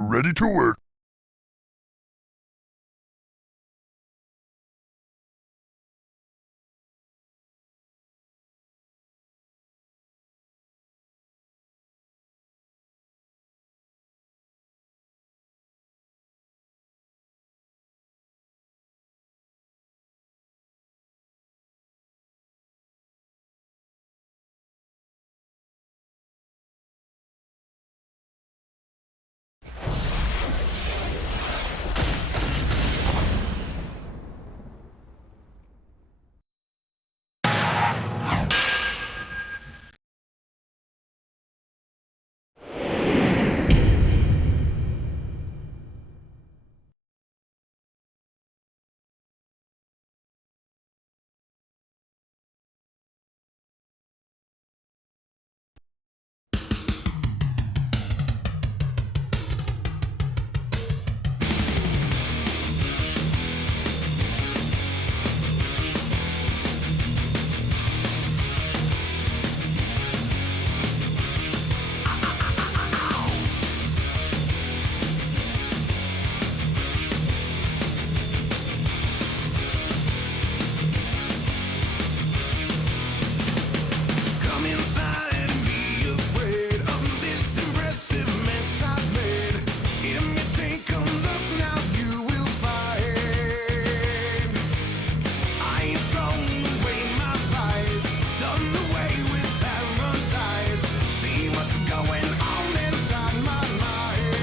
Ready to work. Come inside and be afraid of this impressive mess I've made. If you take a look now, you will find I ain't thrown away my lies, done away with paradise. See what's going on inside my mind.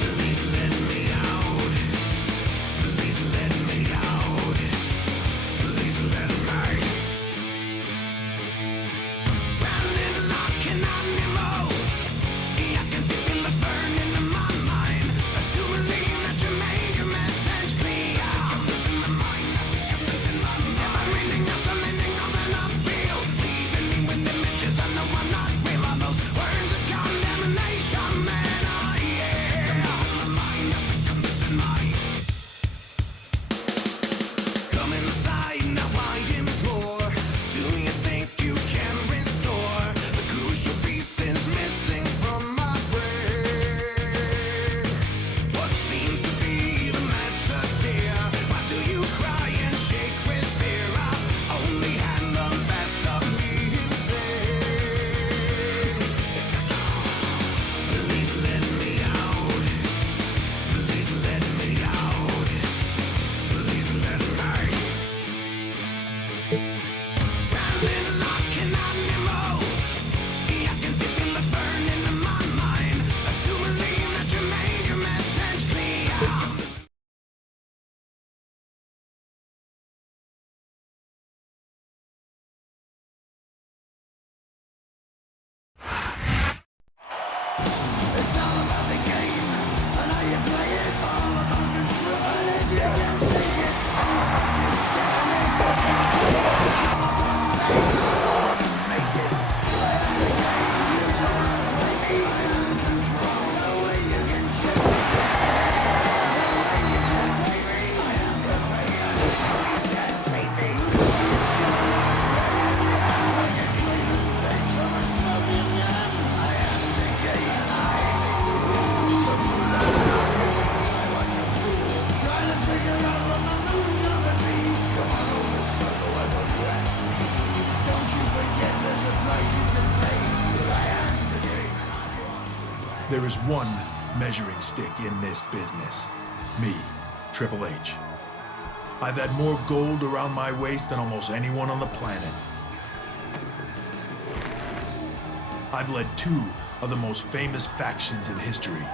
Please let me out. Please let me out. Please let me. Running like an animal, I can feel the burning in my mind. I do believe that you made your message clear. I'm losing my mind, I'm losing my mind. Am I reading out something other than I feel? Leaving me with images I know I'm not real. All those words of condemnation, man, I am losing my mind, I'm losing my mind. Come inside now, I implore. Do you think you can restore the crucial pieces missing from my brain? What seems to be the matter, dear? Why do you cry and shake with fear? I've only had the best of me insane. Please let me out. Please let me out. Please let me. Running like an animal, I can still feel the burning in my mind. I do believe that you made your message clear. It's all about the game, and how you play it. All about control, and if you can see it, make it. Play the game, you know the way you control, the way you can shoot, the way you can play me. I am the player, please can't take me. You show me I can clean the from a smoking gun. I am the game. Trying to figure out what my move's gonna be. Come on over, circle and look at me. Don't you forget there's a price you can pay. I am the game. There is one measuring stick in this business. Me, Triple H. I've had more gold around my waist than almost anyone on the planet. I've led two of the most famous factions in history.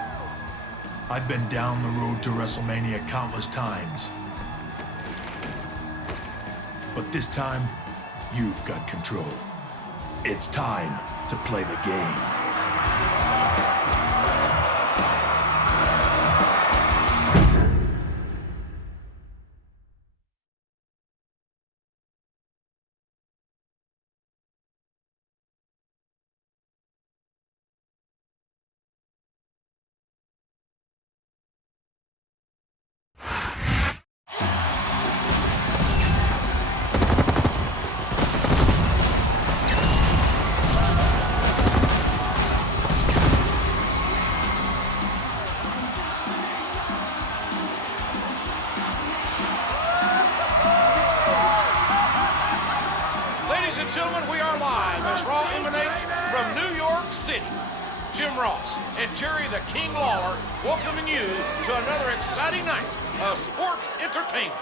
I've been down the road to Wrestlemania countless times. But this time, you've got control. It's time to play the game. Kenny, Jim Ross, and Jerry the King Lawler welcoming you to another exciting night of sports entertainment.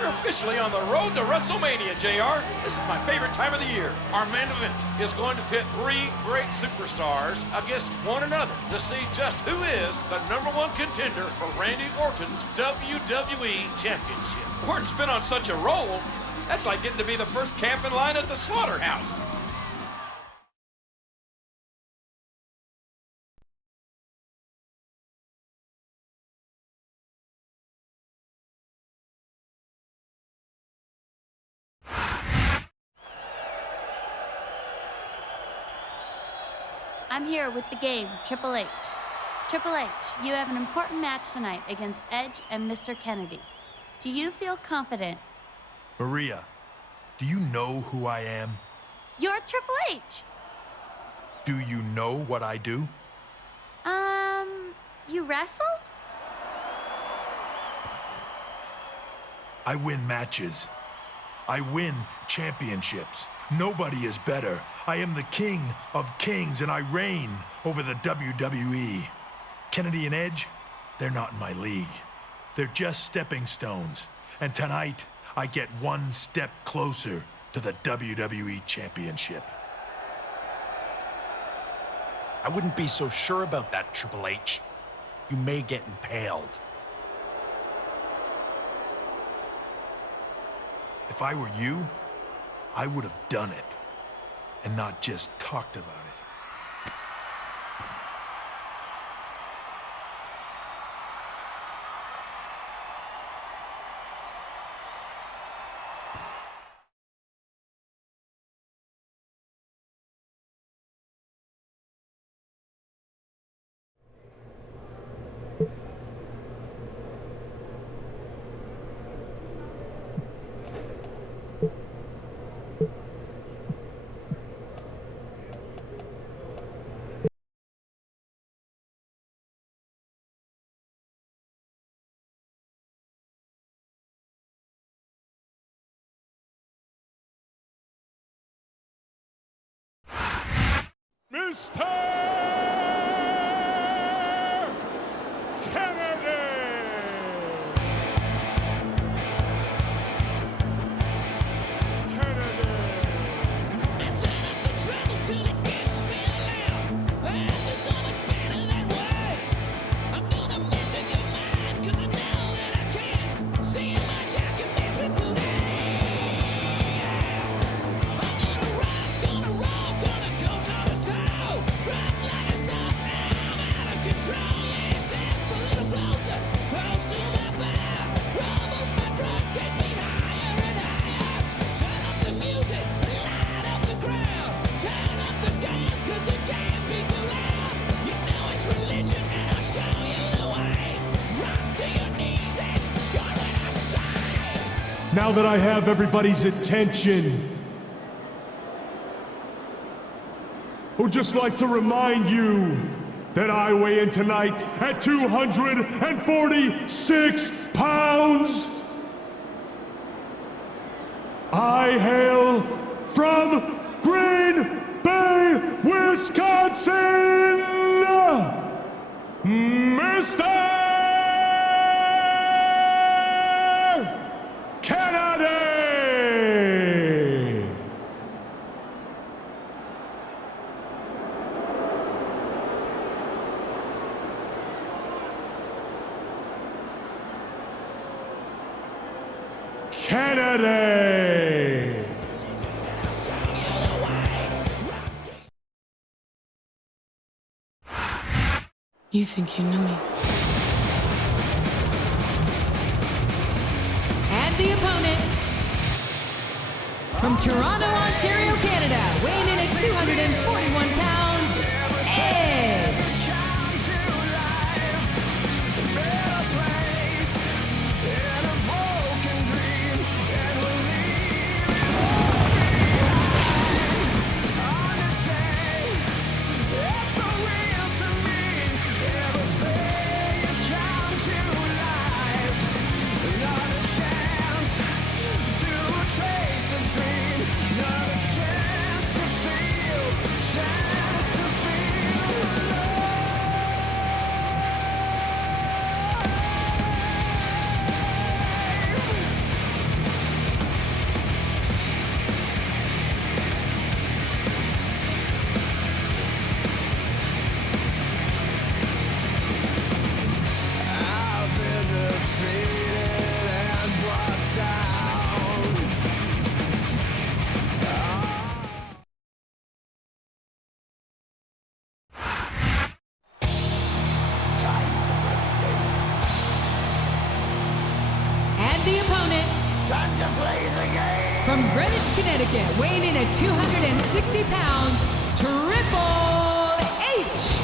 We're officially on the road to Wrestlemania, JR. This is my favorite time of the year. Our main event is going to pit three great superstars against one another to see just who is the #1 contender for Randy Orton's WWE Championship. Orton's been on such a roll, that's like getting to be the first calf in line at the slaughterhouse. I'm here with the game, Triple H. Triple H, you have an important match tonight against Edge and Mr. Kennedy. Do you feel confident? Maria, do you know who I am? You're Triple H. Do you know what I do? You wrestle? I win matches. I win championships. Nobody is better. I am the king of kings, and I reign over the WWE. Kennedy and Edge, they're not in my league. They're just stepping stones. And tonight, I get one step closer to the WWE Championship. I wouldn't be so sure about that, Triple H. You may get impaled. If I were you, I would have done it, and not just talked about it. Mr. Kennedy! Now that I have everybody's attention, I would just like to remind you that I weigh in tonight at 246 pounds. I hail from Green Bay, Wisconsin, Mr. Kennedy! Kennedy! You think you know me? And the opponent, from Toronto, Ontario, Canada, weighing in at 241 pounds, Edge. Chase a dream, not a chance to feel. from Greenwich, Connecticut, weighing in at 260 pounds, Triple H.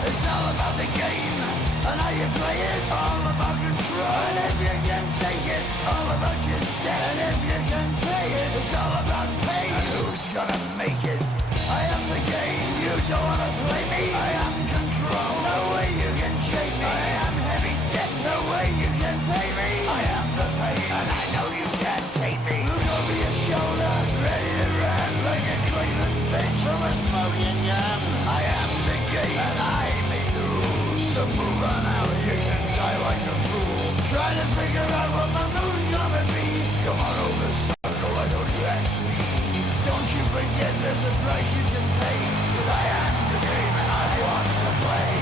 It's all about the game, and how you play it. All about control, and if you can take it. All about your debt, and if you can pay it. It's all about pain, and who's gonna make it? I am the game, you don't wanna play me. I am control, no way you can shake me. I am heavy debt, no way you can pay me. I am the pain, and I know you can't take me. Look over your shoulder, ready to run like a Cleveland bench from a smoking gun. I am the game, and I make the rules. So move on out, you can die like a fool. Try to figure out what my move's gonna be. Come on over, sucker, why don't you ask me? Don't you forget there's a price you can pay. 'Cause I am the game and I want to play.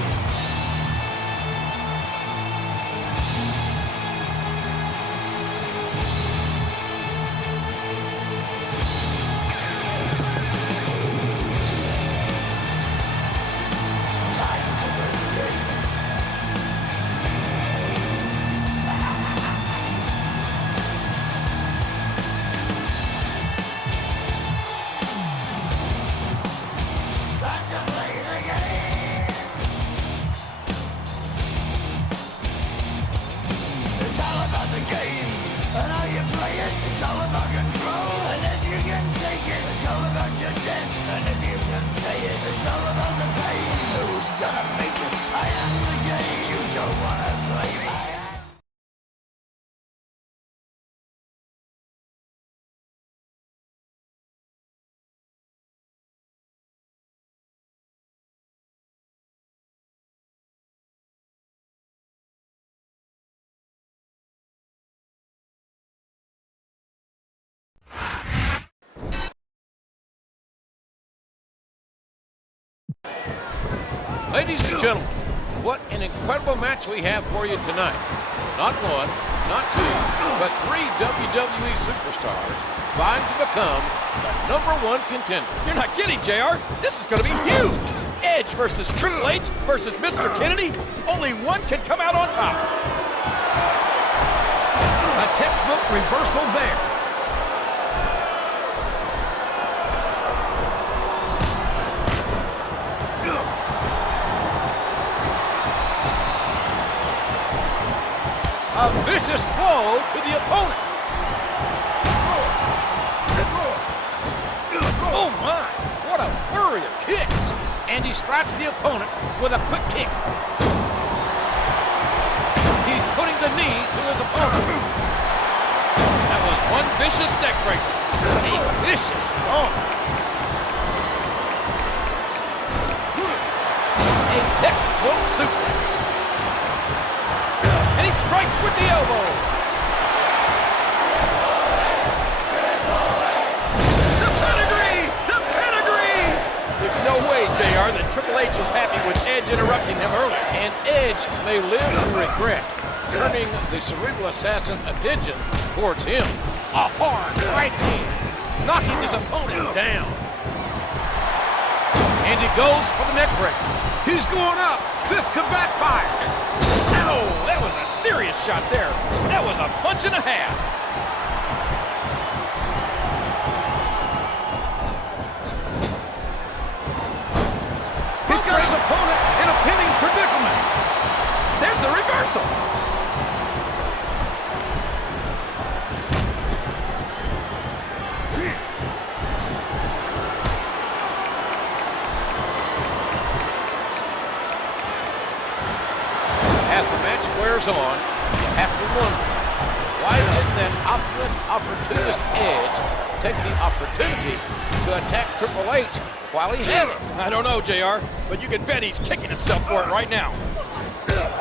Time to play the game. Time to play the game. It's all about the game and how you play it. It's all about control, and if you can take it. It's all about your debt, and if you can pay it. It's all about the pain. Who's gonna make it? I am the game. You don't wanna play me. Ladies and gentlemen, what an incredible match we have for you tonight. Not one, not two, but 3 WWE superstars vying to become the #1 contender. You're not kidding, JR. This is going to be huge. Edge versus Triple H versus Mr. Kennedy. Only one can come out on top. A textbook reversal there. A vicious blow to the opponent. Oh my, what a flurry of kicks. And he strikes the opponent with a quick kick. He's putting the knee to his opponent. That was one vicious neck breaker. A vicious stomp. A textbook suplex. And he strikes with the elbow. The pedigree! The pedigree! There's no way, JR, that Triple H is happy with Edge interrupting him early. And Edge may live to regret turning the cerebral assassin's attention towards him. A hard right hand, knocking his opponent down. And he goes for the neck breaker. He's going up. This could backfire. Ow! That was a serious shot there. That was a punch and a half. He's got his opponent in a pinning predicament. There's the reversal. As the match wears on, you have to wonder, why didn't that opportunist Edge take the opportunity to attack Triple H while he had it? I don't know, JR, but you can bet he's kicking himself for it right now.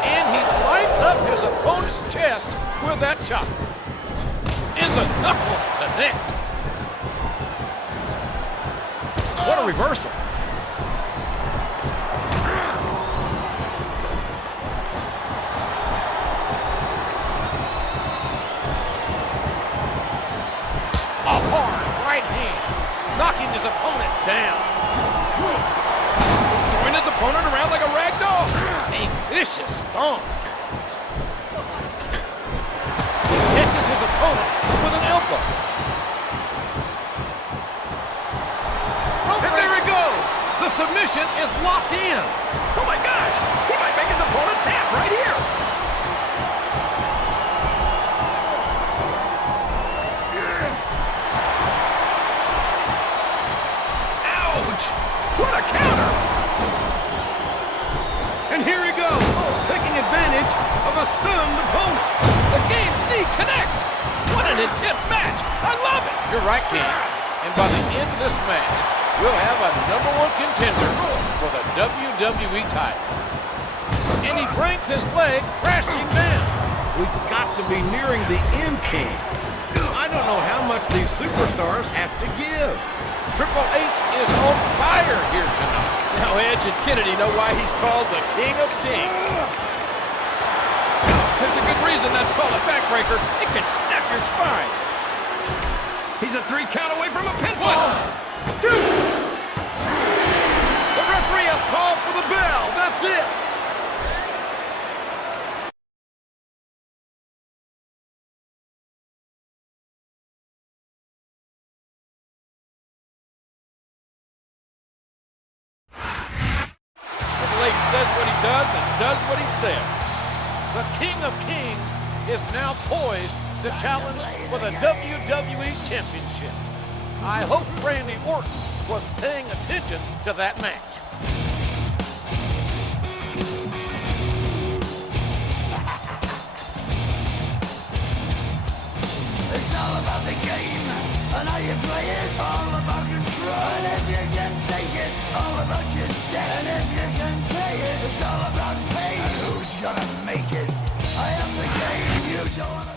And he lights up his opponent's chest with that chop. And the knuckles connect. What a reversal. A hard right hand, knocking his opponent down. He's throwing his opponent around like a rag doll. A vicious stomp. He catches his opponent with an elbow. And there he goes. The submission is locked in. Oh my gosh! He might make his opponent tap right here. Ouch! What a counter! And here he goes, taking advantage of a stunned opponent. The game's knee connects. What an intense match! I love it. You're right, King. And by the end of this match, we'll have a #1 contender for the WWE title. And he brings his leg crashing down. We've got to be nearing the end, King. I don't know how much these superstars have to give. Triple H is on fire here tonight. Now Edge and Kennedy know why he's called the King of Kings. There's a good reason that's called a backbreaker. It can snap your spine. He's a 3 count away from a pinfall. 1, 2. The referee has called for the bell. That's it. Triple H says what he does and does what he says. The King of Kings is now poised to challenge for the WWE Championship. I hope Randy Orton was paying attention to that match. It's all about the game and how you play it. All about control, and if you can take it, all about your debt. And if you can pay it, it's all about pain. And who's gonna make it? I am the game. You don't wanna.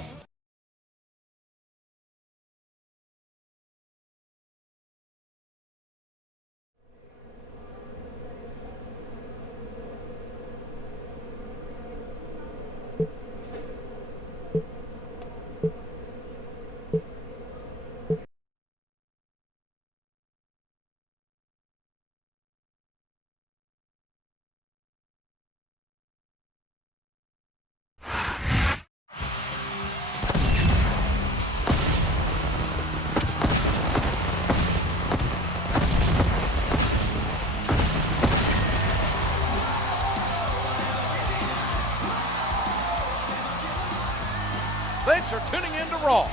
Thanks for tuning in to Raw.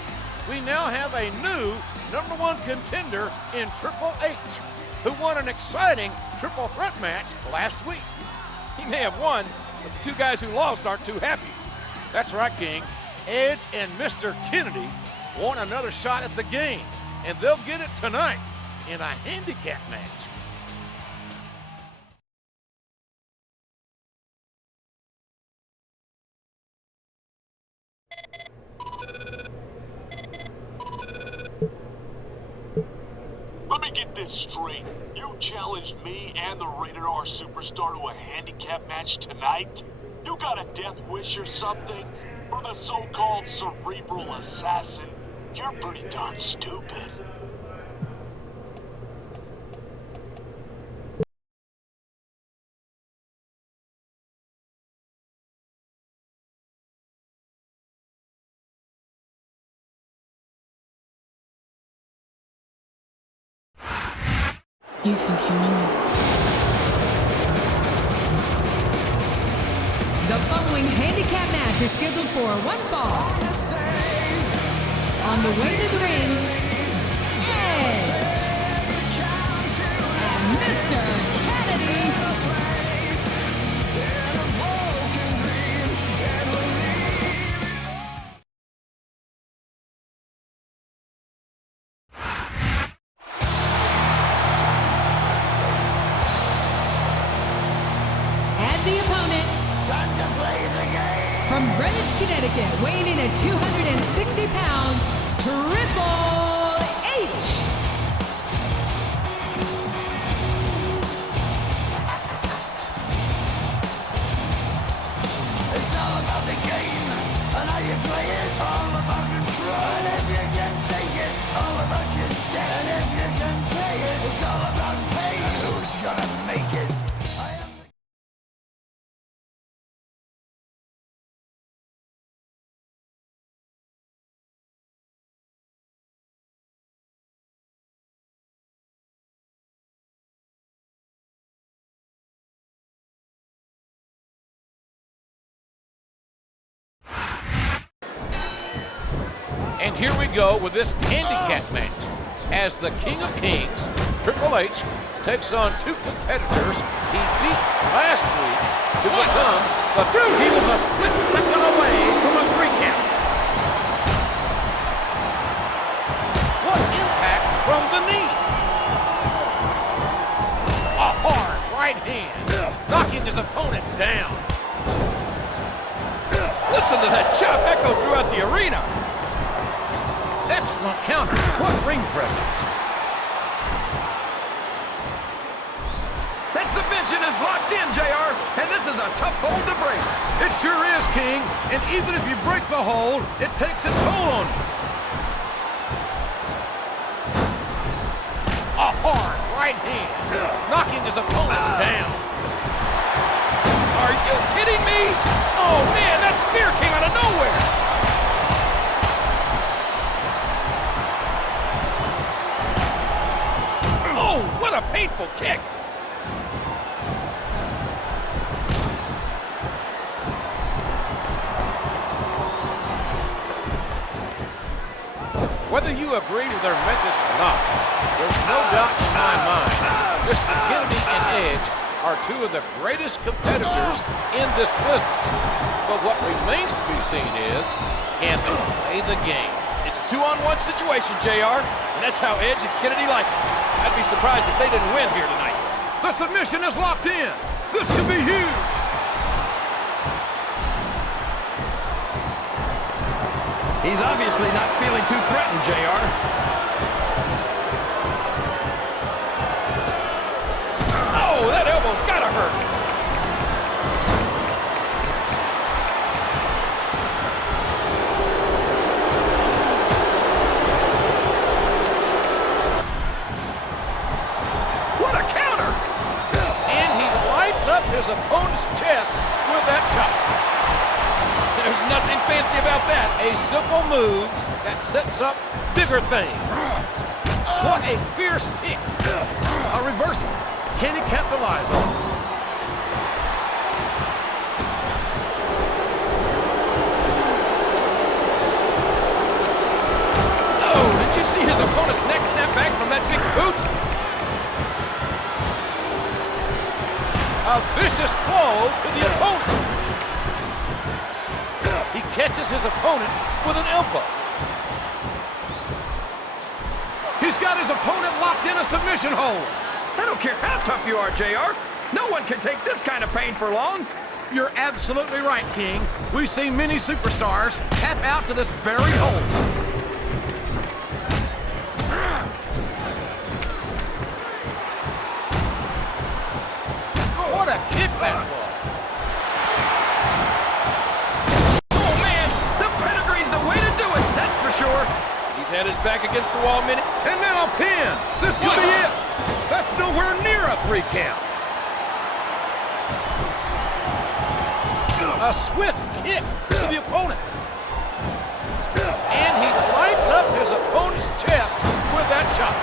We now have a new #1 contender in Triple H, who won an exciting triple threat match last week. He may have won, but the 2 guys who lost aren't too happy. That's right, King. Edge and Mr. Kennedy want another shot at the game, and they'll get it tonight in a handicap match. Let me get this straight. You challenged me and the Rated R Superstar to a handicap match tonight? You got a death wish or something? For the so-called cerebral assassin? You're pretty darn stupid. You think you know me? The following handicap match is scheduled for 1 fall. On the way to the ring, Edge and Mr. Kennedy. And the opponent, Time to play the game. from Greenwich, Connecticut, weighing in at 260 pounds, Triple H. It's all about the game and how you play it. All about control, and if you can take it, all about your debt. And if you can pay it, it's all about pain. And who's gonna make it? And here we go with this handicap match. As the King of Kings, Triple H takes on two competitors he beat last week to become the He was a split second away from a 3 count. What impact from the knee? A hard right hand, knocking his opponent down. Listen to that chop echo throughout the arena. Excellent counter. What ring presence. That submission is locked in, JR, and this is a tough hold to break. It sure is, King. And even if you break the hold, it takes its toll on you. A hard right hand, knocking his opponent down. Are you kidding me? Oh, man, that spear came out of nowhere. Oh, what a painful kick. Whether you agree with their methods or not, there's no doubt in my mind Mr. Kennedy and Edge are two of the greatest competitors in this business. But what remains to be seen is, can they play the game? It's a 2-on-1 situation, JR, and that's how Edge and Kennedy like it. I'd be surprised if they didn't win here tonight. The submission is locked in. This could be huge. He's obviously not feeling too threatened, JR. Oh, that elbow's gotta hurt. What a counter! And he lights up his opponent's chest with that chop. There's nothing fancy about that. A simple move that sets up bigger things. What a fierce kick. A reversal. Can he capitalize on it? Oh, did you see his opponent's neck snap back from that big boot? A vicious blow to the opponent. He catches his opponent with an elbow. He's got his opponent locked in a submission hold. I don't care how tough you are, JR. No one can take this kind of pain for long. You're absolutely right, King. We've seen many superstars tap out to this very hold. What a kick that was. Sure. He's had his back against the wall a minute. And now a pin. This could be it. That's nowhere near a 3 count. A swift kick to the opponent. And he lights up his opponent's chest with that chop.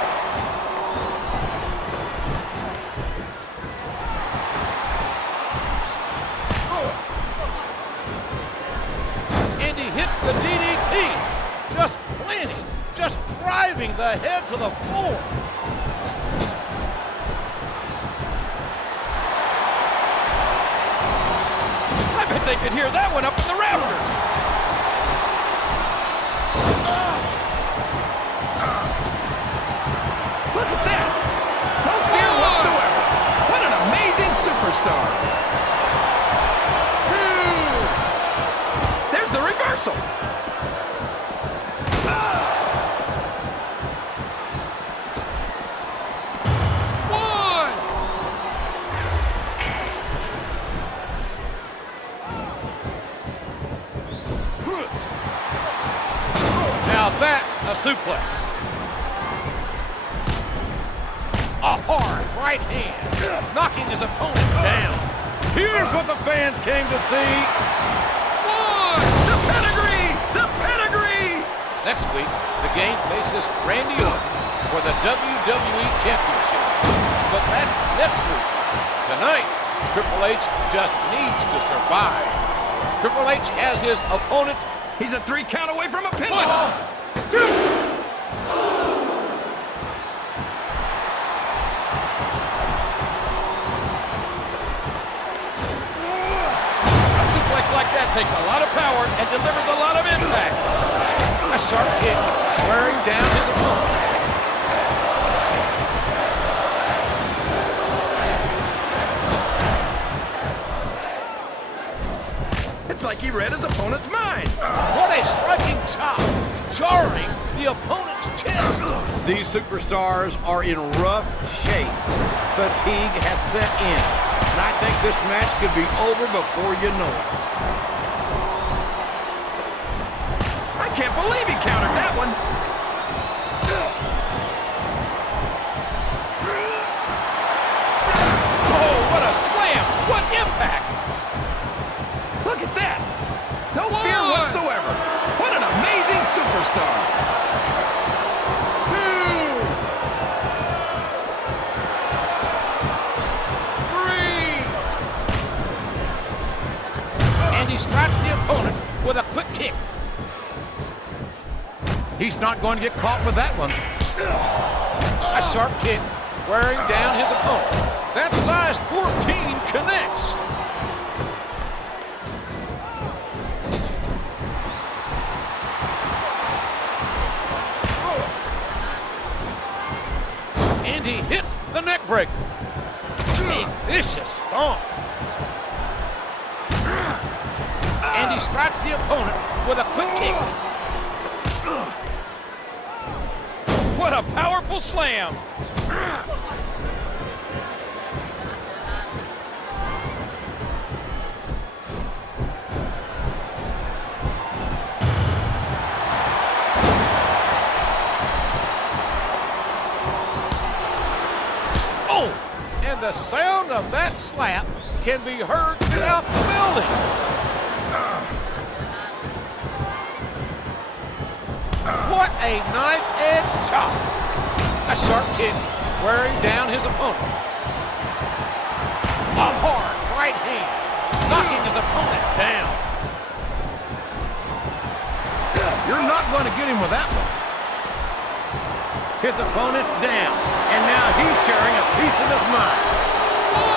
And he hits the DDT. Just planting, just driving the head to the floor. I bet they could hear that one up in the rafters. Look at that. No fear whatsoever. What an amazing superstar. There's the reversal. That's a suplex. A hard right hand, knocking his opponent down. Here's what the fans came to see. One, the pedigree, the pedigree. Next week, the game faces Randy Orton for the WWE Championship. But that's next week. Tonight, Triple H just needs to survive. Triple H has his opponents. He's a 3 count away from a pinfall. Like that takes a lot of power and delivers a lot of impact. A sharp kick wearing down his opponent. It's like he read his opponent's mind. What a striking chop, jarring the opponent's chest. These superstars are in rough shape. Fatigue has set in, and I think this match could be over before you know it. I can't believe he countered that one. Oh, what a slam! What impact! Look at that! No fear whatsoever. What an amazing superstar! 2, 3. And he strikes the opponent with a quick kick. He's not going to get caught with that one. A sharp kick wearing down his opponent. That size 14 connects. And he hits the neck breaker. A vicious stomp. And he strikes the opponent with a quick kick. What a powerful slam! Oh! And the sound of that slap can be heard throughout the building. What a knife-edge chop. A sharp kick wearing down his opponent. A hard right hand, knocking his opponent down. You're not going to get him with that one. His opponent's down, and now he's sharing a piece of his mind. 1,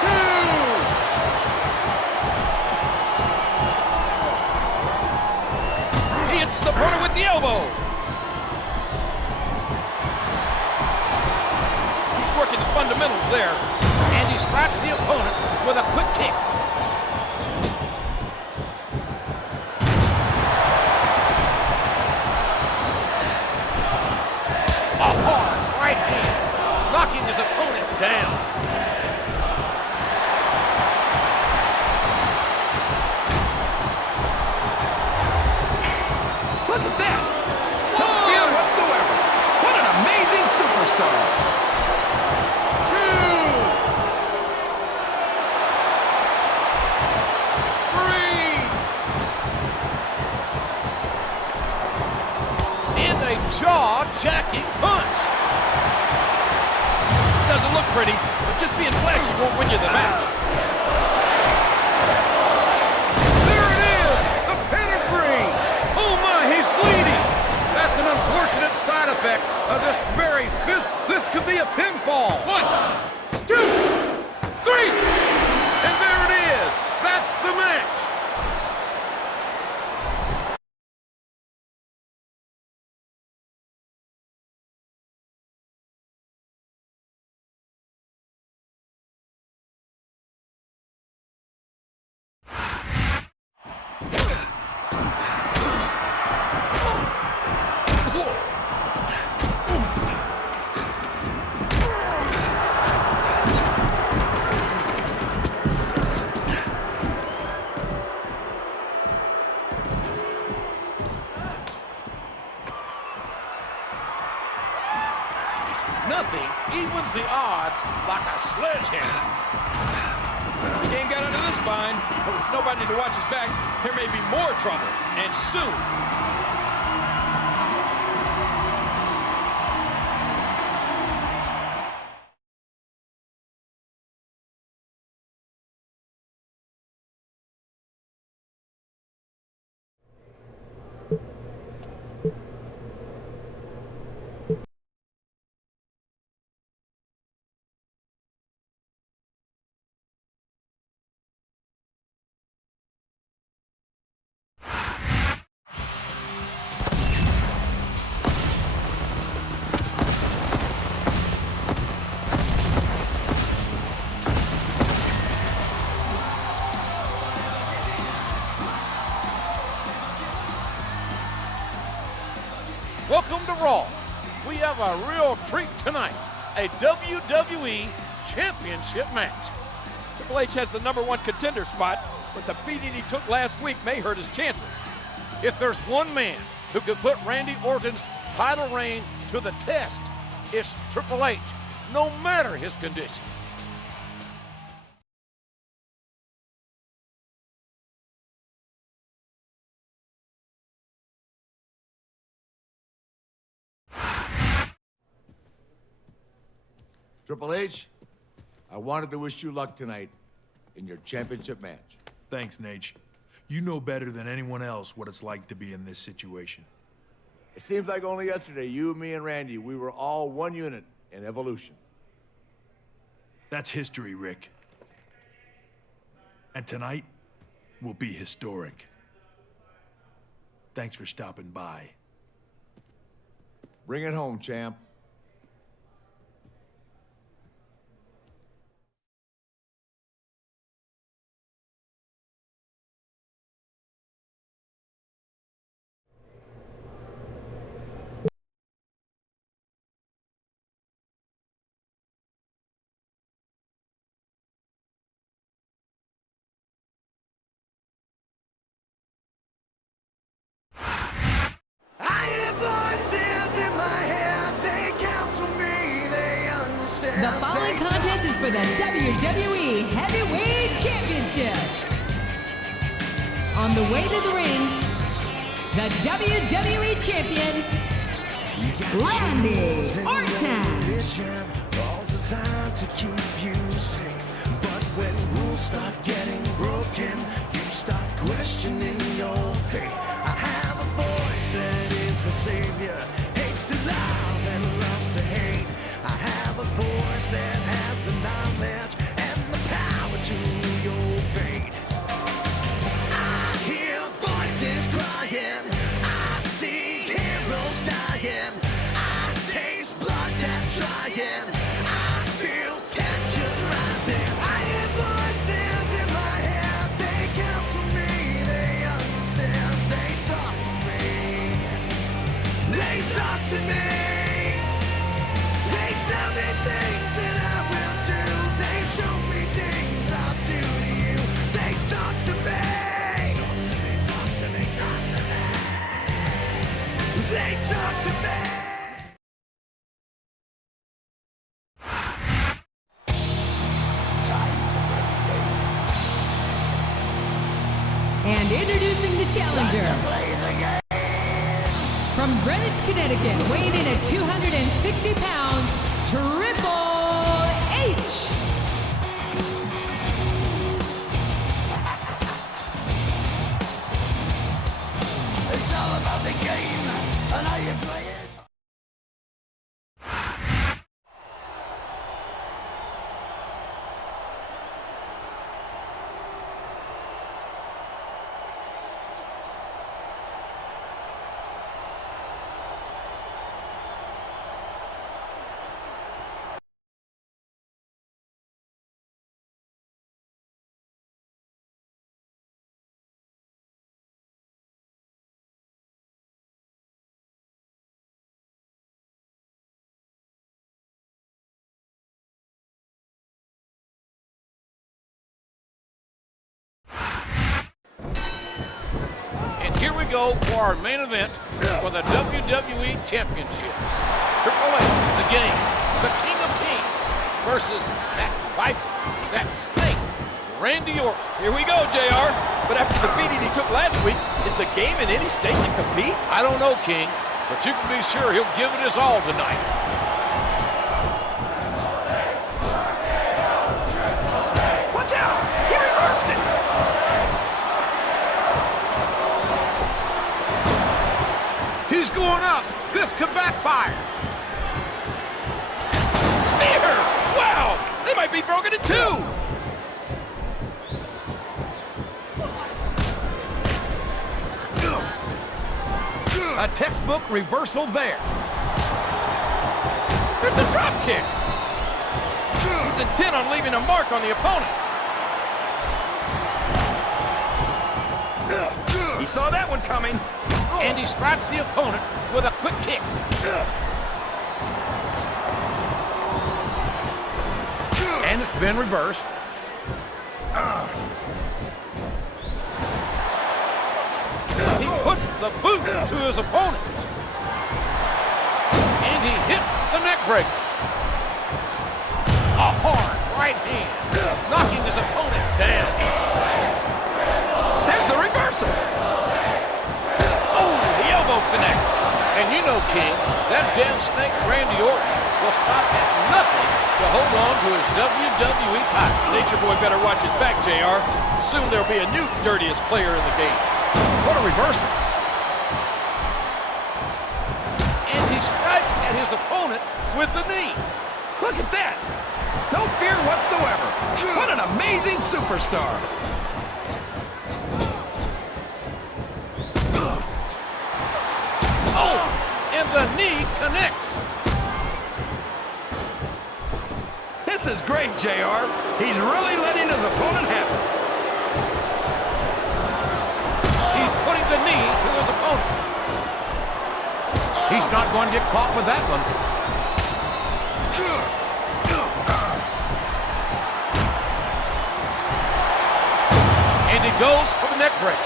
2. He hits his opponent with the elbow. He's working the fundamentals there. And he strikes the opponent with a quick kick. A hard right hand, knocking his opponent down. Look at that! No fear whatsoever. What an amazing superstar! 2, 3. And a jaw-jacking punch. Doesn't look pretty, but just being flashy won't win you the match. There it is, the pedigree. Oh my, he's bleeding. That's an unfortunate side effect of this very business. This could be a pinfall. 1, 2, 3. And there it is. That's the match. Nothing evens the odds like a sledgehammer. The game got under this bind, but with nobody to watch his back, there may be more trouble, and soon. Welcome to Raw. We have a real treat tonight, a WWE Championship match. Triple H has the #1 contender spot, but the beating he took last week may hurt his chances. If there's one man who could put Randy Orton's title reign to the test, it's Triple H, no matter his condition. Triple H, I wanted to wish you luck tonight in your championship match. Thanks, Nate. You know better than anyone else what it's like to be in this situation. It seems like only yesterday, you, me, and Randy, we were all one unit in Evolution. That's history, Rick. And tonight will be historic. Thanks for stopping by. Bring it home, champ. The following contest is for the WWE Heavyweight Championship. On the way to the ring, the WWE Champion, Randy Orton. All designed to keep you safe. But when rules start getting broken, you start questioning your faith. I have a voice that is my savior. Hates to love and loves to hate. I have a voice that has the knowledge and the power to your fate. I hear voices crying. I see heroes dying. I taste blood that's drying. I feel tensions rising. I hear voices in my head. They counsel me. They understand. They talk to me. They talk to me. They tell me things that I will do. They show me things I'll do to you. They talk to me. Talk to me, talk to me, talk to me. They talk to me. And introducing the challenger. From Greenwich, Connecticut, weighing in at 260 pounds, Triple H. It's all about the game and how you play it. And here we go for our main event for the WWE Championship. Triple H, the game, the King of Kings, versus that viper, that snake, Randy Orton. Here we go, JR. But after the beating he took last week, is the game in any state to compete? I don't know, King, but you can be sure he'll give it his all tonight. Watch out! He reversed it! He's going up. This could backfire. Spear! Wow! They might be broken in two! A textbook reversal there. There's the drop kick! He's intent on leaving a mark on the opponent. He saw that one coming. And he strikes the opponent with a quick kick. And it's been reversed. He puts the boot to his opponent. And he hits the neck breaker. A hard right hand, knocking his opponent down. There's the reversal. Oh, the elbow connects. And you know, King, that damn snake Randy Orton will stop at nothing to hold on to his WWE title. Nature Boy better watch his back, JR. Soon there'll be a new dirtiest player in the game. What a reversal. And he strikes at his opponent with the knee. Look at that. No fear whatsoever. What an amazing superstar. Oh, and the knee connects. This is great, JR. He's really letting his opponent have it. He's putting the knee to his opponent. He's not going to get caught with that one. And he goes for the neck break.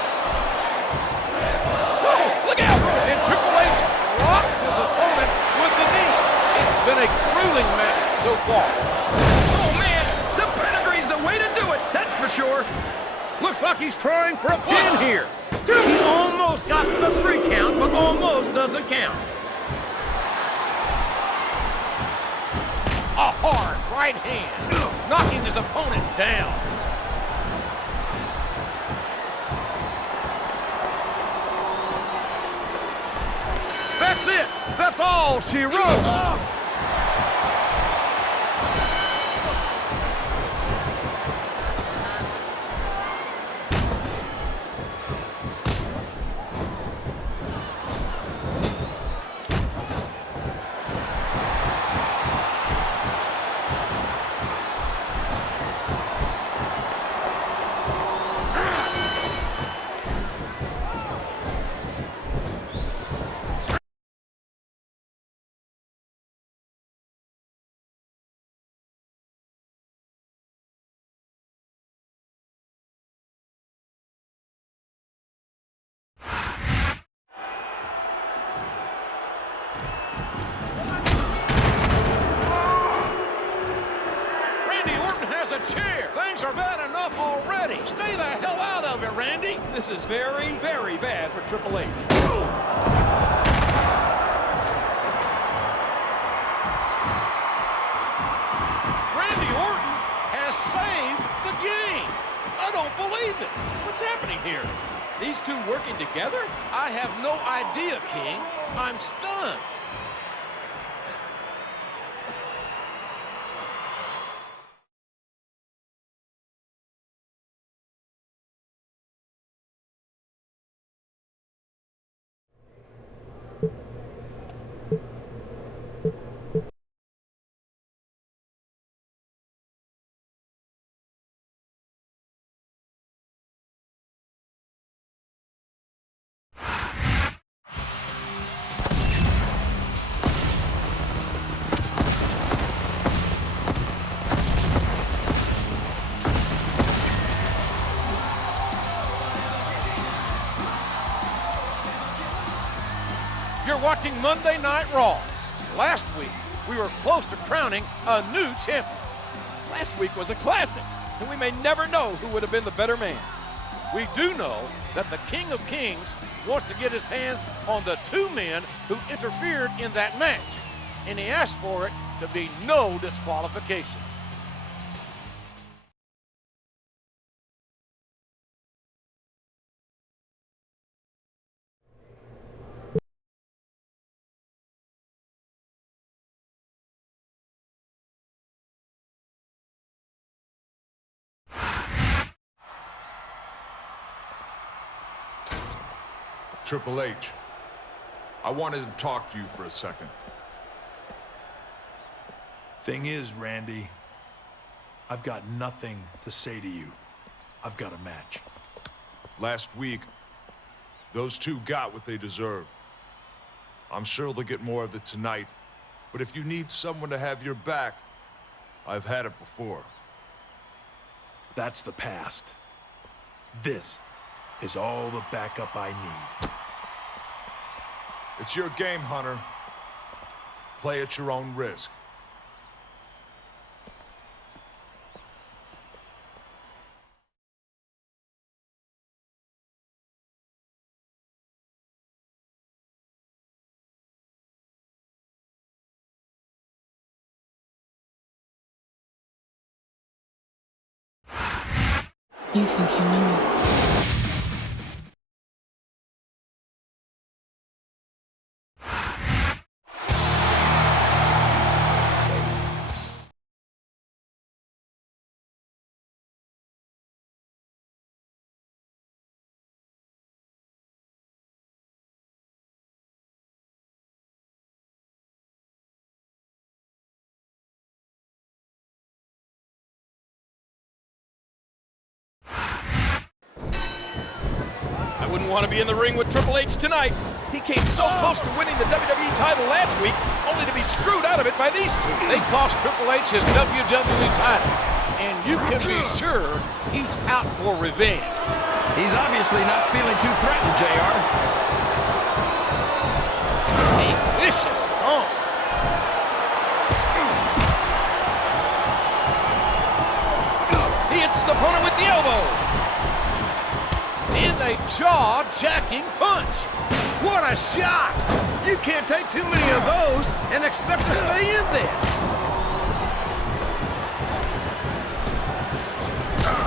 Oh, look out! And Triple H rocks his opponent with the knee. It's been a grueling match so far. Oh, man, the pedigree's the way to do it, that's for sure. Looks like he's trying for a pin here. He almost got the 3 count, but almost doesn't count. A hard right hand, knocking his opponent down. That's it. That's all she wrote. A chair. Things are bad enough already. Stay the hell out of it, Randy. This is very, very bad for Triple H. Randy Orton has saved the game. I don't believe it. What's happening here? These two working together? I have no idea, King. I'm stunned. You're watching Monday Night Raw. Last week, we were close to crowning a new champion. Last week was a classic, and we may never know who would have been the better man. We do know that the King of Kings wants to get his hands on the 2 men who interfered in that match, and he asked for it to be no disqualification. Triple H, I wanted to talk to you for a second. Thing is, Randy, I've got nothing to say to you. I've got a match. Last week, Those two got what they deserved. I'm sure they'll get more of it tonight, but if you need someone to have your back, I've had it before. That's the past. This is all the backup I need. It's your game, Hunter. Play at your own risk. You think you know me? I wouldn't want to be in the ring with Triple H tonight. He came so close to winning the WWE title last week, only to be screwed out of it by these two. They cost Triple H his WWE title, and you can be sure he's out for revenge. He's obviously not feeling too threatened, JR. A vicious thump. He hits his opponent with the elbow. And a jaw-jacking punch. What a shot! You can't take too many of those and expect to stay in this.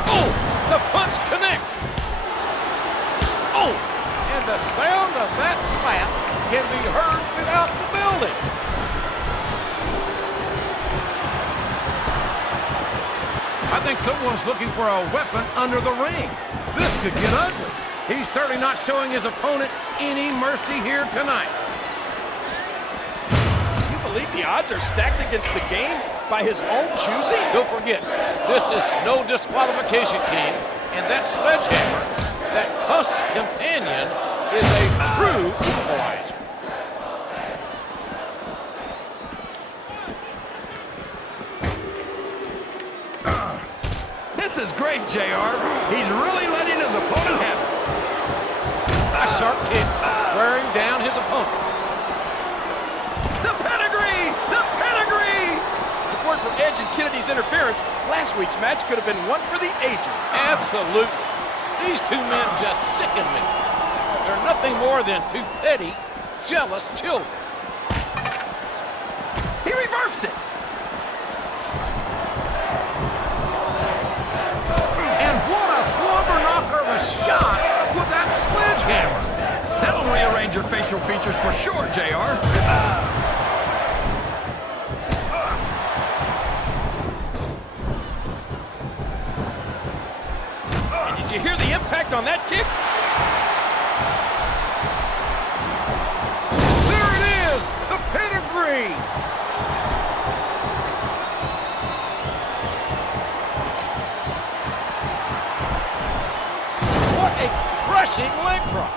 Oh, the punch connects. Oh, and the sound of that slap can be heard throughout the building. I think someone's looking for a weapon under the ring. This could get ugly. He's certainly not showing his opponent any mercy here tonight. You believe the odds are stacked against the game by his own choosing? Don't forget, this is no disqualification, King, and that sledgehammer, that constant companion, is a true equalizer. This is great, JR. He's really letting his opponent have it. A sharp kick, wearing down his opponent. The pedigree! The pedigree! If it weren't for Edge and Kennedy's interference, last week's match could have been one for the ages. Absolutely. These two men just sicken me. They're nothing more than two petty, jealous children. He reversed it. And what a slobber knocker of a shot with that sledgehammer. That'll rearrange your facial features for sure, JR. And did you hear the impact on that kick? There it is, the pedigree. What a crushing leg drop.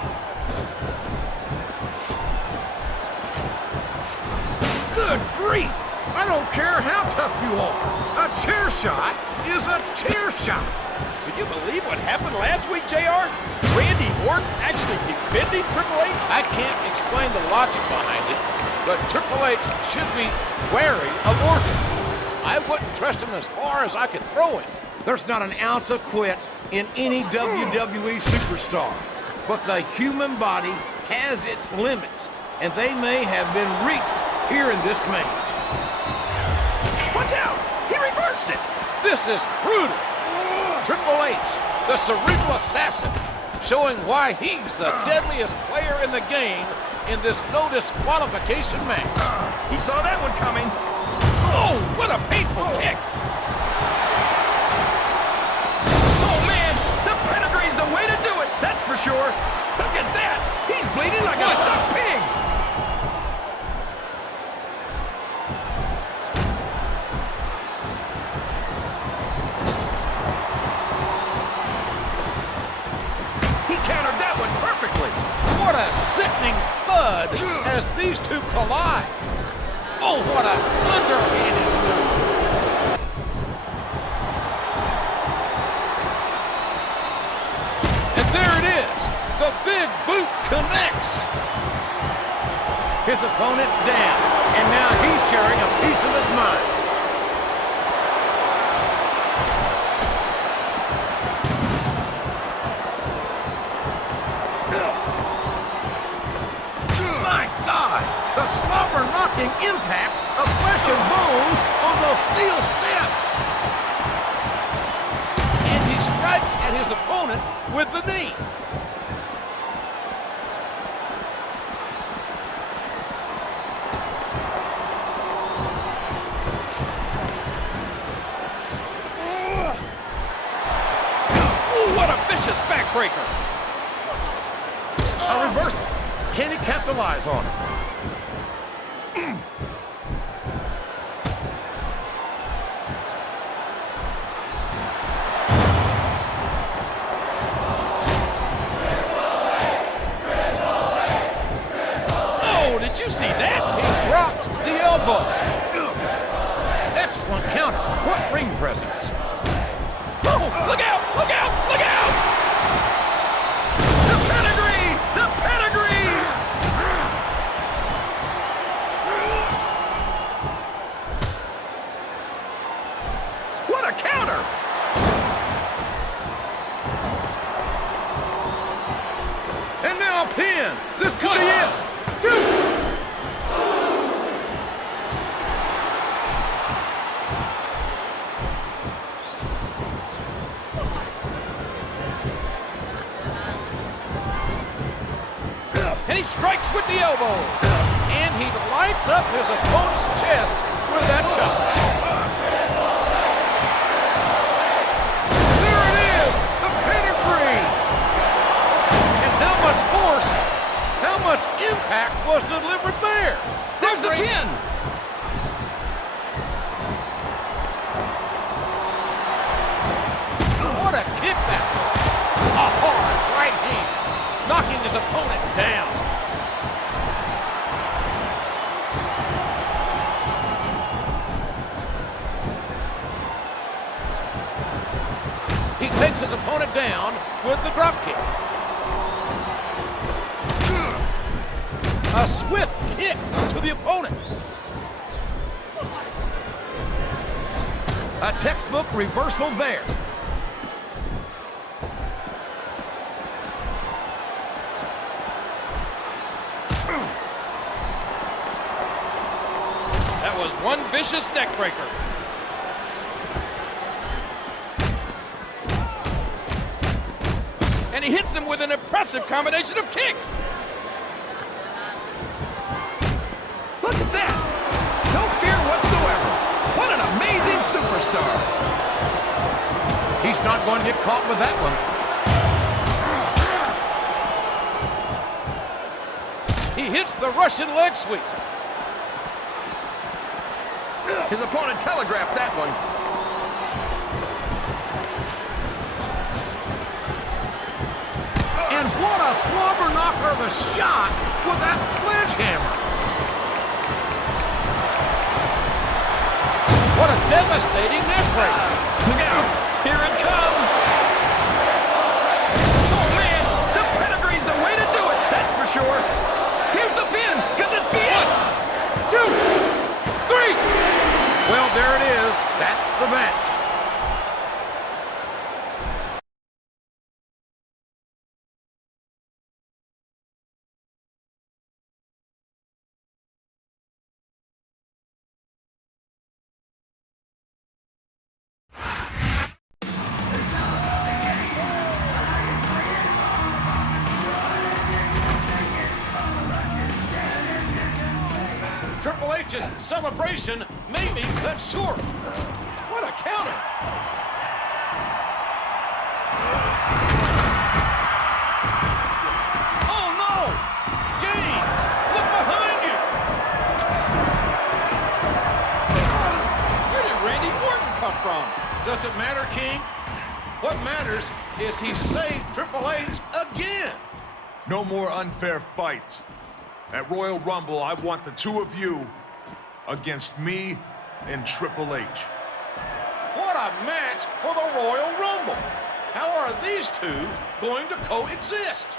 Good grief! I don't care how tough you are. A chair shot is a chair shot. Could you believe what happened last week, JR? Randy Orton actually defending Triple H? I can't explain the logic behind it, but Triple H should be wary of Orton. I wouldn't trust him as far as I could throw him. There's not an ounce of quit in any WWE superstar, but the human body has its limits, and they may have been reached here in this match. Watch out! He reversed it! This is brutal. Triple H, the cerebral assassin, showing why he's the deadliest player in the game in this no disqualification match. He saw that one coming. Oh, what a painful kick! Oh, man! The pedigree's the way to do it, that's for sure. Look at that! He's bleeding like a stuck pig! He countered that one perfectly. sickening thud as these two collide. Oh, what a underhanded move. And there it is. The big boot connects. His opponent's down, and now he's sharing a piece of his mind. My God, the slobber-knocking impact of flesh and bones on those steel steps. And he strikes at his opponent with the knee. What a vicious backbreaker! A reversal. Can he capitalize on it? Oh, did you see that? He drops the elbow. Excellent counter. What ring presence. Oh, look out! Look out! Look out! The pedigree! The pedigree! What a counter! And now a pin. This could be it. Two. And he strikes with the elbow. And he lights up his opponent's chest with that chop. There it is, the pedigree. And how much force, how much impact was delivered there? There's the pin. What a kickback. A hard right hand, knocking his opponent down. He takes his opponent down with the drop kick. A swift kick to the opponent. A textbook reversal there. That was one vicious neck breaker. And he hits him with an impressive combination of kicks. Look at that! No fear whatsoever. What an amazing superstar. He's not going to get caught with that one. He hits the Russian leg sweep. His opponent telegraphed that one. And what a slobber knocker of a shot with that sledgehammer. What a devastating neck breaker. Look out! Here it comes! Oh man! The pedigree's the way to do it, that's for sure. Here's the pin! Could this be it? 2, 3! Well, there it is. That's the match. Triple H's celebration may be cut short. What a counter! Oh no! Game! Look behind you! Where did Randy Orton come from? Does it matter, King? What matters is he saved Triple H again. No more unfair fights. At Royal Rumble, I want the two of you against me and Triple H. What a match for the Royal Rumble! How are these two going to coexist?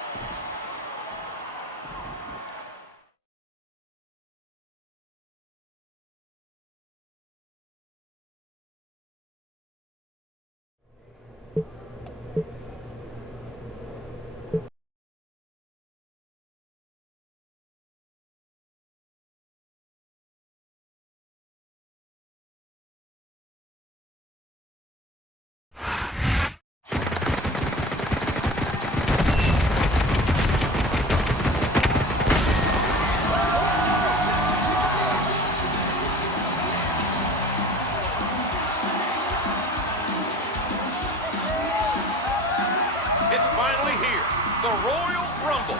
The Royal Rumble.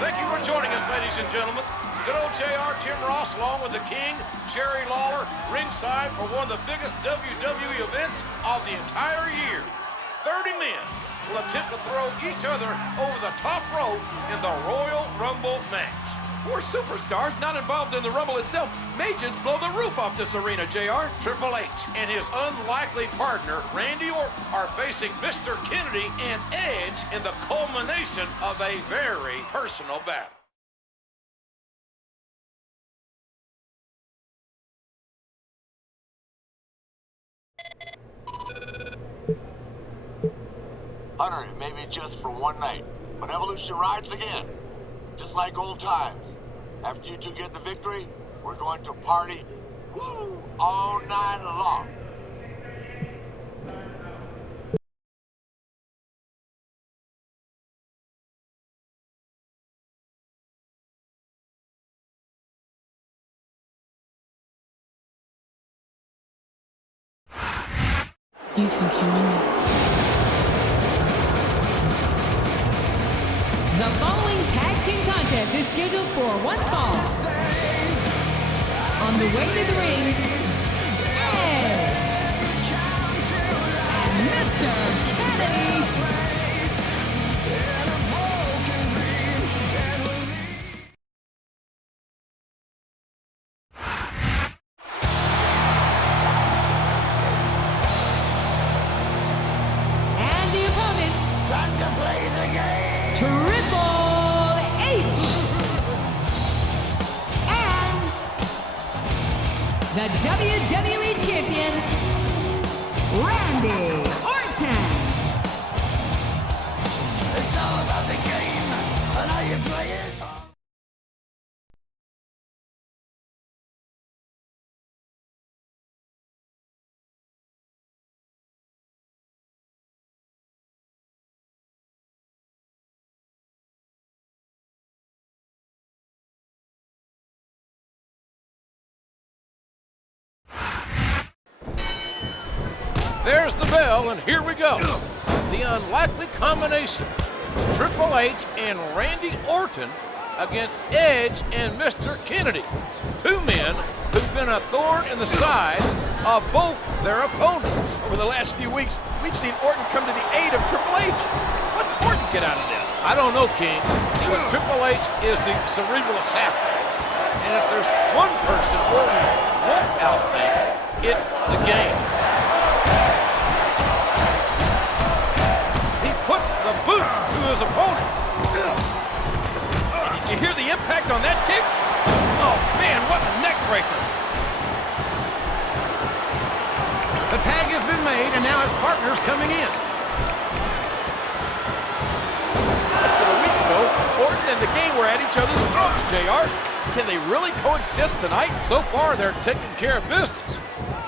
Thank you for joining us, ladies and gentlemen. Good old JR, Tim Ross, along with the King, Jerry Lawler, ringside for one of the biggest WWE events of the entire year. 30 men will attempt to throw each other over the top rope in the Royal Rumble match. 4 superstars not involved in the Rumble itself may just blow the roof off this arena, JR. Triple H and his unlikely partner, Randy Orton, are facing Mr. Kennedy and Edge in the culmination of a very personal battle. Hunter, it may be just for one night, but Evolution rides again. Just like old times. After you two get the victory, we're going to party, woo, all night long. You think you know me? The following tag team contest is scheduled for one fall. On the way to the ring, Edge and Mr. Kennedy. And the opponents. Time to play the game. Triple H and the WWE Champion, Randy Orton. It's all about the game and how you play it. There's the bell, and here we go. The unlikely combination, Triple H and Randy Orton against Edge and Mr. Kennedy. 2 men who've been a thorn in the sides of both their opponents. Over the last few weeks, we've seen Orton come to the aid of Triple H. What's Orton get out of this? I don't know, King, but Triple H is the cerebral assassin. And if there's one person Orton won't outthink, it's the game. He puts the boot to his opponent. Did you hear the impact on that kick? Oh, man, what a neck breaker. The tag has been made, and now his partner's coming in. Less than a week ago, Orton and the Game were at each other's throats, JR. Can they really coexist tonight? So far, they're taking care of business.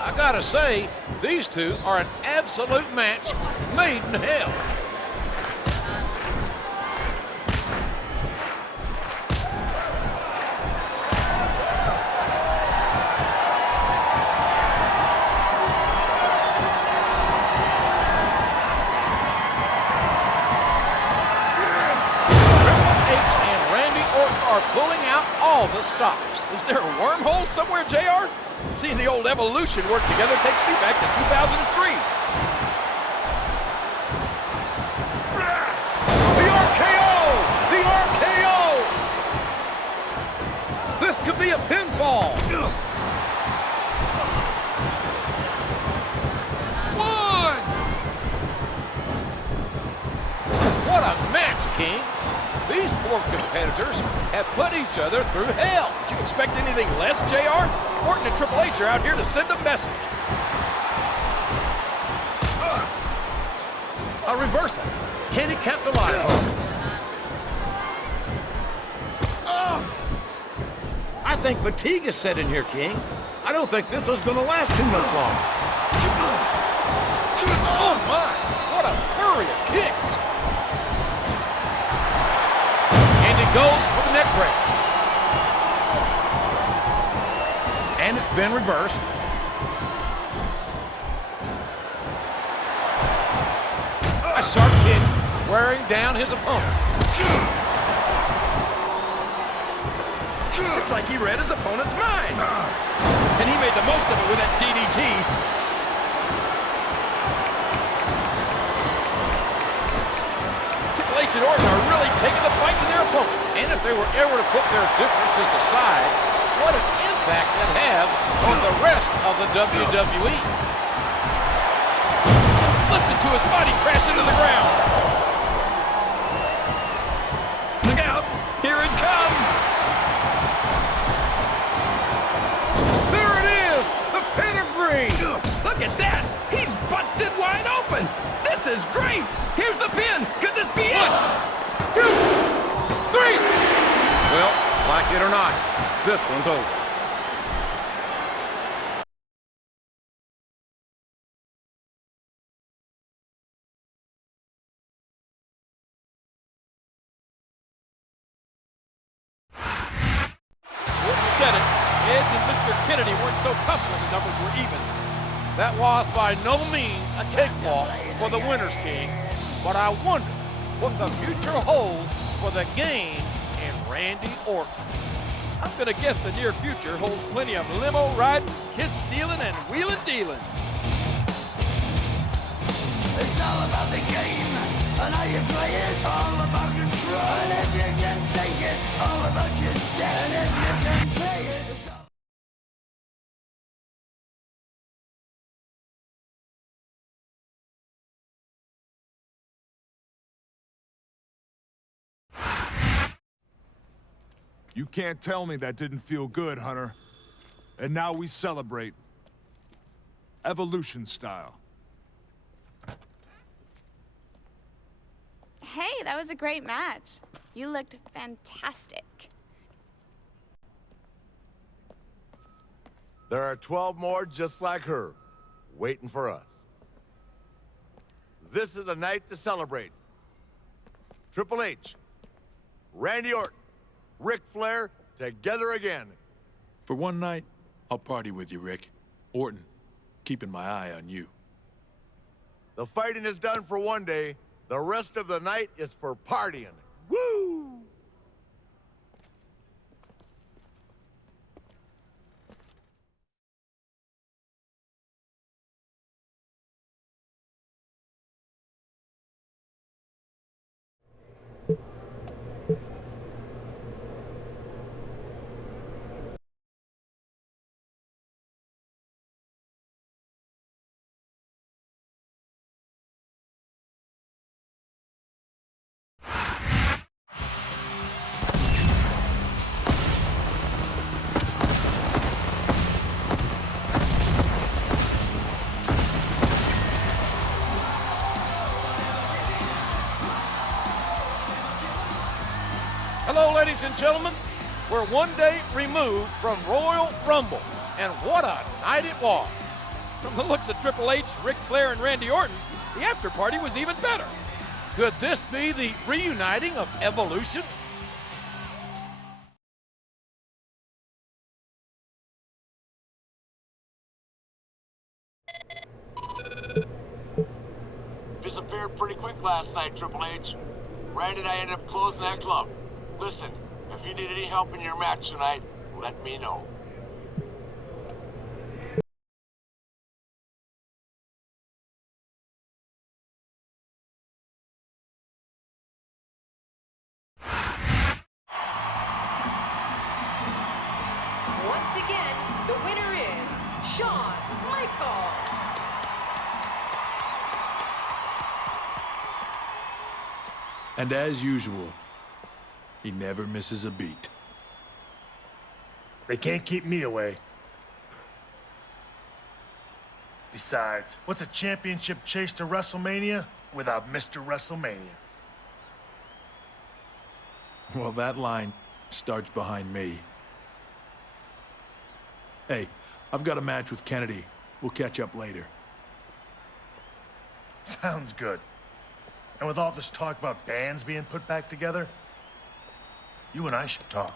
I gotta say, these two are an absolute match made in hell. Pulling out all the stops. Is there a wormhole somewhere, JR? Seeing the old Evolution work together takes me back to 2003. The RKO! The RKO! could be a pinfall. One. What a match, King. These four competitors have put each other through hell. Did you expect anything less, JR? Orton and Triple H are out here to send a message. A reversal. Can he capitalize on it? I think fatigue is set in here, King. I don't think this is going to last too much longer. Oh, my. What a flurry of kicks. And he goes for the neck break. And it's been reversed. A sharp kick wearing down his opponent. It's like he read his opponent's mind. And he made the most of it with that DDT. Triple H and Orton are really taking the fight to their opponents. And if they were ever to put their differences aside, what an impact they'd have on the rest of the WWE. Just listen to his body crash into the ground. Look out. Here it comes. There it is. The pedigree. Look at that. He's busted wide open. This is great. Here's the pin. Could this be it? 1, 2, 3. Well, like it or not, this one's over. Said it. Edge and Mr. Kennedy weren't so tough when the numbers were even. That was by no means a cakewalk for the winners, King. But I wonder what the future holds for the game and Randy Orton. I'm going to guess the near future holds plenty of limo riding, kiss stealing, and wheeling dealing. It's all about the game and how you play it. All about control, and if you can take it, all about your debt, and if you can pay it. It's all You can't tell me that didn't feel good, Hunter. And now we celebrate. Evolution style. Hey, that was a great match. You looked fantastic. There are 12 more just like her, waiting for us. This is a night to celebrate. Triple H, Randy Orton, Ric Flair, together again. For one night, I'll party with you, Rick. Orton, keeping my eye on you. The fighting is done for one day. The rest of the night is for partying. Woo! Hello, ladies and gentlemen. We're one day removed from Royal Rumble, and what a night it was. From the looks of Triple H, Ric Flair, and Randy Orton, the after party was even better. Could this be the reuniting of Evolution? Disappeared pretty quick last night, Triple H. Randy and I ended up closing that club. Listen, if you need any help in your match tonight, let me know. again, the winner is Shawn Michaels. And as usual, he never misses a beat. They can't keep me away. Besides, what's a championship chase to WrestleMania without Mr. WrestleMania? Well, that line starts behind me. Hey, I've got a match with Kennedy. We'll catch up later. Sounds good. And with all this talk about bands being put back together, you and I should talk.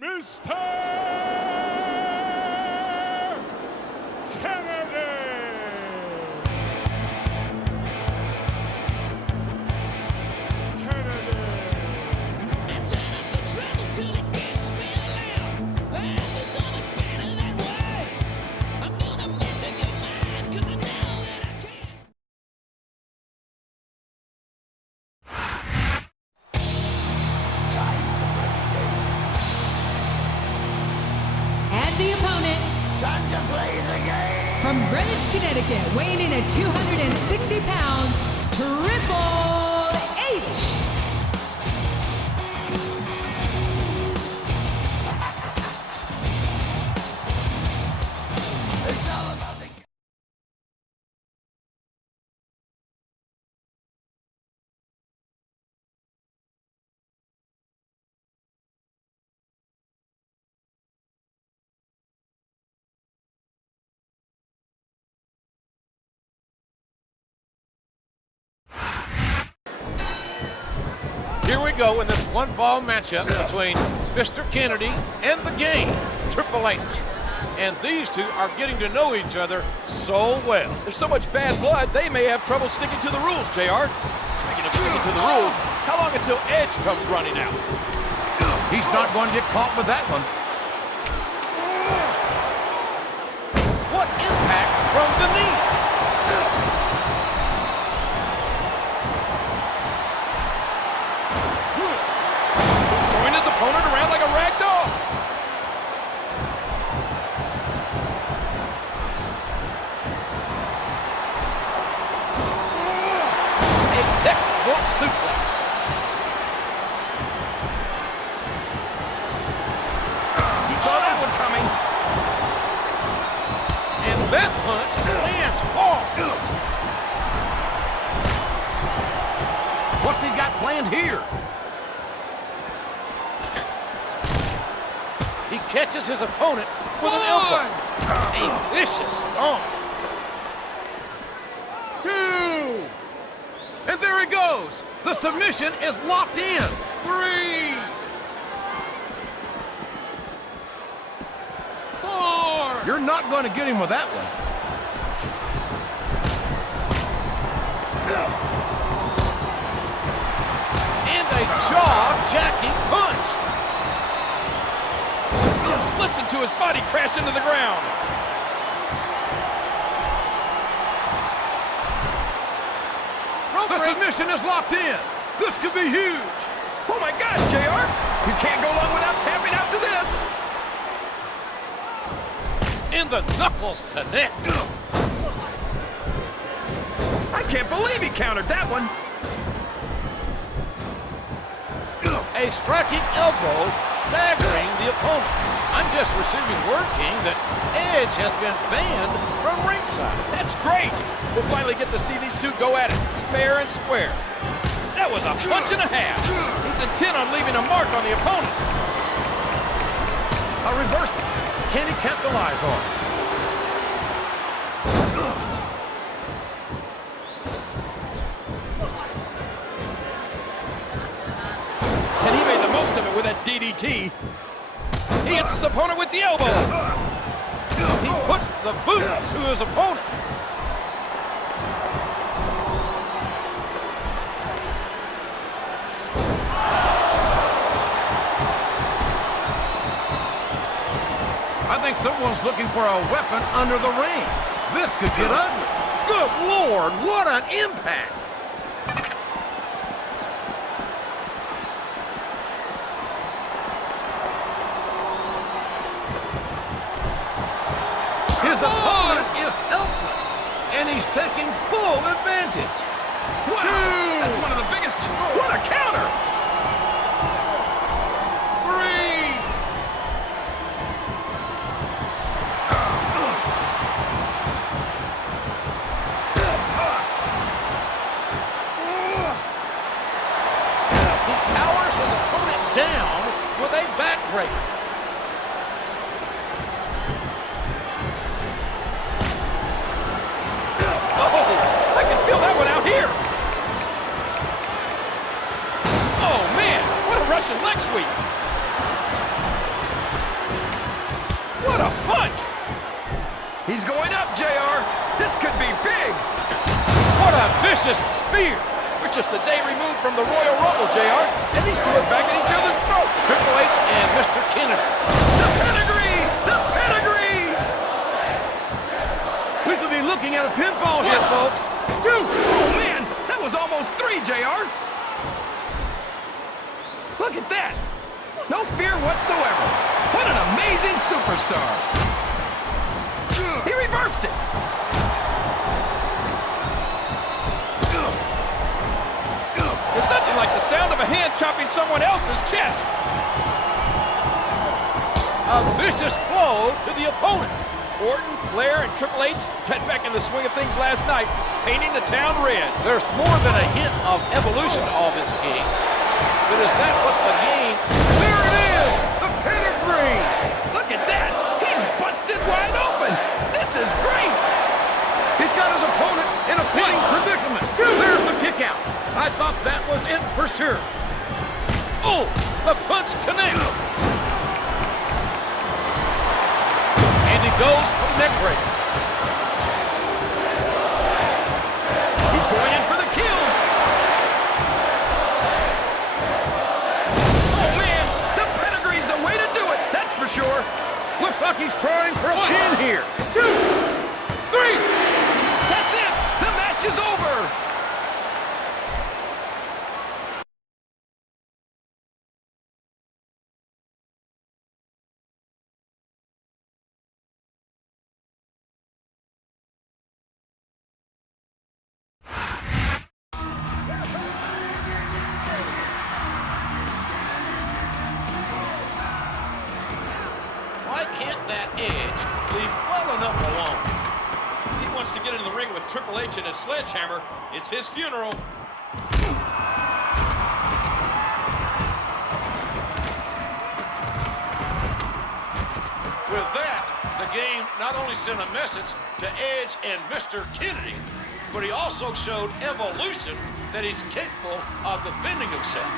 Mr. Kennedy! And the opponent, Time to play the game! from Greenwich, Connecticut, weighing in at 260 pounds, Triple H. It's all about the Here we go in this one-ball matchup between Mr. Kennedy and the Game, Triple H. And these two are getting to know each other so well. There's so much bad blood, they may have trouble sticking to the rules, JR. Speaking of sticking to the rules, how long until Edge comes running out? He's not going to get caught with that one. What impact from the knee? He's throwing his opponent around like a rag doll. A textbook suplex. He saw that one coming. And that punch lands hard. What's he got planned here? He catches his opponent with an elbow. A vicious stomp. 2. And there he goes. The submission is locked in. 3. 4. You're not going to get him with that one. And a jaw-jacking punch. Just listen to his body crash into the ground. The submission is locked in. This could be huge. Oh my gosh, JR! You can't go long without tapping out to this. And the knuckles connect. I can't believe he countered that one. A striking elbow staggering the opponent. I'm just receiving word, King, that Edge has been banned from ringside. That's great. We'll finally get to see these two go at it, fair and square. That was a punch and a half. He's intent on leaving a mark on the opponent. A reversal. Can he capitalize on it? And he made the most of it with that DDT. He hits his opponent with the elbow. He puts the boot to his opponent. think someone's looking for a weapon under the ring. This could get ugly. Good Lord, what an impact! His opponent is helpless, and he's taking full advantage. Wow! That's one of the biggest... What a counter! 3. He powers his opponent down with a backbreaker. Oh, I can feel that one out here. Oh, man, what a Russian leg sweep. What a punch. He's going up, JR. This could be big. What a vicious spear. We're just a day removed from the Royal Rumble, JR, and these two are back at each other's throats. Triple H and Mr. Kennedy. The pedigree! The pedigree! We could be looking at a pinfall here, folks. 2! Oh, man, that was almost 3, JR. Look at that. No fear whatsoever. What an amazing superstar. He reversed it. There's nothing like the sound of a hand chopping someone else's chest. A vicious blow to the opponent. Orton, Flair, and Triple H got back in the swing of things last night, painting the town red. There's more than a hint of evolution to all this, King. But is that what the game... There it is! The pedigree! Look at that! He's busted wide open! This is great! He's got his opponent in a pinning predicament. There's the kick out. I thought that was it for sure. Oh, the punch connects. And he goes for the neck breaker. He's going in for the kill. Oh, man, the pedigree's the way to do it, that's for sure. Looks like he's trying for a pin here. 2, 3. That's it. The match is over. Why can't that Edge leave well enough alone? If he wants to get in the ring with Triple H and his sledgehammer, it's his funeral. With that, the game not only sent a message to Edge and Mr. Kennedy, but he also showed evolution that he's capable of defending himself.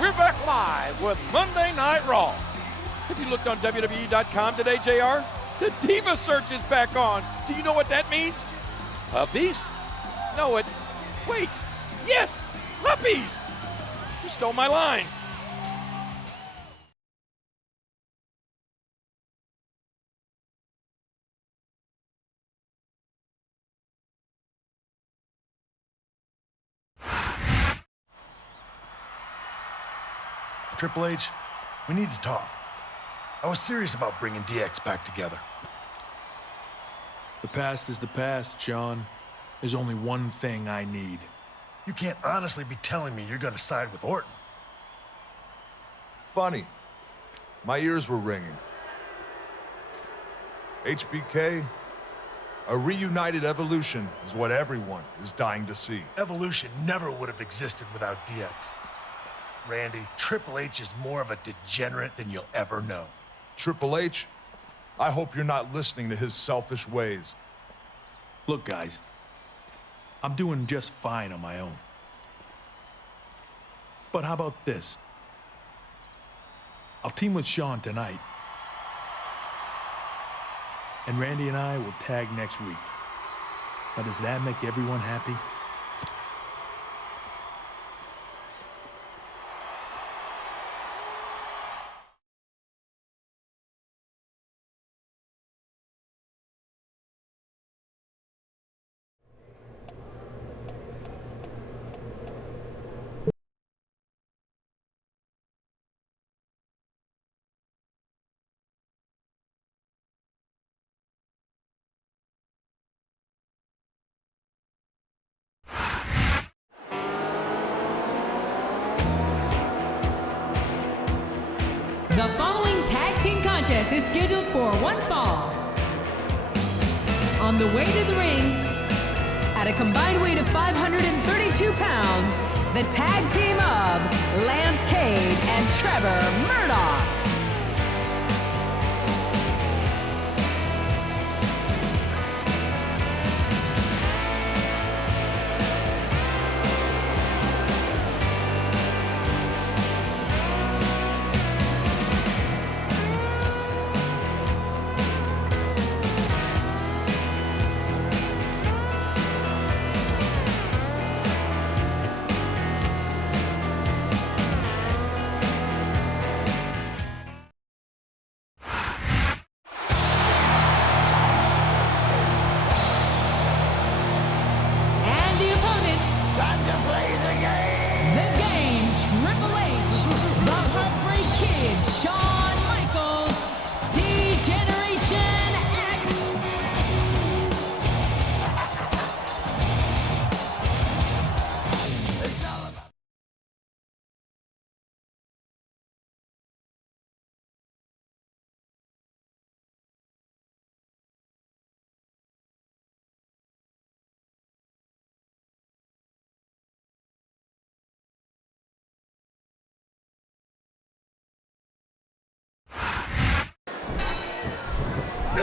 We're back live with Monday Night Raw. Have you looked on WWE.com today, JR? The Diva Search is back on. Do you know what that means? Puppies? No, it. Wait. Yes, puppies. You stole my line. Triple H, we need to talk. I was serious about bringing DX back together. The past is the past, John. There's only one thing I need. You can't honestly be telling me you're gonna side with Orton. Funny. My ears were ringing. HBK, A reunited Evolution is what everyone is dying to see. Evolution never would have existed without DX. Randy, Triple H is more of a degenerate than you'll ever know. Triple H, I hope you're not listening to his selfish ways. Look, guys, I'm doing just fine on my own. But how about this? I'll team with Sean tonight. And Randy and I will tag next week. Now, does that make everyone happy? The following tag team contest is scheduled for one fall. On the way to the ring, at a combined weight of 532 pounds, the tag team of Lance Cade and Trevor Murdoch.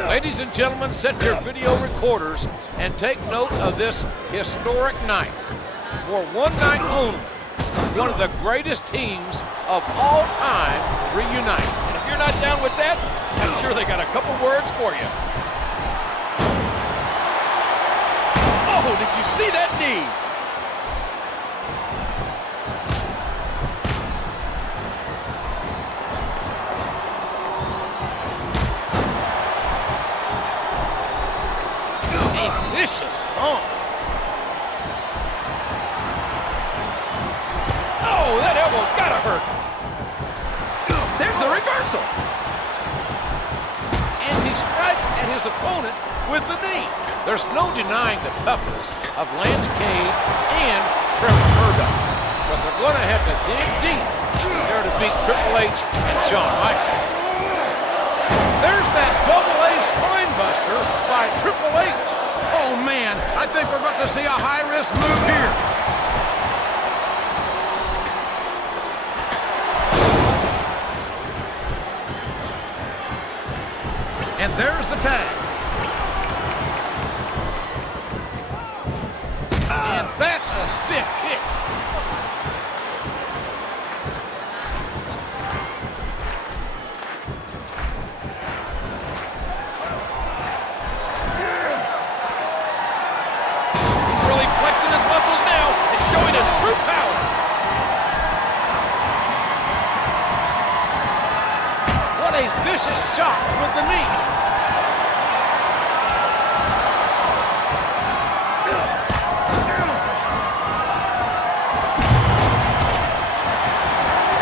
Ladies and gentlemen, set your video recorders and take note of this historic night. For one night only, one of the greatest teams of all time reunite. And if you're not down with that, I'm sure they got a couple words for you. Oh, did you see that knee? Vicious stomp. Oh, that elbow's gotta hurt. There's the reversal. And he strikes at his opponent with the knee. There's no denying the toughness of Lance Cade and Trevor Murdoch. But they're going to have to dig deep there to beat Triple H and Shawn Michaels. There's that double-A spinebuster by Triple H. Oh, man, I think we're about to see a high-risk move here. And there's the tag. And that's a stiff kick. Showing us true power. What a vicious shot with the knee.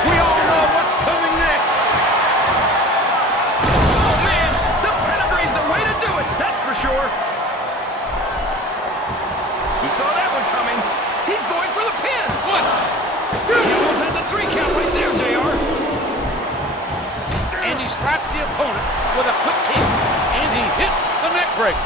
We all know what's coming next. Oh, man, the pedigree's the way to do it, that's for sure. He saw that one coming. He's going for the pin. What? He almost had the 3 count right there, JR. And he strikes the opponent with a quick kick. And he hits the neck breaker.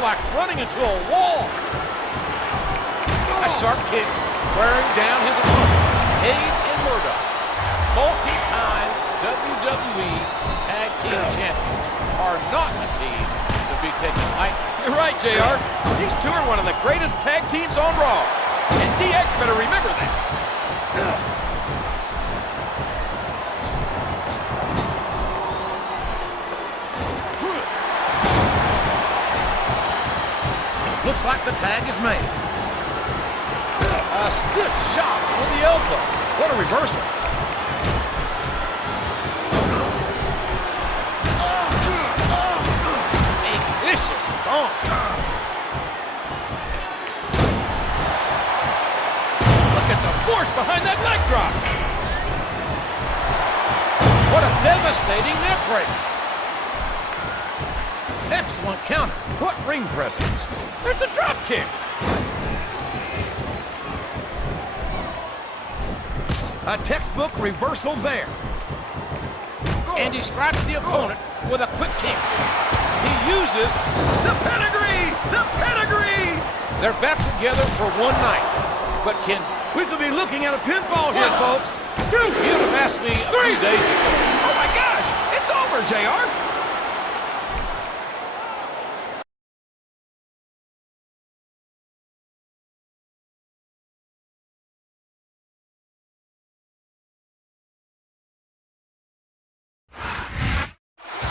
more like running into a wall. A sharp kick wearing down his opponent. Cade and Murdoch, multi-time WWE Tag Team Champions, are not a team to be taken lightly. You're right, JR. These two are one of the greatest tag teams on Raw. And DX better remember that. Looks like the tag is made. A stiff shot with the elbow. What a reversal. A vicious stomp. Look at the force behind that leg drop. What a devastating neck break. Excellent counter. What ring presence. There's the drop kick. A textbook reversal there. And he strikes the opponent with a quick kick. He uses The pedigree! The pedigree! They're back together for one night. But we could be looking at a pinfall here, folks. You'd have asked me a few days ago. Oh my gosh! It's over, JR!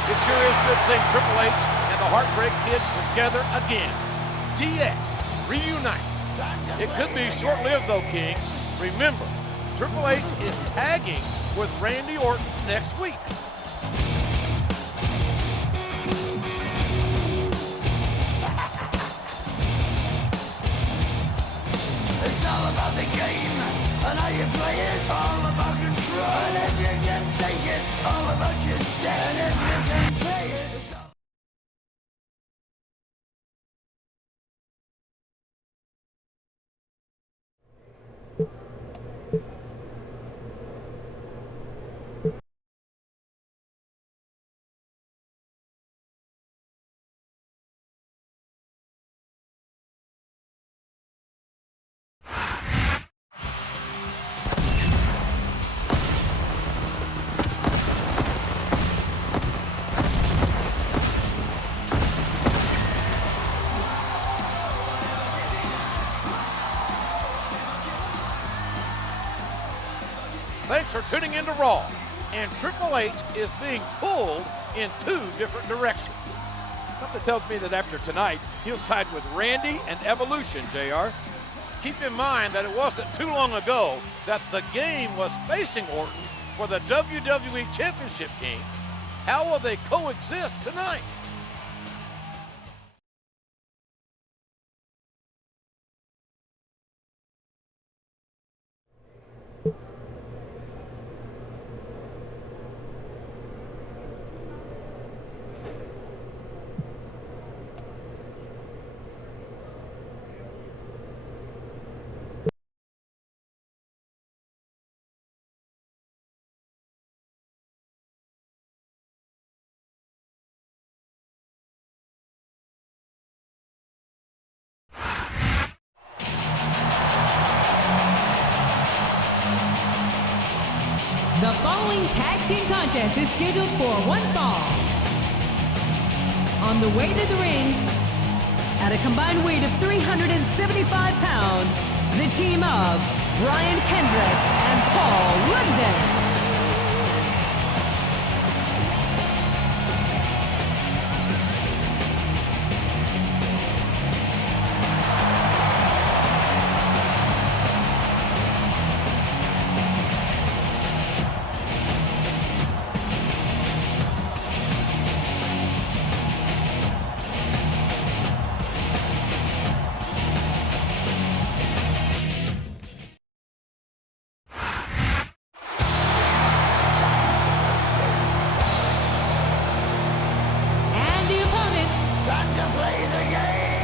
It sure is good seeing Triple H and the Heartbreak Kid together again. DX reunites. It could be short-lived though, King. Remember, Triple H is tagging with Randy Orton next week. It's all about the game and how you play it. All about control. And if you can take it, it's all about your debt. And if you can pay it, it's all... Thanks for tuning into Raw. And Triple H is being pulled in two different directions. Something tells me that after tonight, he'll side with Randy and Evolution, JR. Keep in mind that it wasn't too long ago that the game was facing Orton for the WWE Championship, King. How will they coexist tonight? The following tag team contest is scheduled for one fall. On the way to the ring, at a combined weight of 375 pounds, the team of Brian Kendrick and Paul London.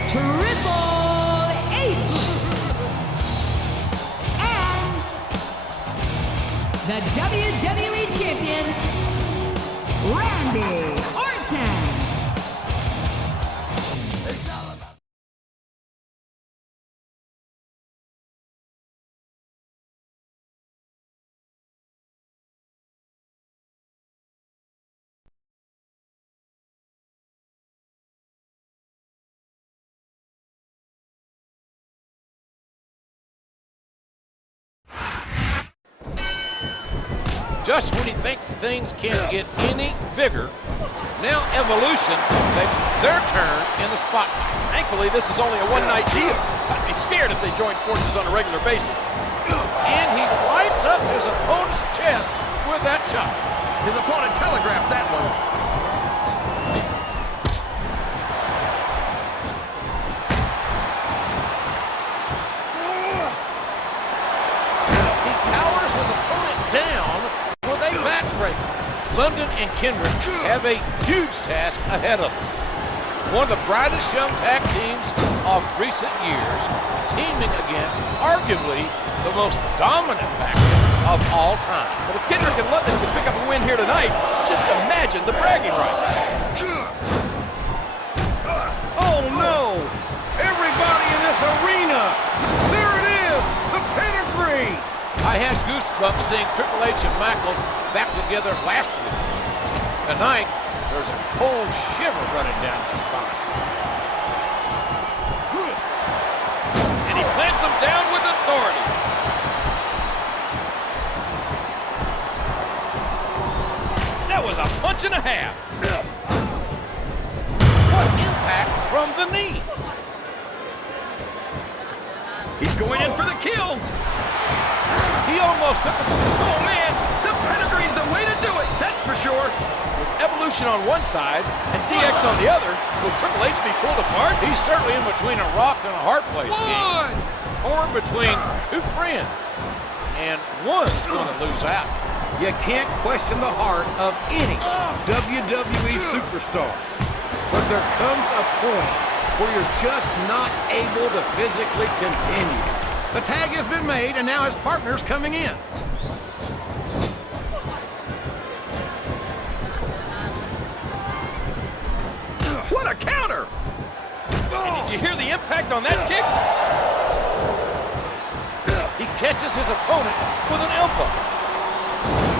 Triple H and the WWE Champion, Randy Orton. It's all about Just when you think things can't get any bigger, now Evolution takes their turn in the spotlight. Thankfully, this is only a one-night deal. I'd be scared if they joined forces on a regular basis. And he lights up his opponent's chest with that chop. His opponent telegraphed that one. He powers his opponent down with a backbreaker. London and Kendrick have a huge task ahead of them. One of the brightest young tag teams of recent years, teaming against arguably the most dominant faction of all time. But if Kendrick and London can pick up a win here tonight, just imagine the bragging rights. Oh no! Everybody in this arena! There it is! The pedigree! I had goosebumps seeing Triple H and Michaels back together last week. Tonight, there's a cold shiver running down my spine. And he plants him down with authority. That was a punch and a half. What impact from the knee? He's going in for the kill. He almost took it. Oh man, the pedigree's the way to do it, that's for sure. With Evolution on one side and DX on the other, will Triple H be pulled apart? He's certainly in between a rock and a hard place, King. Or between two friends. And one's going to lose out. You can't question the heart of any WWE superstar. But there comes a point where you're just not able to physically continue. The tag has been made, and now his partner's coming in. What a counter! And did you hear the impact on that kick? He catches his opponent with an elbow.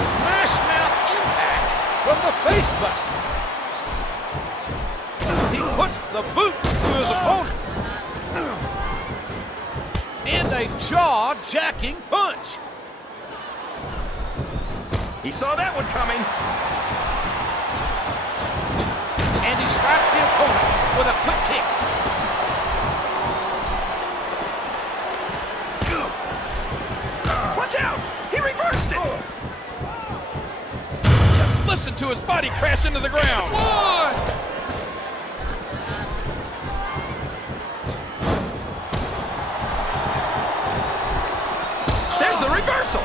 Smash mouth impact from the face buster. He puts the boot to his opponent. And a jaw-jacking punch. He saw that one coming. And he strikes the opponent with a quick kick. Watch out! He reversed it! Just listen to his body crash into the ground. One! There's the reversal!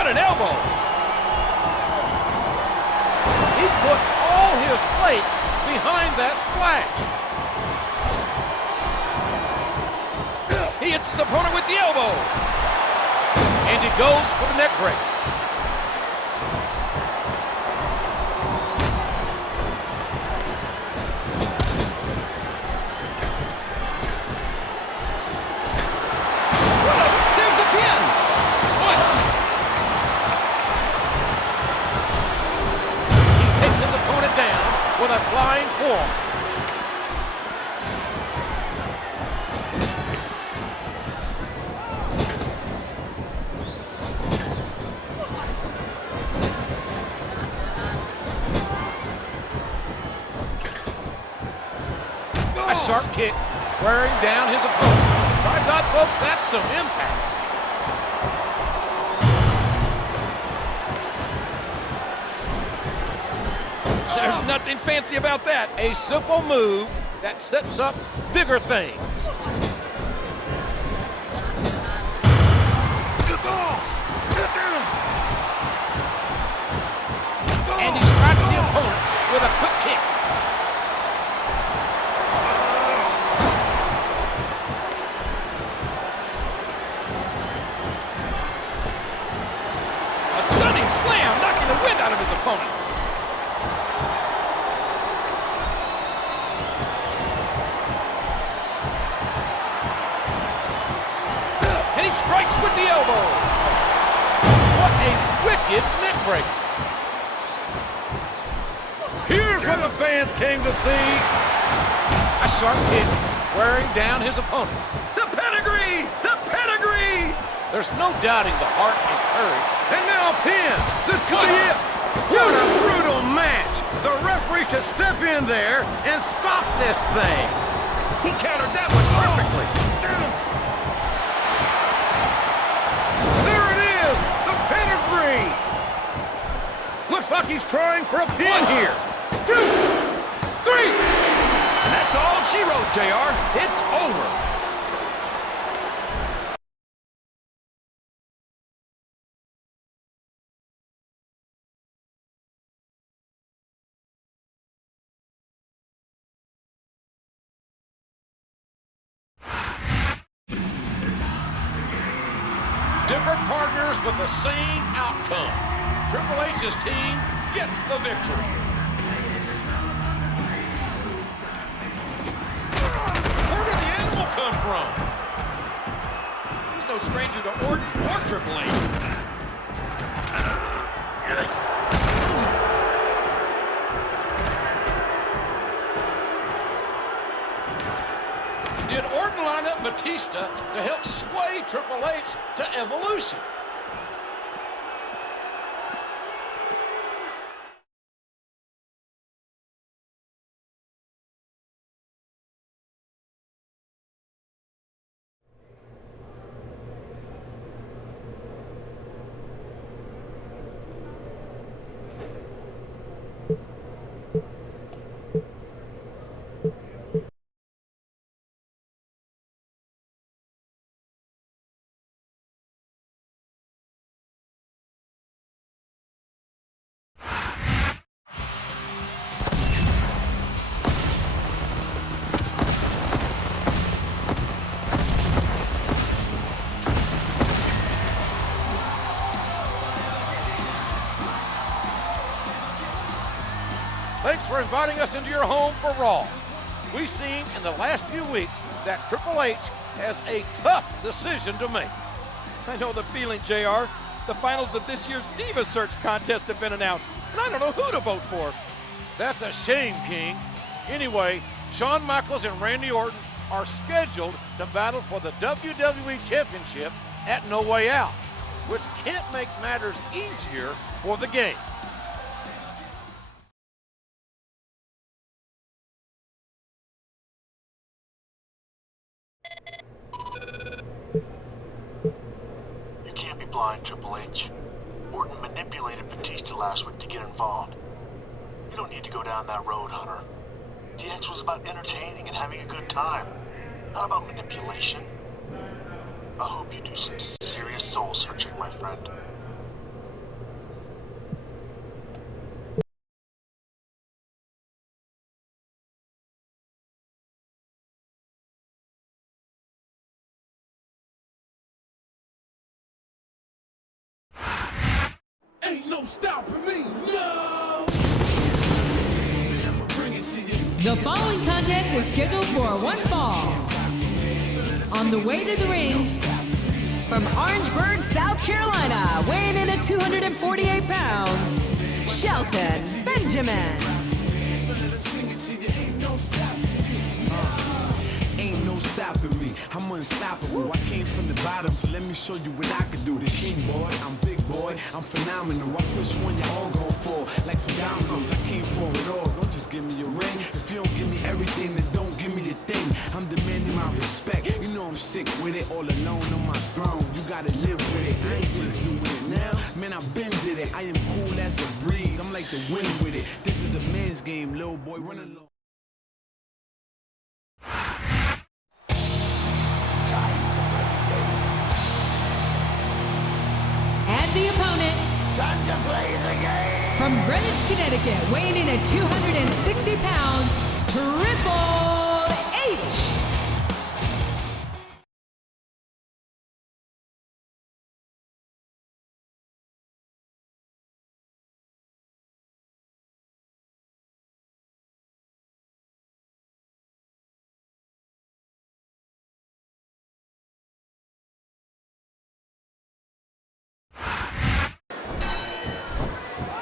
An elbow. He put all his weight behind that splash. He hits his opponent with the elbow. And he goes for the neck break. There's the pin. His opponent down with a flying forearm. A sharp kick wearing down his opponent. By God, folks, that's some impact. There's nothing fancy about that. A simple move that sets up bigger things. And he strikes the opponent with a quick kick. Stunning slam, knocking the wind out of his opponent. And he strikes with the elbow. What a wicked neck breaker. Here's what the fans came to see. A sharp kick wearing down his opponent. The pedigree! The pedigree! There's no doubting the heart and courage. And now a pin. This could be it. What a brutal match. The referee should step in there and stop this thing. He countered that one perfectly. There it is, the pedigree. Looks like he's trying for a pin here. 2, 3. And that's all she wrote, JR. It's over. Different partners with the same outcome. Triple H's team gets the victory. Where did the animal come from? He's no stranger to Orton or Triple H. Did Orton line up Batista to help sway Triple H to Evolution? Thanks for inviting us into your home for Raw. We've seen in the last few weeks that Triple H has a tough decision to make. I know the feeling, JR. The finals of this year's Diva Search contest have been announced, and I don't know who to vote for. That's a shame, King. Anyway, Shawn Michaels and Randy Orton are scheduled to battle for the WWE Championship at No Way Out, which can't make matters easier for the game. You can't be blind, Triple H. Orton manipulated Batista last week to get involved. You don't need to go down that road, Hunter. DX was about entertaining and having a good time, not about manipulation. I hope you do some serious soul searching, my friend. Ain't no stopping me, no! The following contest is scheduled for one fall. On the way to the ring, from Orangeburg, South Carolina, weighing in at 248 pounds, Shelton Benjamin. Ain't no stopping me, I'm unstoppable. I came from the bottom, so let me show you what I can do. The king boy, I'm big boy, I'm phenomenal. I push one, you all gon' fall like some dominoes. I came for it all, don't just give me a ring. If you don't give me everything, then don't give me the thing. I'm demanding my respect, you know I'm sick with it. All alone on my throne, you gotta live with it. I ain't just doing it now, man, I've been did it. I am cool as a breeze, I'm like the wind with it. This is a man's game, little boy, run along. And the opponent, Time to play the game! from Greenwich, Connecticut, weighing in at 260 pounds, Triple H.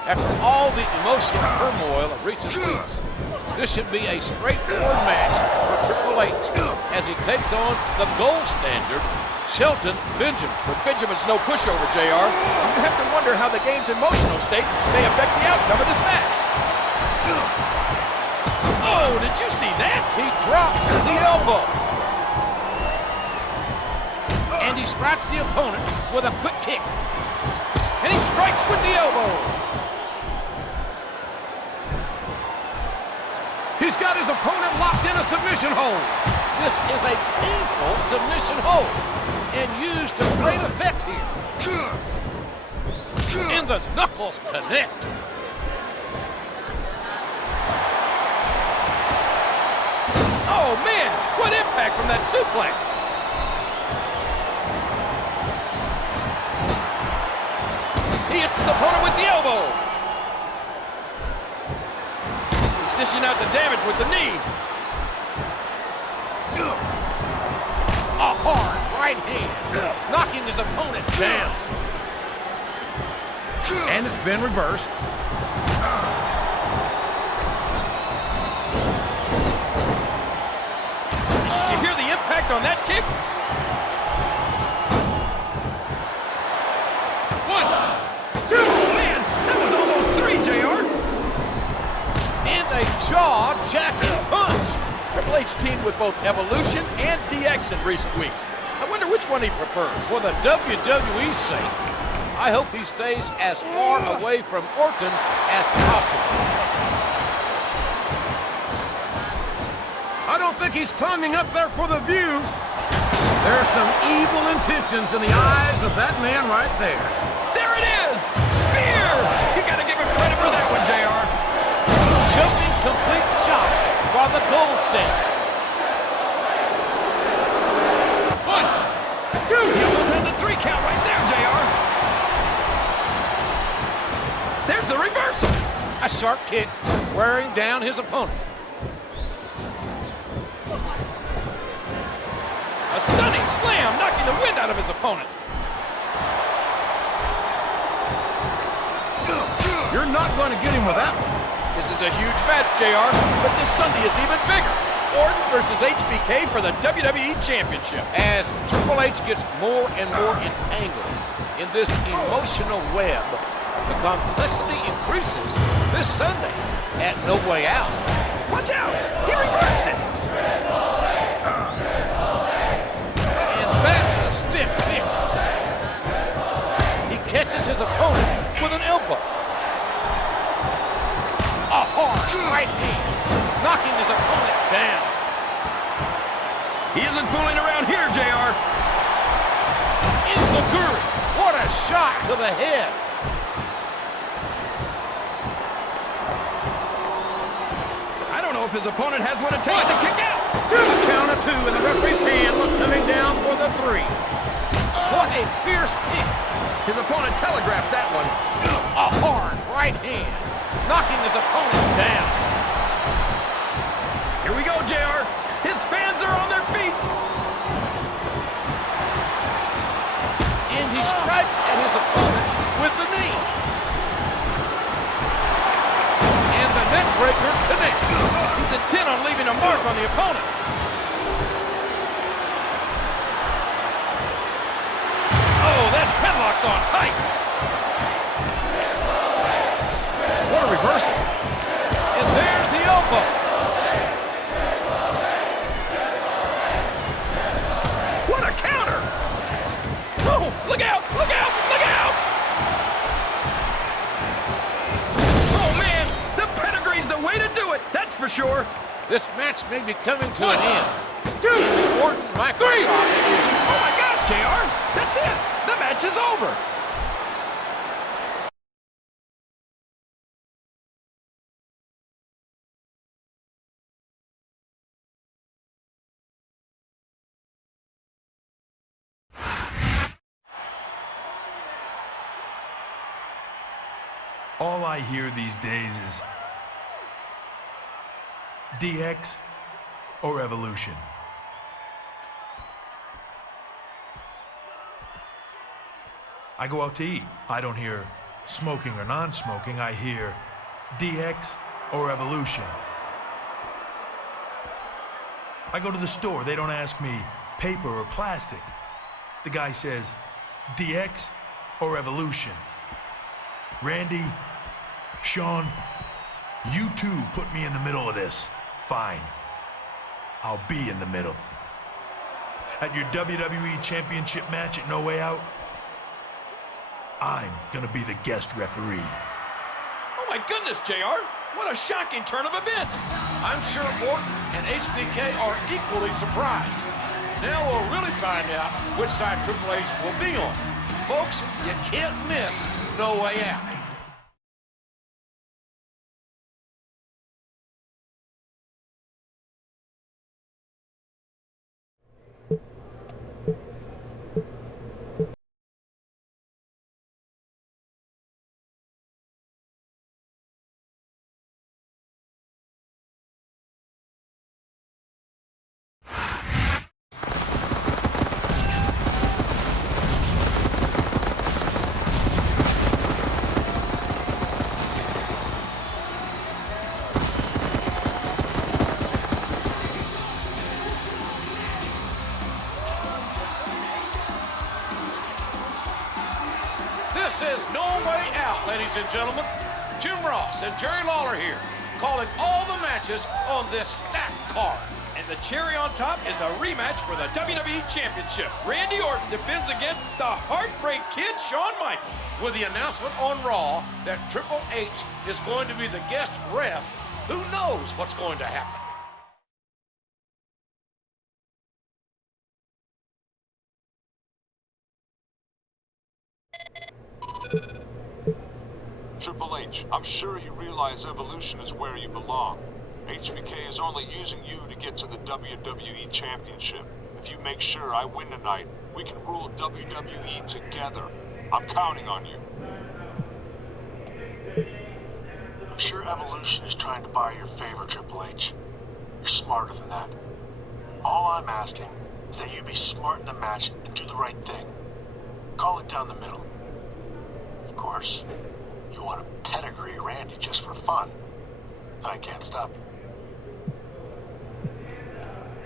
After all the emotional turmoil of recent weeks, this should be a straightforward match for Triple H as he takes on the gold standard, Shelton Benjamin. But Benjamin's no pushover, JR. You have to wonder how the game's emotional state may affect the outcome of this match. Oh, did you see that? He dropped the elbow. And he strikes the opponent with a quick kick. And he strikes with the elbow. He's got his opponent locked in a submission hold. This is a painful submission hold and used to great effect here. And the knuckles connect. Oh, man, what impact from that suplex. He hits his opponent with the elbow. He's dishing out the damage with the knee. A hard right hand, knocking his opponent down. And it's been reversed. You hear the impact on that kick? One, two, man, that was almost three, JR. And a jaw-jacking punch. Triple H teamed with both Evolution and DX in recent weeks. I wonder which one he prefers. For the WWE's sake, I hope he stays as far away from Orton as possible. I don't think he's climbing up there for the view. There are some evil intentions in the eyes of that man right there. There it is! Spear! You gotta give him credit for that one, JR. Jumping complete shot for the gold standard. One, two! He almost had the 3 count right there, JR. There's the reversal. A sharp kick wearing down his opponent. A stunning slam, knocking the wind out of his opponent. You're not going to get him with that one. This is a huge match, JR, but this Sunday is even bigger. Orton versus HBK for the WWE Championship. As Triple H gets more and more entangled in this emotional web, the complexity increases this Sunday at No Way Out. Watch out! He reversed it! And that's a stiff kick. He catches his opponent with an elbow. A hard right hand, knocking his opponent down. He isn't fooling around here, JR. Enziguri, what a shot to the head. I don't know if his opponent has what it takes to kick out. The count of 2, and the referee's hand was coming down for the 3. What a fierce kick. His opponent telegraphed that one. A hard right hand, knocking his opponent down. Here we go, JR. His fans are on their feet. And he strikes at his opponent with the knee. And the neck breaker connects. He's intent on leaving a mark on the opponent. Oh, that headlock's on tight. What a reversal. And there's the elbow. What a counter! Oh, look out, look out, look out! Oh, man, the pedigree's the way to do it, that's for sure. This match may be coming to an end. 2, Orton, 3! Oh my gosh, JR, that's it. The match is over. All I hear these days is DX or Evolution. I go out to eat. I don't hear Smoking or non-smoking, I hear DX or Evolution. I go to the store, they don't ask me paper or plastic. The guy says, DX or Evolution? Randy, Sean, you two put me in the middle of this. Fine. I'll be in the middle. At your WWE Championship match at No Way Out, I'm gonna be the guest referee. Oh my goodness, JR! What a shocking turn of events! I'm sure Orton and HBK are equally surprised. Now we'll really find out which side Triple H will be on. Folks, you can't miss No Way Out. This is No Way Out, ladies and gentlemen. Jim Ross and Jerry Lawler here, calling all the matches on this stacked card. And the cherry on top is a rematch for the WWE Championship. Randy Orton defends against the Heartbreak Kid, Shawn Michaels. With the announcement on Raw that Triple H is going to be the guest ref, who knows what's going to happen? Triple H, I'm sure you realize Evolution is where you belong. HBK is only using you to get to the WWE Championship. If you make sure I win tonight, we can rule WWE together. I'm counting on you. I'm sure Evolution is trying to buy your favor, Triple H. You're smarter than that. All I'm asking is that you be smart in the match and do the right thing. Call it down the middle. Of course, you want to pedigree Randy just for fun. I can't stop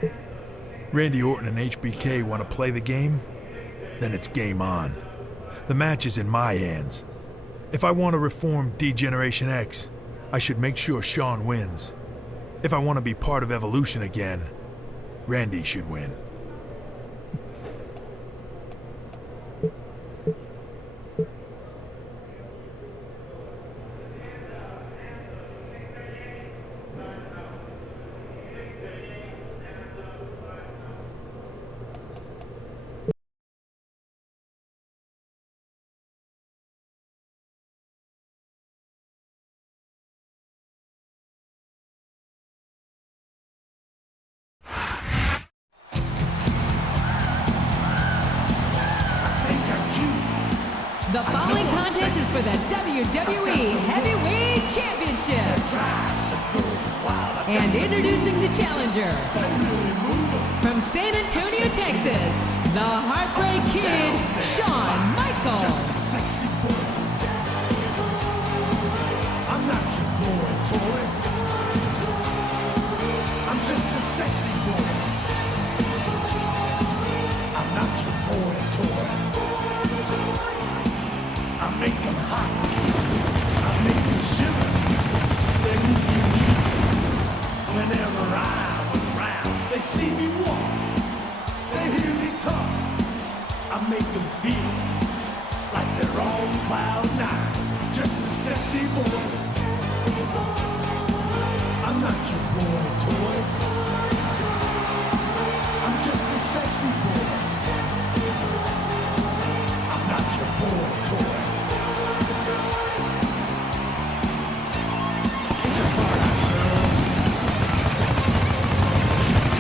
you. Randy Orton and HBK want to play the game? Then it's game on. The match is in my hands. If I want to reform D-Generation X, I should make sure Shawn wins. If I want to be part of Evolution again, Randy should win. The following contest is for the WWE Heavyweight Championship. And introducing the challenger, from San Antonio, Texas, the Heartbreak Kid, Shawn Michaels. Just a sexy boy. I'm not your boy toy. I'm just a sexy boy. I'm not your boy toy. I make them hot. I make them shiver. Things you need. Whenever I'm around, they see me walk. They hear me talk. I make them feel like they're on cloud nine. Just a sexy boy. I'm not your boy toy. I'm just a sexy boy. I'm not your boy toy. Get your heart out, girl.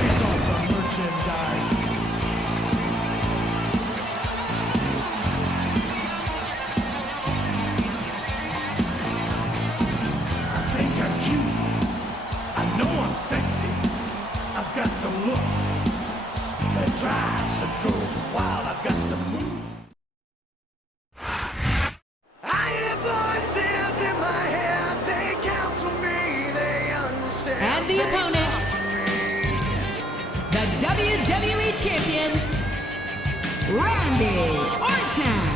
It's all the merchandise. I think I'm cute. I know I'm sexy. I've got the look that drives a Champion, Randy Orton.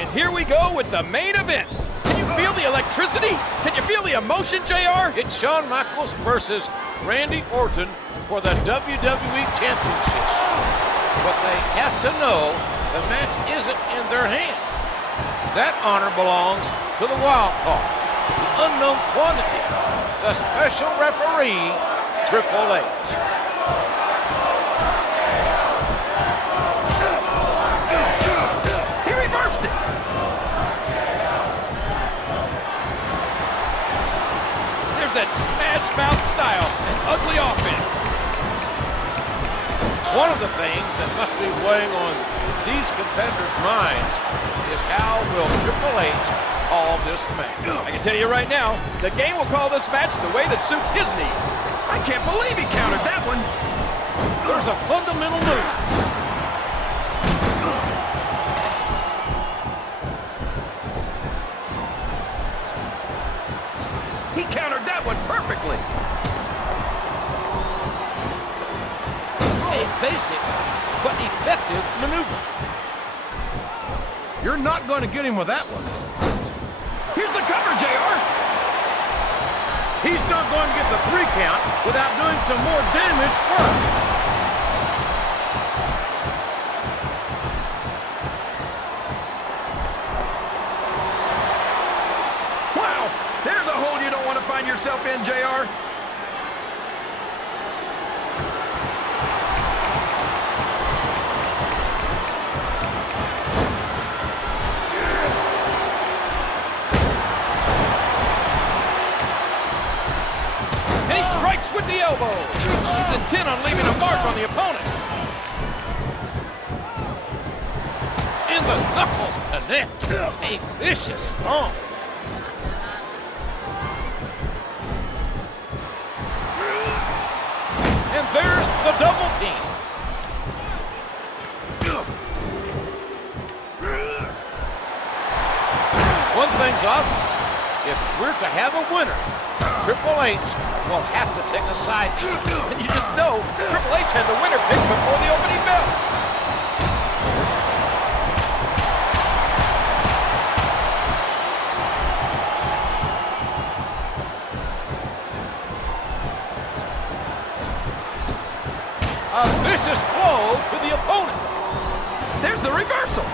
And here we go with the main event. Can you feel the electricity? Can you feel the emotion, JR? It's Shawn Michaels versus Randy Orton for the WWE Championship. But they have to know the match isn't in their hands. That honor belongs to the wild card, the unknown quantity, the special referee, Triple H. He reversed it. There's that smash mouth style and ugly offense. One of the things that must be weighing on these competitors' minds is how will Triple H call this match? I can tell you right now, the game will call this match the way that suits his needs. I can't believe he countered that one. There's a fundamental move. He countered that one perfectly. A basic but effective maneuver. You're not going to get him with that one. Here's the cover, JR. He's not going to get the 3 count without doing some more damage first. Wow, there's a hole you don't want to find yourself in, JR. With the elbow. He's intent on leaving a mark on the opponent. And the knuckles connect. A vicious stomp. And there's the double team. One thing's obvious. If we're to have a winner, Triple H will have to take a side. And you just know Triple H had the winner pick before the opening bell. A vicious blow to the opponent. There's the reversal.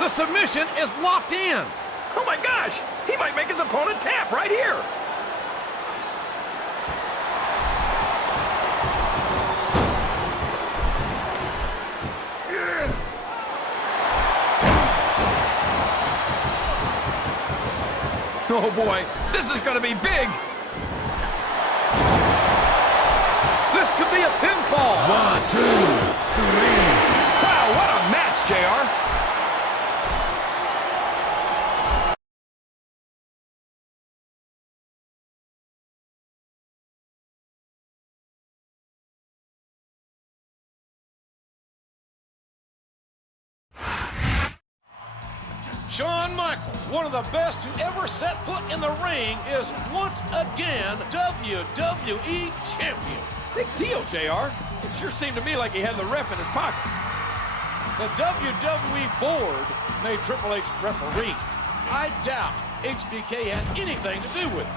The submission is locked in. Oh my gosh, he might make his opponent tap right here. Oh boy, this is going to be big. This could be a pinfall. 1, 2, 3. Wow, what a match, JR. Shawn Michaels, one of the best to ever set foot in the ring, is once again WWE Champion. Big deal, JR. It sure seemed to me like he had the ref in his pocket. The WWE Board made Triple H referee. I doubt HBK had anything to do with it.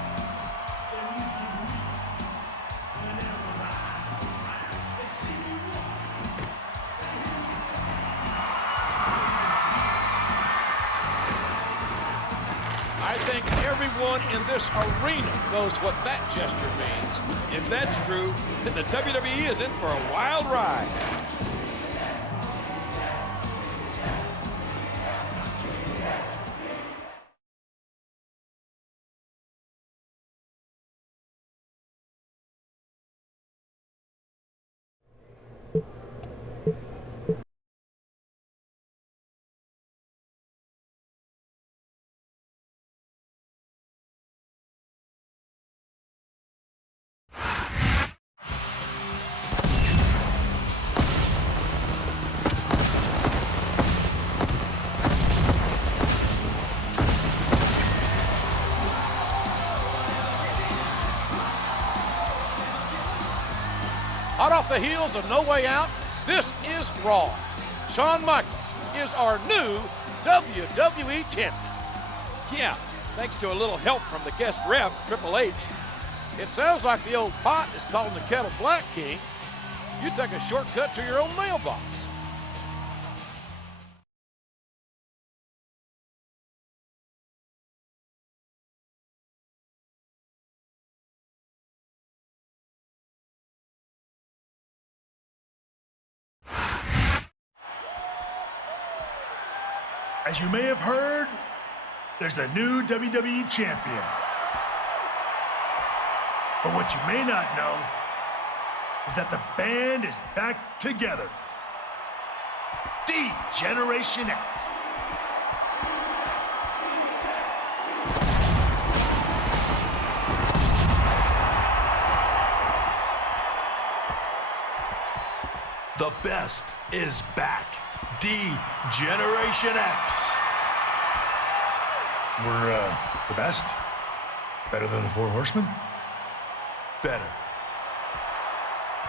I think everyone in this arena knows what that gesture means. If that's true, then the WWE is in for a wild ride. Hot off the heels of No Way Out, this is Raw. Shawn Michaels is our new WWE champion. Yeah, thanks to a little help from the guest ref, Triple H. It sounds like the old pot is calling the kettle black, King. You take a shortcut to your own mailbox. As you may have heard, there's a new WWE champion. But what you may not know is that the band is back together. D-Generation X. The best is back. D-Generation X. We're, the best? Better than the Four Horsemen? Better.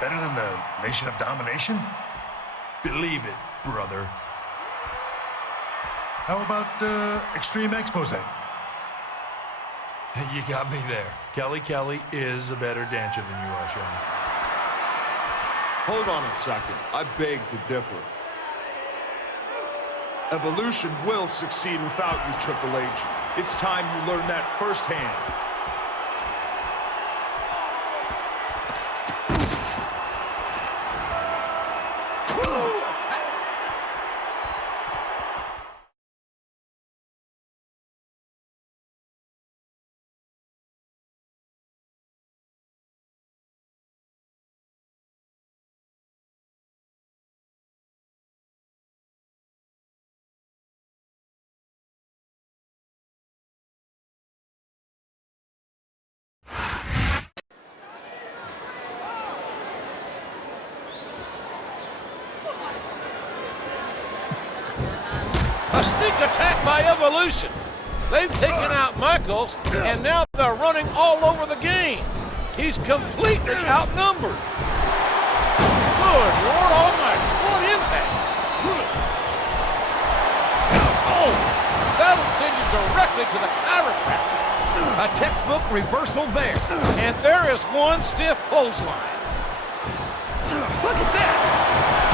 Better than the Nation of Domination? Believe it, brother. How about, Extreme Expose? You got me there. Kelly is a better dancer than you are, Shawn. Hold on a second. I beg to differ. Evolution will succeed without you, Triple H. It's time you learn that firsthand. A sneak attack by Evolution. They've taken out Michaels, and now they're running all over the game. He's completely outnumbered. Good Lord Almighty, what impact. Oh, that'll send you directly to the chiropractor. A textbook reversal there. And there is one stiff clothesline. Look at that!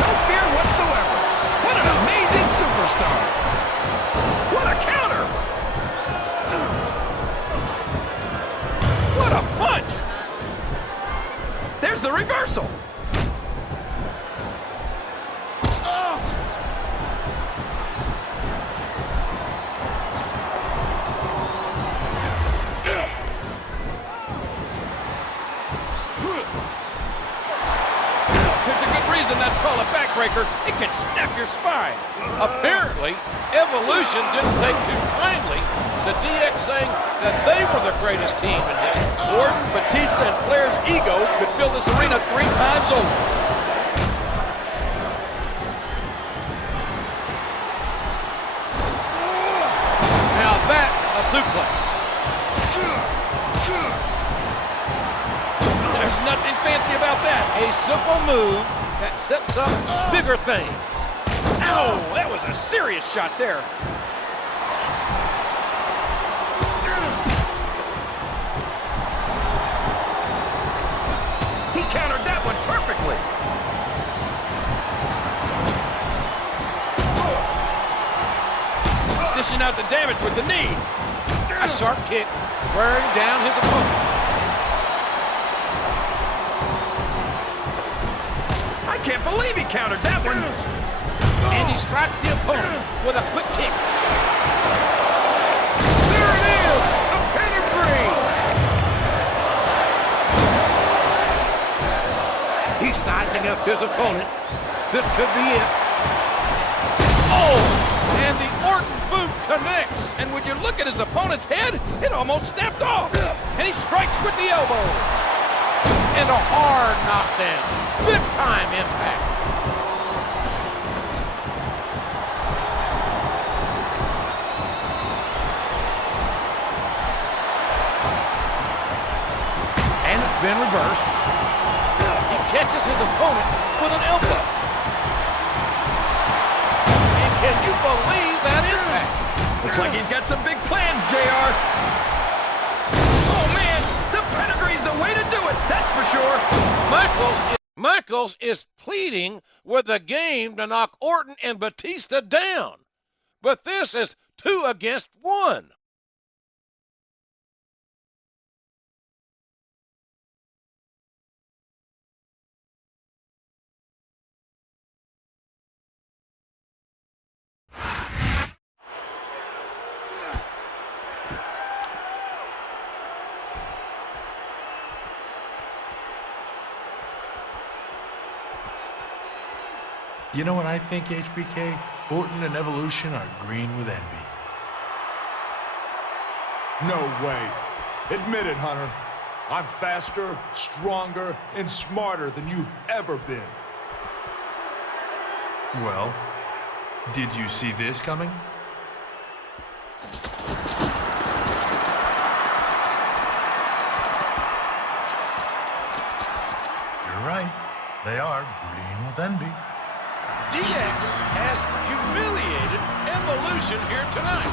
No fear whatsoever. What an amazing superstar! What a counter! What a punch! There's the reversal! That's called a backbreaker. It can snap your spine. Apparently, Evolution didn't take too kindly to DX saying that they were the greatest team in history. Orton, Batista, and Flair's egos could fill this arena 3 times over. Now that's a suplex. There's nothing fancy about that. A simple move that sets up bigger things. Ow! That was a serious shot there. He countered that one perfectly. Dishing out the damage with the knee. A sharp kick wearing down his opponent. I can't believe he countered that one. And he strikes the opponent with a quick kick. There it is, the pedigree. He's sizing up his opponent. This could be it. Oh, and the Orton boot connects. And when you look at his opponent's head, it almost snapped off. And he strikes with the elbow. And a hard knockdown. Big time impact. And it's been reversed. He catches his opponent with an elbow. And can you believe that impact? Looks like he's got some big plans, JR. Oh, man, the pedigree's the way to do it, that's for sure. Michaels is pleading with the game to knock Orton and Batista down. But this is 2 against 1. You know what I think, HBK? Orton and Evolution are green with envy. No way. Admit it, Hunter. I'm faster, stronger, and smarter than you've ever been. Well, did you see this coming? You're right. They are green with envy. DX has humiliated Evolution here tonight.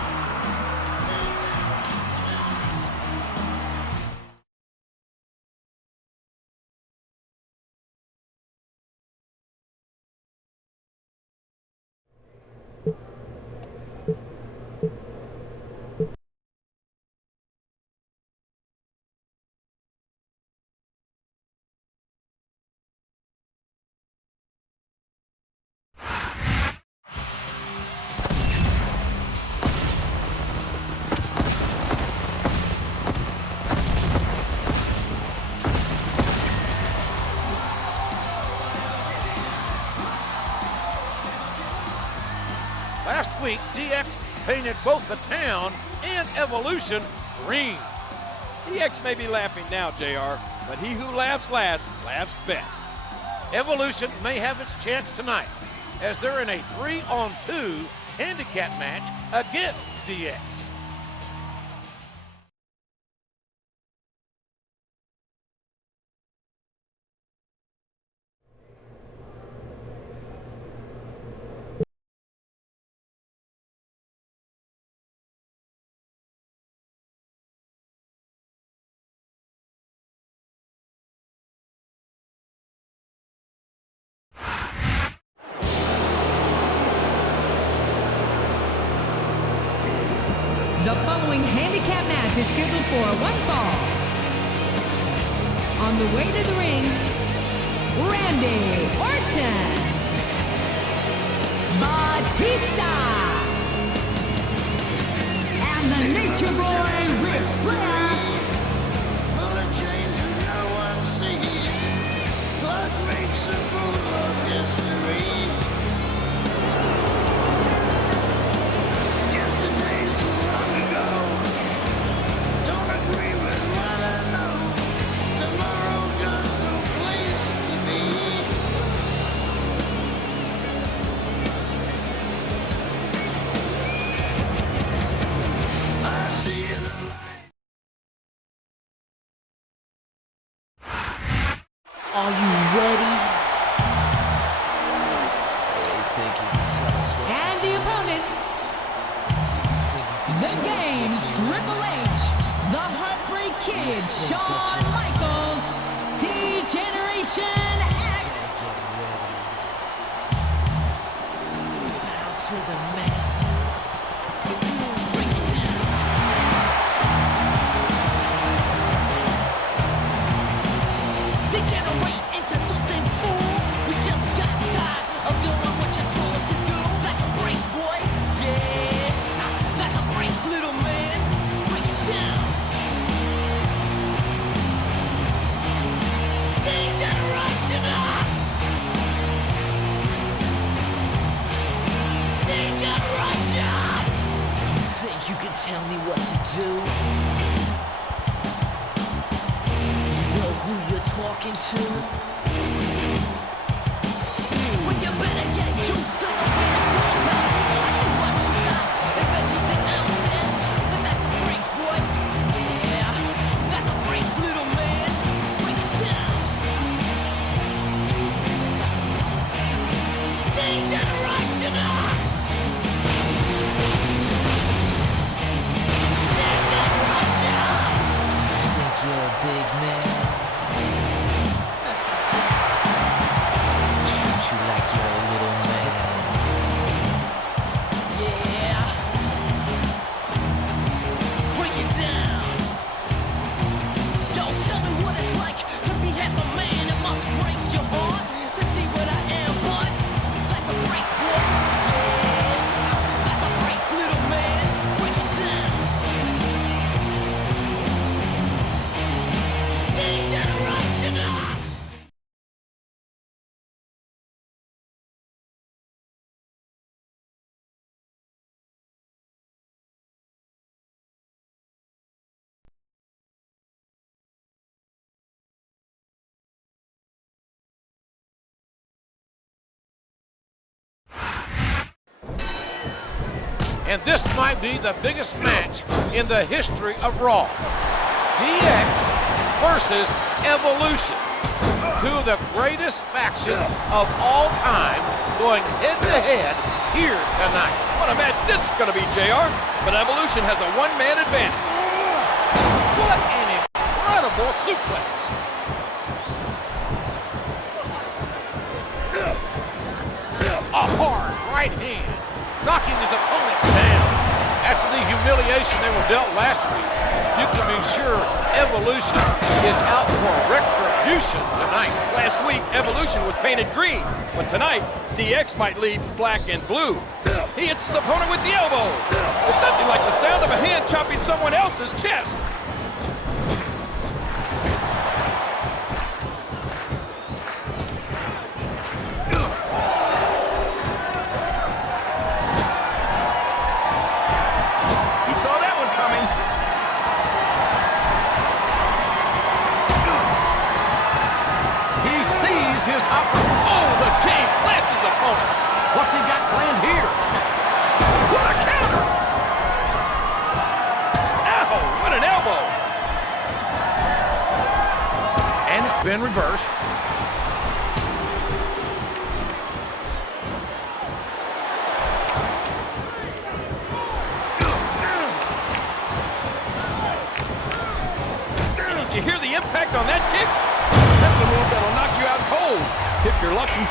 Last week, DX painted both the town and Evolution green. DX may be laughing now, JR, but he who laughs last laughs best. Evolution may have its chance tonight as they're in a 3-on-2 handicap match against DX. The following handicap match is scheduled for one fall. On the way to the ring, Randy Orton, Batista, and the Nature Boy Ric Flair. Well, a change that no one sees. Blood makes a fool of history. Yesterday's too long ago. Don't agree with what I know. Tomorrow got no place to be. I see the light. Are you ready? And the opponents, the Game, Triple H, the Heartbreak Kid, Shawn Michaels, D-Generation X. Bow to the masters. Degenerate into something fool. We just got tired of doing what you told us to do. That's a brace, boy. Yeah, that's a brace, little man. Break it down. Degeneration up. Degeneration. You think you can tell me what to do? Know who you're talking to? Well, you better get used to the way the world knows. I see what you got. It measures in ounces, but that's a brace, boy. Yeah, that's a brace, little man. Break it down. And this might be the biggest match in the history of Raw. DX versus Evolution. Two of the greatest factions of all time going head-to-head here tonight. What a match this is going to be, JR. But Evolution has a one-man advantage. What an incredible suplex. A hard right hand, knocking his opponent down. After the humiliation they were dealt last week, you can be sure Evolution is out for retribution tonight. Last week, Evolution was painted green, but tonight, DX might leave black and blue. He hits his opponent with the elbow. It's nothing like the sound of a hand chopping someone else's chest. He saw that one coming. He sees his opponent. Oh, the king plants his opponent. What's he got planned here? What a counter! Ow, what an elbow! And it's been reversed. Did you hear the impact on that kick? That's a move that'll knock you out cold, if you're lucky.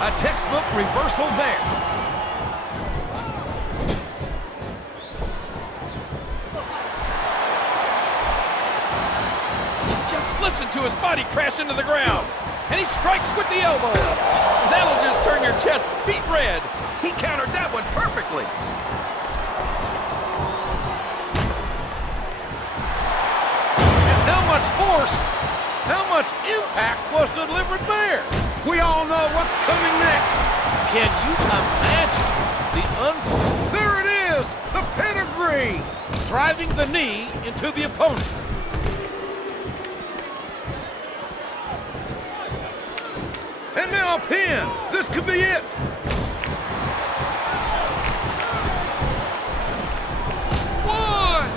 A textbook reversal there. Just listen to his body crash into the ground. And he strikes with the elbow. That'll just turn your chest beet red. He countered that one perfectly. And how much force, how much impact was delivered there? We all know what's coming next. Can you imagine there it is, the pedigree, driving the knee into the opponent. And now a pin. This could be it. One.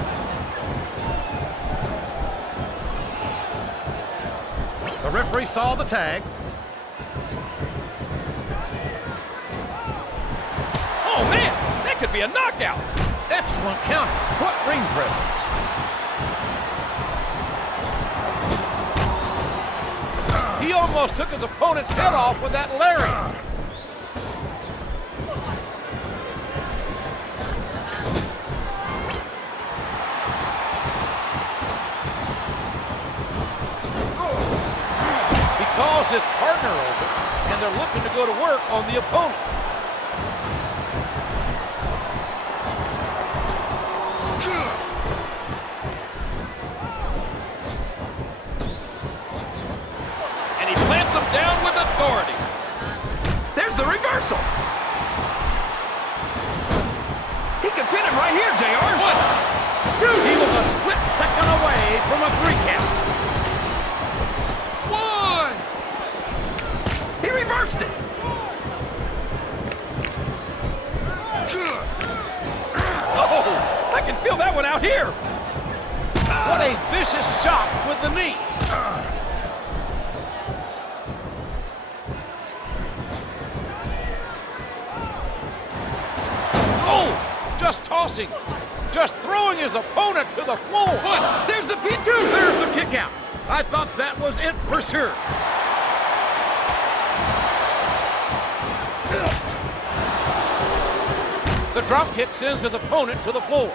The referee saw the tag. Oh, man, that could be a knockout. Excellent counter. What ring presence. He almost took his opponent's head off with that lariat. He calls his partner over, and they're looking to go to work on the opponent. And he plants him down with authority. There's the reversal. He could pin him right here, JR. What? Dude, he was a split second away from a 3 count. One. He reversed it. Oh, I can feel that one out here. What a vicious shot with the knee. Oh, just tossing, just throwing his opponent to the floor. What? There's the pin. There's the kick out. I thought that was it for sure. The drop kick sends his opponent to the floor.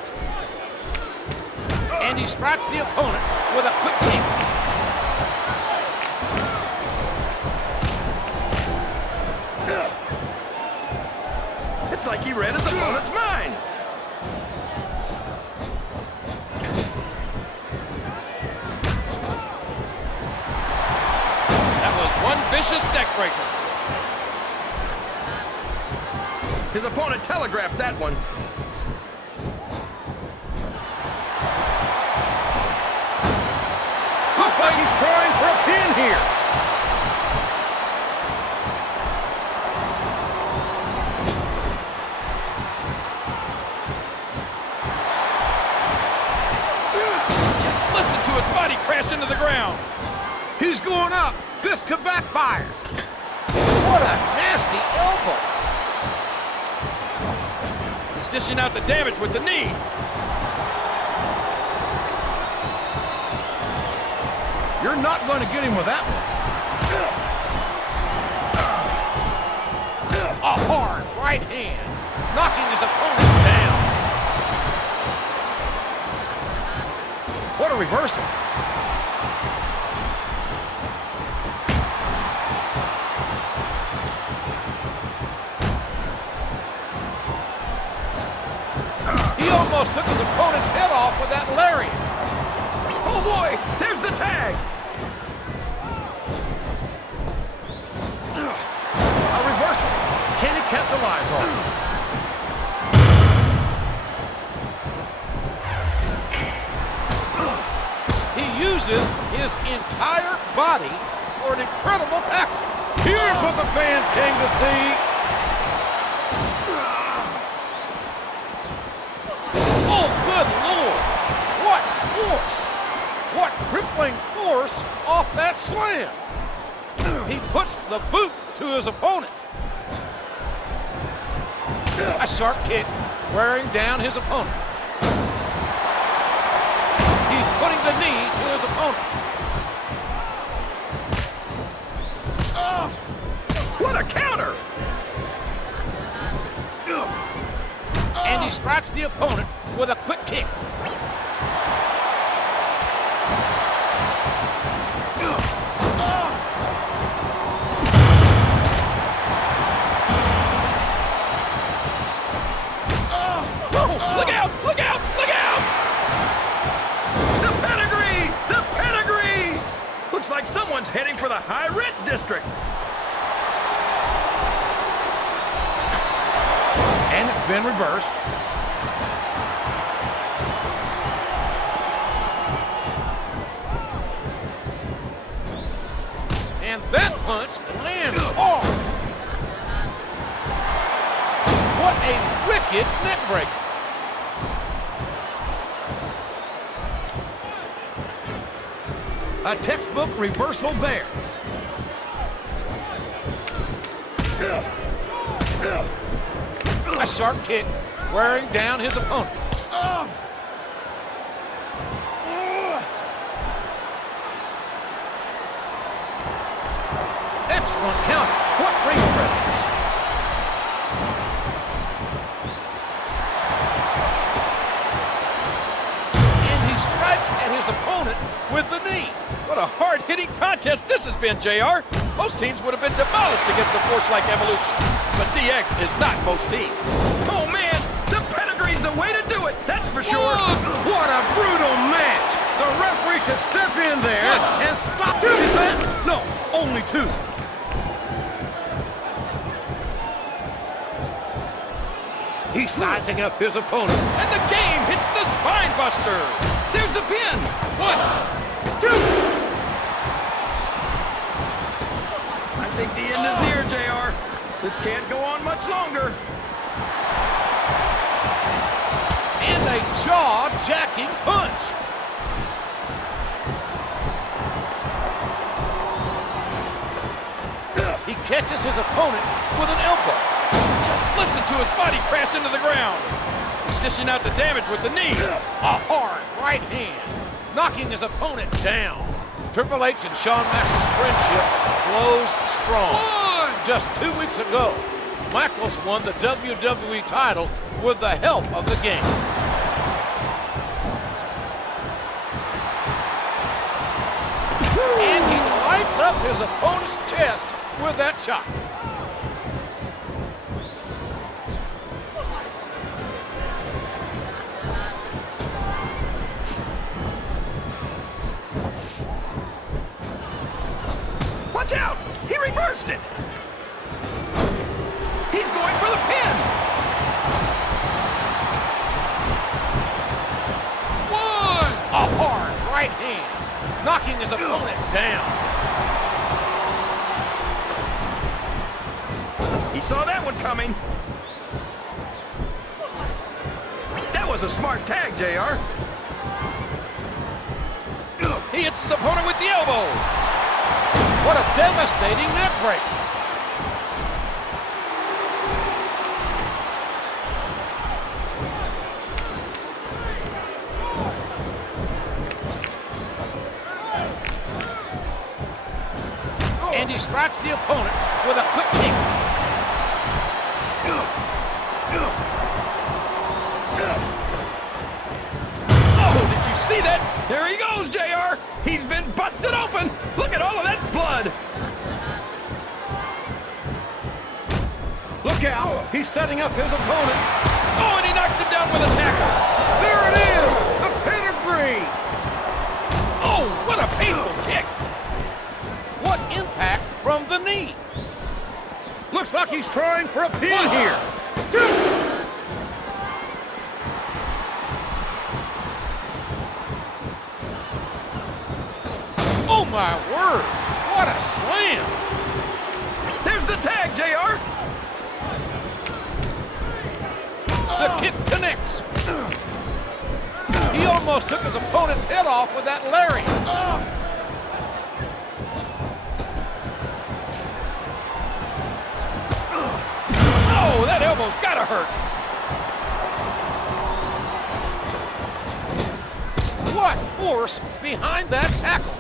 And he strikes the opponent with a quick kick. It's like he read his opponent's mind. That was one vicious neck breaker. His opponent telegraphed that one. Looks like he's trying for a pin here. ground. He's going up. This could backfire. What a nasty elbow. He's dishing out the damage with the knee. You're not going to get him with that one. A hard right hand, knocking his opponent down. What a reversal. He almost took his opponent's head off with that lariat. Oh boy, there's the tag. A reversal. Can he capitalize on it? He uses his entire body for an incredible tackle. Here's what the fans came to see. Oh, good Lord. What force. What crippling force off that slam. He puts the boot to his opponent. A sharp kick wearing down his opponent. He's putting the knee to his opponent. What a counter! And he strikes the opponent with a quick kick. Look out! Look out! Look out! The pedigree! The pedigree! Looks like someone's heading for the high rent district. And it's been reversed. And that punch lands hard. What a wicked neck breaker. A textbook reversal there. A sharp kick wearing down his opponent. Excellent counter. What ring presence. And he strikes at his opponent with the knee. What a hard-hitting contest this has been, JR. Most teams would have been demolished against a force like Evolution. But DX is not most teams. Oh man, the pedigree's the way to do it, that's for sure. What a brutal match. The referee should step in there and stop. Is that? No, only two. He's sizing up his opponent. And the game hits the spine buster. There's the pin. 1, 2. I think the end is near, JR. This can't go on much longer. And a jaw-jacking punch. He catches his opponent with an elbow. Just listen to his body crash into the ground. He's dishing out the damage with the knee. A hard right hand, knocking his opponent down. Triple H and Shawn Michaels' friendship flows strong. Just 2 weeks ago, Michaels won the WWE title with the help of the game. And he lights up his opponent's chest with that chop. Watch out! He reversed it! He's going for the pin! One! A hard right hand, knocking his opponent down. He saw that one coming. That was a smart tag, JR. He hits his opponent with the elbow. What a devastating neck break. And he strikes the opponent with a quick kick. Oh, did you see that? There he goes, JR. He's been busted open. Look at all of that blood. Look out, he's setting up his opponent. Oh, and he knocks him down with a tackle. There it is, the pedigree. Oh, what a painful kick. What impact from the knee. Looks like he's trying for a pin here. Oh my word, what a slam. There's the tag, JR. The kick connects. He almost took his opponent's head off with that lariat. Oh, that elbow's gotta hurt. What force behind that tackle?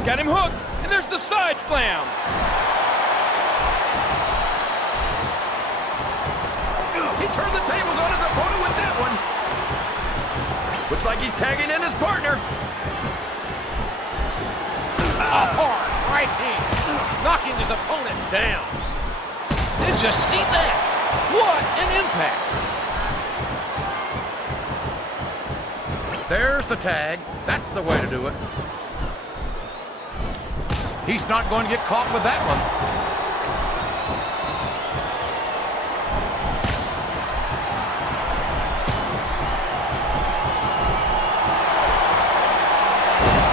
He's got him hooked, and there's the side slam. He turned the tables on his opponent with that one. Looks like he's tagging in his partner. A hard right hand, knocking his opponent down. Did you see that? What an impact. There's the tag. That's the way to do it. He's not going to get caught with that one.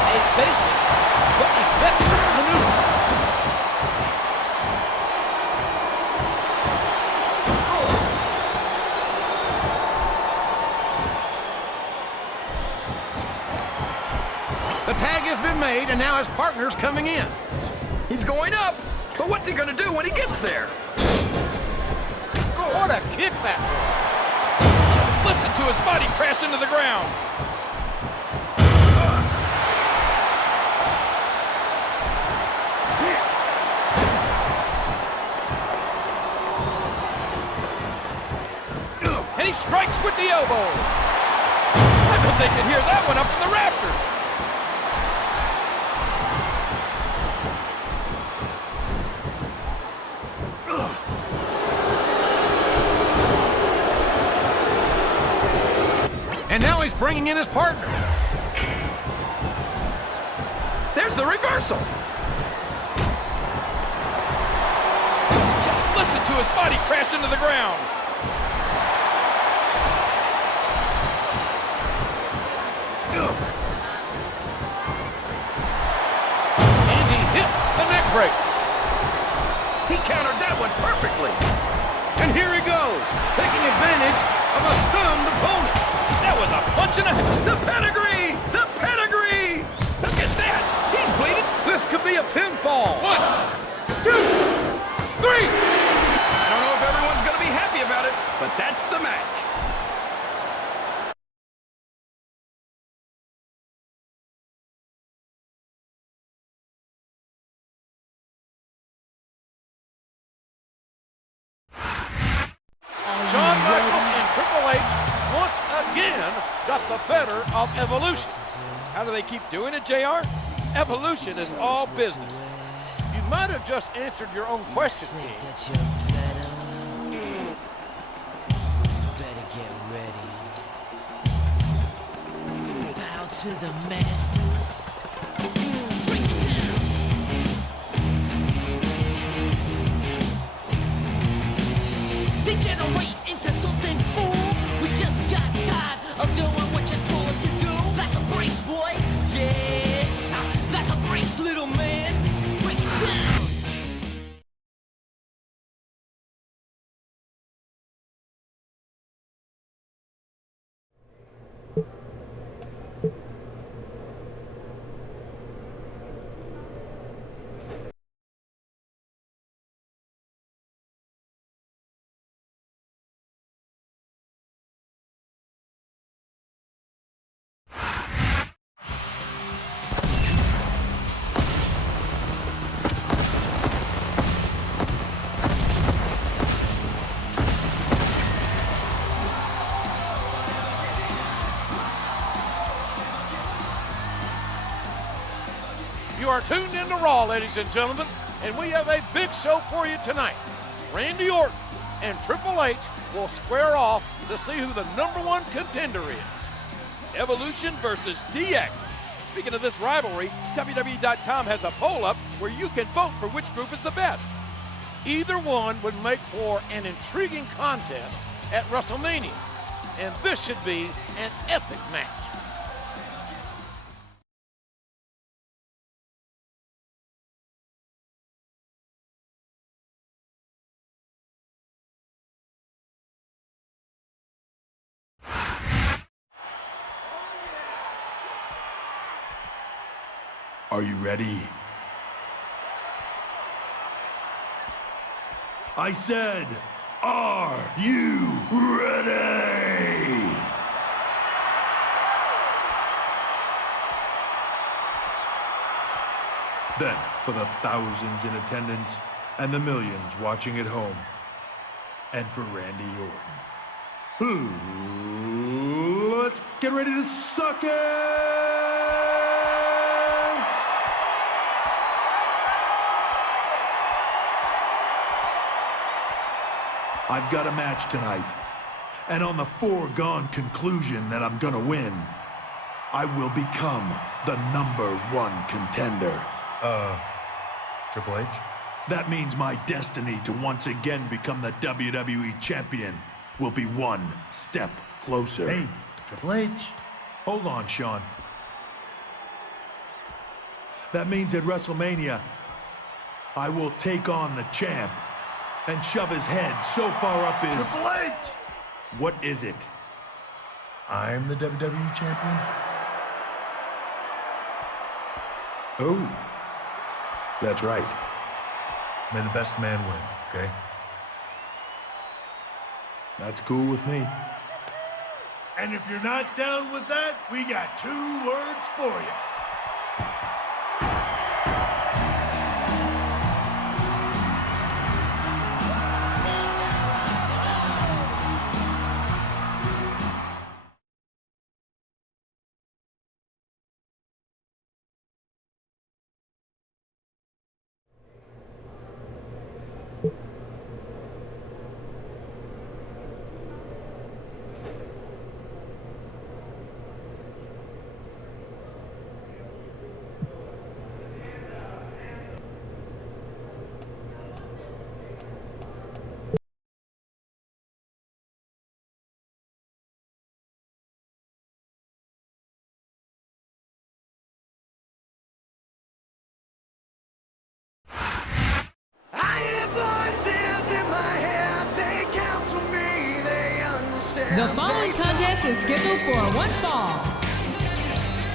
A basic but effective maneuver. The tag has been made, and now his partner's coming in. He's going up, but what's he gonna do when he gets there? What a kick that was. Just listen to his body crash into the ground. And he strikes with the elbow. I bet they could hear that one up in the rafters. And now he's bringing in his partner. There's the reversal. Just listen to his body crash into the ground. And he hits the neck break. He countered that one perfectly. And here he goes, taking advantage of a stunned opponent. That was a punch in the pedigree! The pedigree! Look at that! He's bleeding! This could be a pinfall. 1, 2, 3! I don't know if everyone's gonna be happy about it, but that's the match. Shawn Michaels and Triple H once again got the better of Evolution. How do they keep doing it, JR? Evolution is all business. You might have just answered your own question, King. Bow to the masters. Degenerate into something fool. We just got tired of doing what you told us to do. That's a brace, boy. Yeah, that's a brace, little man. Break it down. You are tuned into Raw, ladies and gentlemen, and we have a big show for you tonight. Randy Orton and Triple H will square off to see who the #1 contender is. Evolution versus DX. Speaking of this rivalry, WWE.com has a poll up where you can vote for which group is the best. Either one would make for an intriguing contest at WrestleMania, and this should be an epic match. Are you ready? I said, are you ready? Then, for the thousands in attendance and the millions watching at home, and for Randy Orton, let's get ready to suck it! I've got a match tonight, and on the foregone conclusion that I'm gonna win, I will become the #1 contender. Triple H? That means my destiny to once again become the WWE champion will be one step closer. Hey, Triple H. Hold on, Sean. That means at WrestleMania, I will take on the champ and shove his head so far up his... Triple H! What is it? I'm the WWE champion. Oh. That's right. May the best man win, okay? That's cool with me. And if you're not down with that, we got 2 words for you. The following contest is scheduled for one fall.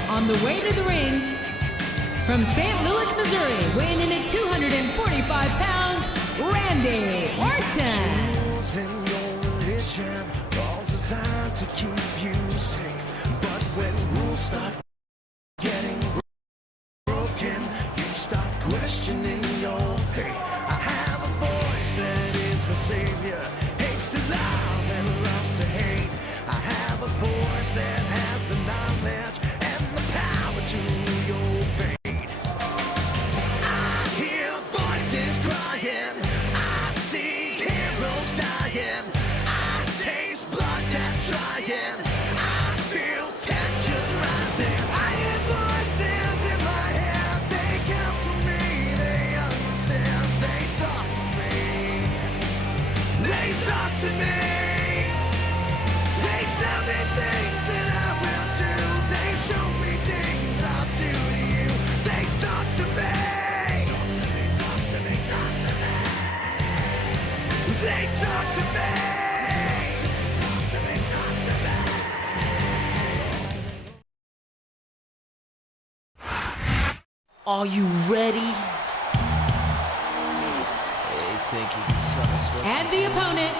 On the way to the ring, from St. Louis, Missouri, weighing in at 245 pounds, Randy Orton. Rules in your religion, all designed to keep you safe. But when rules start getting broken, you start questioning your faith. I have a voice that is my savior, hates to love and loves to hate. I have a voice that has the knowledge and the power to your fate. I hear voices crying, I see heroes dying, I taste blood that's trying, I feel tensions rising. I hear voices in my head, they counsel me, they understand, they talk to me, they talk to me, they tell me things that I will do, they show me things I'll do to you, they talk to me, talk to me, talk to me, they talk to me, talk to me, talk to me. Are you ready? And the opponent,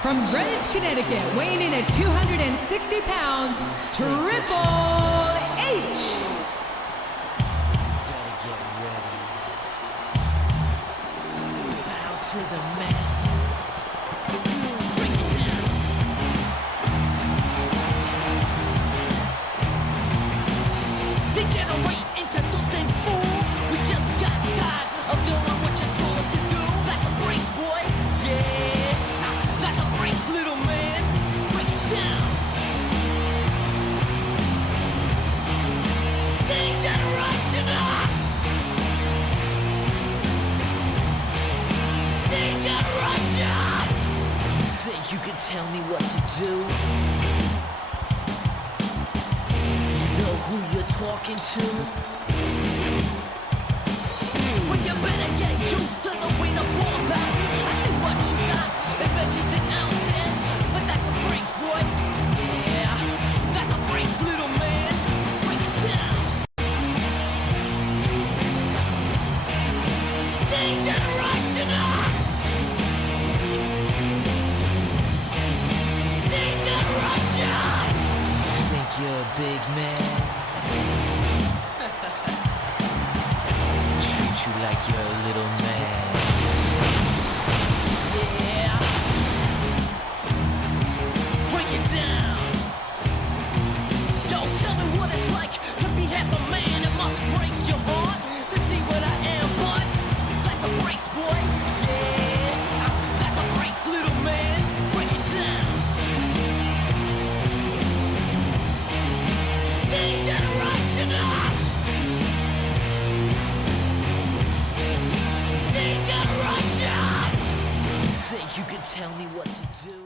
from Greenwich, Connecticut, weighing in at 260 pounds, Triple H. Bow to the masters. Degenerate and tell me what to do? You know who you're talking to? Well, you better get used to the way the ball bounces. I see what you got. It measures in ounces, but that's a breaks, boy. Yeah, that's a breaks, little man. Break it down. D-Generation! You're a big man. Treat you like you're a little man. Yeah. Break it down. Yo, tell me what it's like to be half a man. It must break your heart to see what I am, but that's a breaks, boy. Yeah, that's a breaks, little man. Break it down. D-Generation! You think you can tell me what to do?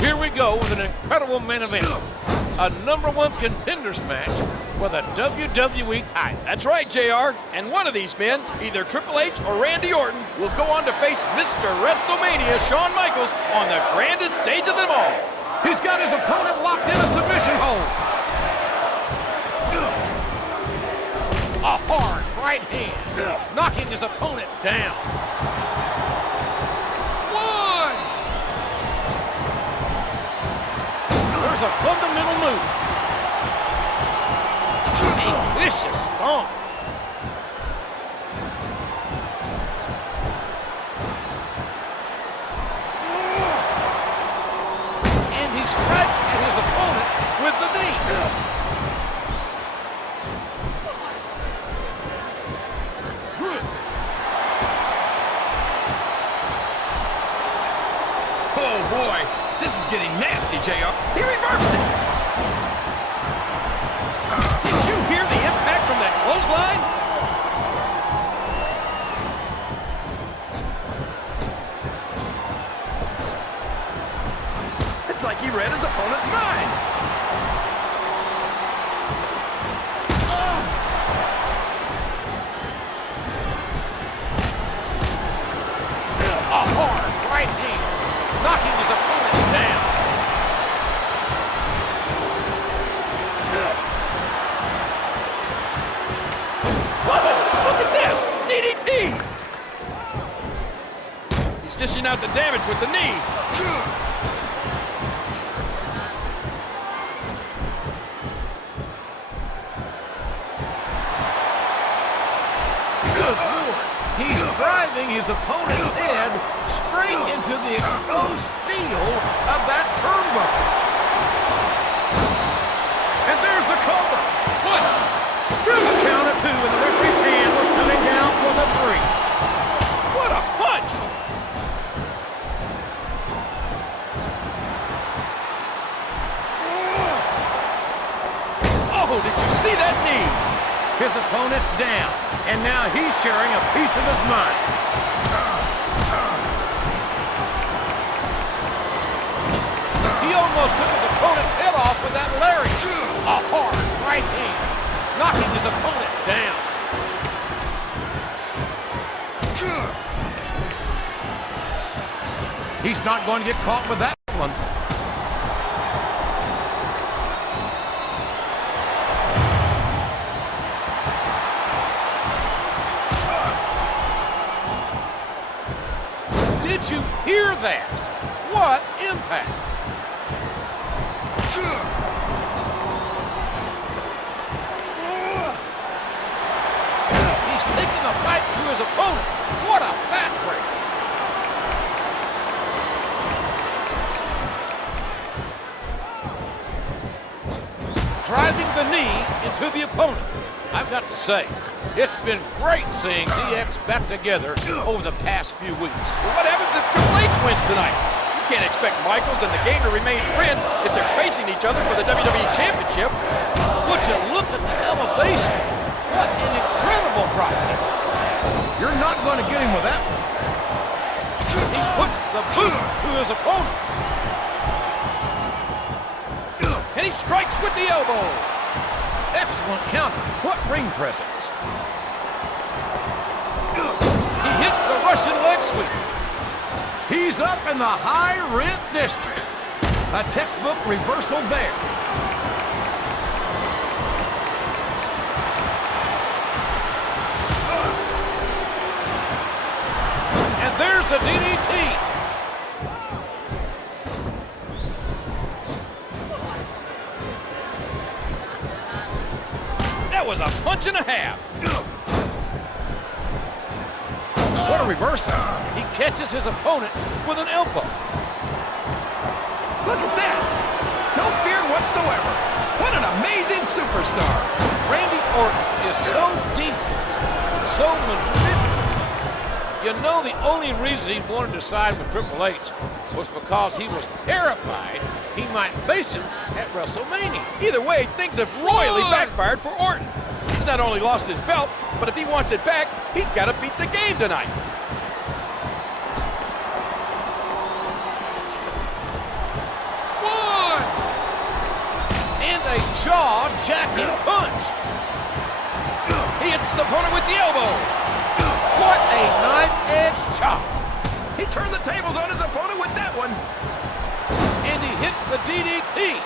Here we go with an incredible main event. A #1 contenders match for the WWE title. That's right, JR. And one of these men, either Triple H or Randy Orton, will go on to face Mr. Wrestlemania, Shawn Michaels, on the grandest stage of them all. He's got his opponent locked in a submission hold. A hard right hand, knocking his opponent down. There's a fundamental move. A vicious stomp. And he strikes at his opponent with the knee. Oh boy, this is getting nasty, JR. He reversed it. Did you hear the impact from that clothesline? It's like he read his opponent's mind. A hard right hand, knocking his opponent down. Whoa, look at this! DDT! He's dishing out the damage with the knee. Good Lord, he's driving his opponent's head straight into the exposed steel of that turnbuckle. And there's the cover. What? A count of 2, and the referee's hand was coming down for the 3. What a punch! Oh, did you see that knee? His opponent's down, and now he's sharing a piece of his mind. He almost took his opponent's head off with that lariat. A hard right hand, knocking his opponent down. He's not going to get caught with that one. Did you hear that? What impact! He's taking the fight to his opponent. What a backbreaker! Driving the knee into the opponent. I've got to say, It's been great seeing DX back together over the past few weeks. Well, what happens if Triple H wins tonight? You can't expect Michaels and the Game to remain friends if they're facing each other for the WWE Championship. Would you look at the elevation? What an incredible drop kick. You're not going to get him with that one. He puts the boot to his opponent. And he strikes with the elbow. Excellent counter. What ring presence. He hits the Russian leg sweep. He's up in the high rent district. A textbook reversal there. And there's the DDT. That was a punch and a half. What a reversal. He catches his opponent with an elbow. Look at that. No fear whatsoever. What an amazing superstar. Randy Orton is so devious, so manipulative. You know, the only reason he wanted to side with Triple H was because he was terrified he might face him at WrestleMania. Either way, things have royally backfired for Orton. He's not only lost his belt, but if he wants it back, he's got to beat the Game tonight. One! And a jaw-jacking punch. He hits his opponent with the elbow. What a knife-edge chop. He turned the tables on his opponent with that one. And he hits the DDT.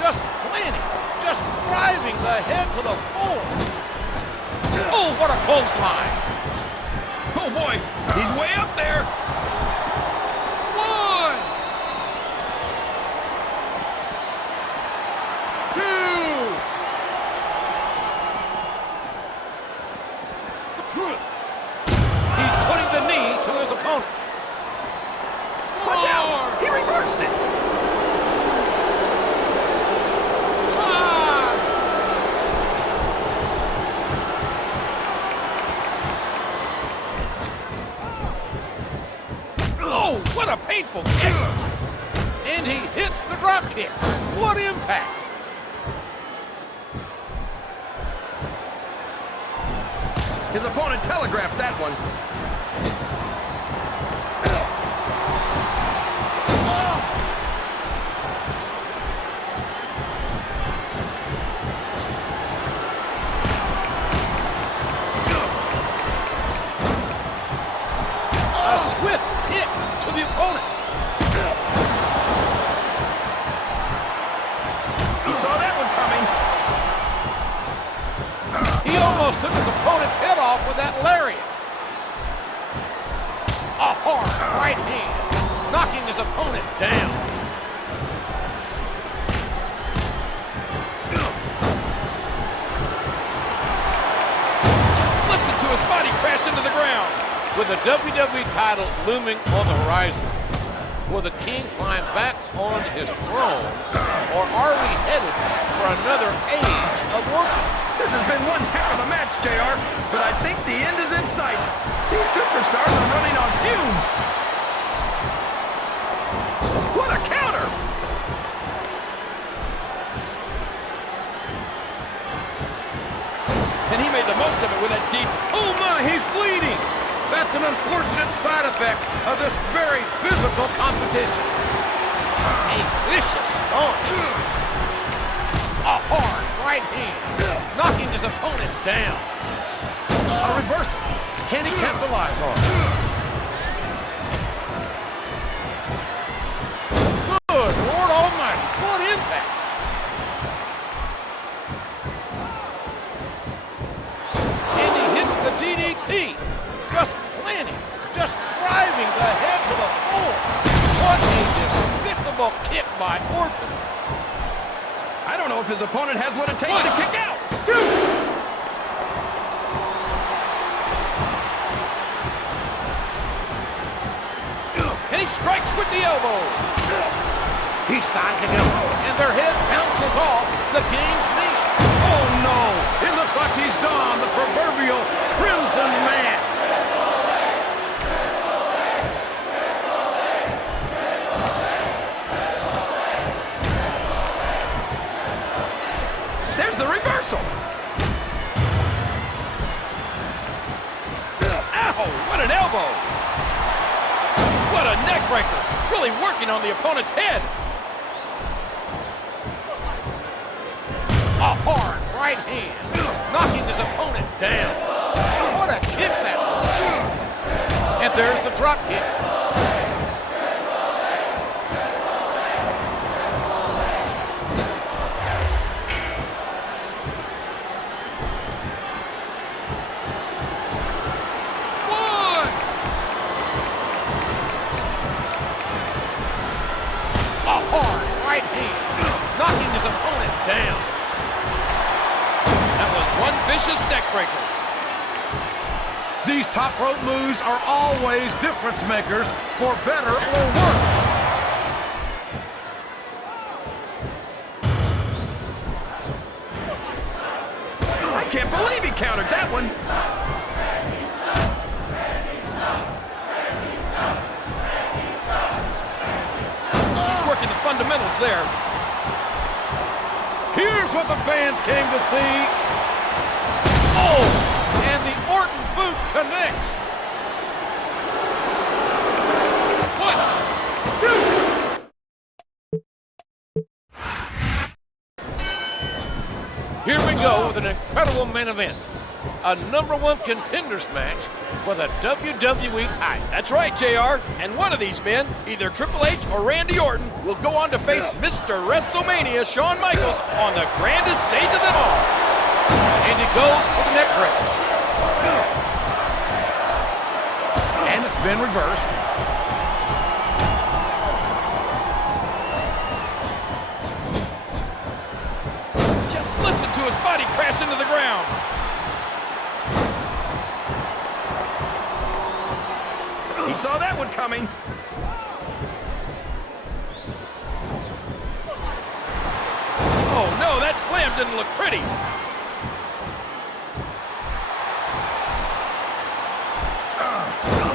Just planting, just driving the head to the floor. Oh, what a clothesline. Oh boy, he's way up there. One. Two. He's putting the knee to his opponent. Watch out! He reversed it. Oh, what a painful kick. And he hits the drop kick. What impact. His opponent telegraphed that one. A swift kick to the opponent. He saw that one coming. He almost took his opponent's head off with that lariat. A hard right hand, knocking his opponent down. Just listen to his body crash into the ground. With the WWE title looming on the horizon, will the King climb back on his throne, or are we headed for another age of Orton? This has been one heck of a match, JR, but I think the end is in sight. These superstars are running on fumes. What a counter! And he made the most of it with that deep. Oh my, he's bleeding! That's an unfortunate side effect of this very physical competition. A vicious launch. A hard right hand, knocking his opponent down. A reversal. Can he capitalize on it? Good Lord Almighty, what impact! And he hits the DDT. Just planting, just driving the head to the floor. What a despicable kick by Orton. I don't know if his opponent has what it takes to kick out. And he strikes with the elbow. He's sizing him, and their head bounces off the Game's knee. Oh no, it looks like like he's donned the proverbial crimson mask. There's the reversal. Ow, what an elbow. What a neck breaker. Really working on the opponent's head. A hard right hand, knocking his opponent down. What a kick that was. And there's the drop kick. One. A hard right hand, knocking his opponent down. That was one vicious neck breaker. These top rope moves are always difference makers, for better or worse. I can't believe he countered that one. He's working the fundamentals there. Here's what the fans came to see. Oh, and the Orton boot connects. 1, 2. Here we go with an incredible main event. A #1 contenders match for the WWE title. That's right, JR. And one of these men, either Triple H or Randy Orton, will go on to face Mr. Wrestlemania, Shawn Michaels, on the grandest stage of them all. And he goes for the neck break. And it's been reversed. Just listen to his body crash into the ground. He saw that one coming. Oh no, that slam didn't look pretty.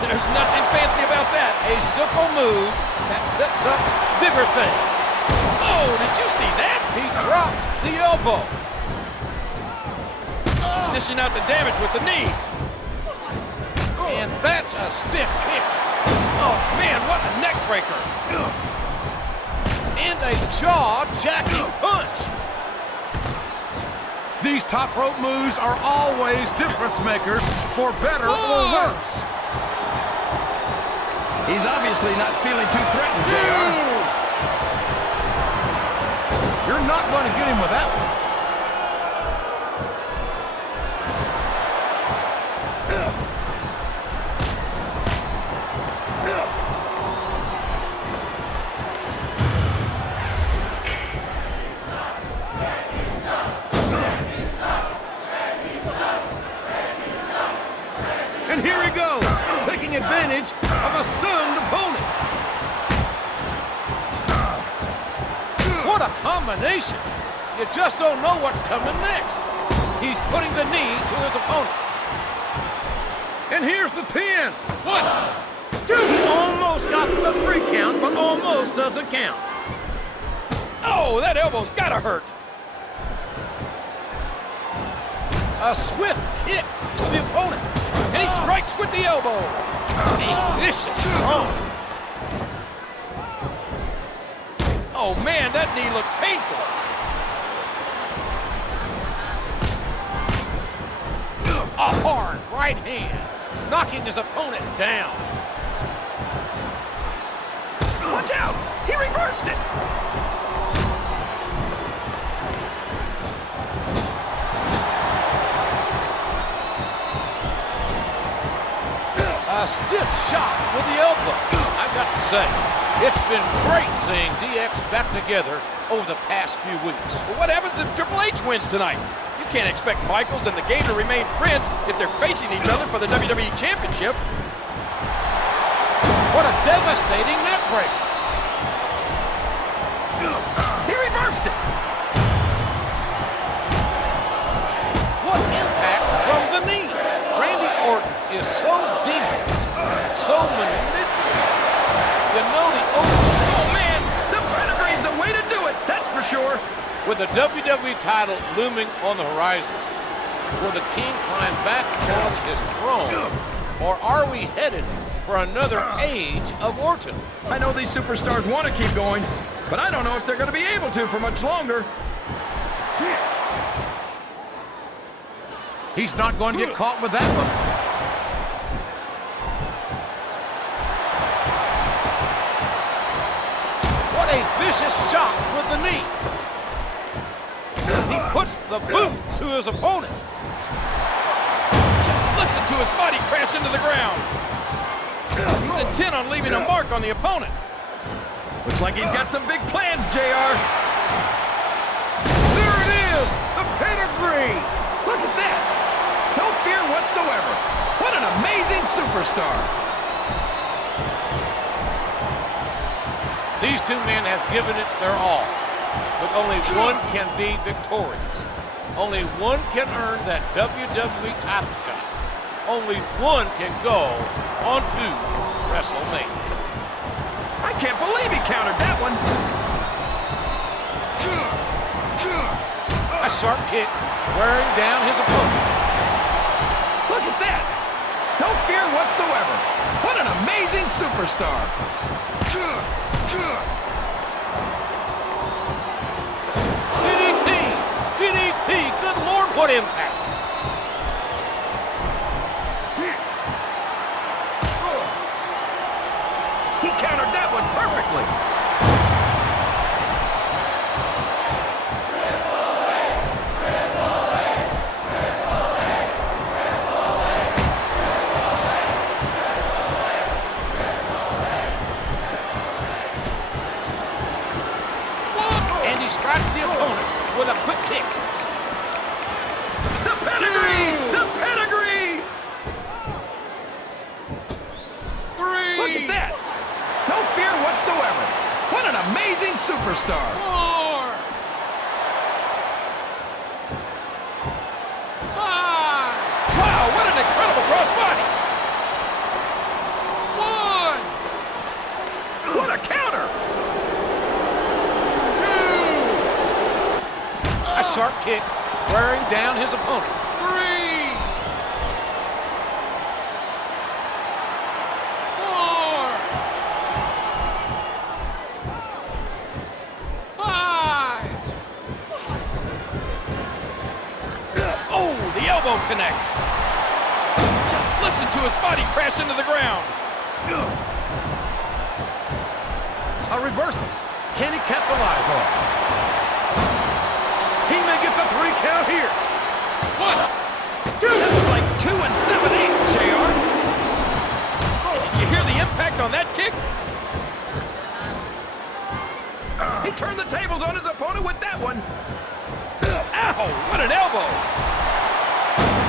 There's nothing fancy about that. A simple move that sets up bigger things. Oh, did you see that? He dropped the elbow. He's dishing out the damage with the knee. And that's a stiff kick. Oh man, what a neck breaker. And a jaw-jacking punch. These top rope moves are always difference makers, for better or worse. He's obviously not feeling too threatened, JR. You're not going to get him with that one. And here he goes, taking advantage of a stunned opponent. What a combination. You just don't know what's coming next. He's putting the knee to his opponent. And here's the pin. 1, 2. He almost got the 3 count, but almost doesn't count. Oh, that elbow's gotta hurt. A swift kick to the opponent. And he strikes with the elbow. A vicious throw. Oh man, that knee looked painful. A hard right hand, knocking his opponent down. Watch out! He reversed it! A stiff shot with the elbow. I've got to say, it's been great seeing DX back together over the past few weeks. Well, what happens if Triple H wins tonight? You can't expect Michaels and the Game to remain friends if they're facing each other for the WWE Championship. What a devastating neck breaker. He reversed it. What in sure? With the WWE title looming on the horizon, will the King climb back on his throne, or are we headed for another age of Orton? I know these superstars want to keep going, but I don't know if they're going to be able to for much longer. He's not going to get caught with that one. What a vicious shot with the knee. He puts the boot to his opponent. Just listen to his body crash into the ground. He's intent on leaving a mark on the opponent. Looks like he's got some big plans, JR. There it is, the pedigree. Look at that. No fear whatsoever. What an amazing superstar. These two men have given it their all, but only one can be victorious. Only one can earn that WWE title shot. Only one can go on to WrestleMania. I can't believe he countered that one. A sharp kick wearing down his opponent. Look at that. No fear whatsoever. What an amazing superstar. DDT! DDT! Good Lord, what impact! He countered that one perfectly. And he strikes the opponent with a quick kick. The pedigree! The pedigree! Look at that! No fear whatsoever. What an amazing superstar. Four. Five. Wow, what an incredible crossbody. One. What a counter! A sharp kick wearing down his opponent. Three. Four. Five. Oh, the elbow connects. Just listen to his body crash into the ground. A reversal. Can he capitalize on it? He may get the 3 count here. One. That was like 2 7/8, JR. Did you hear the impact on that kick? He turned the tables on his opponent with that one. Ow, what an elbow.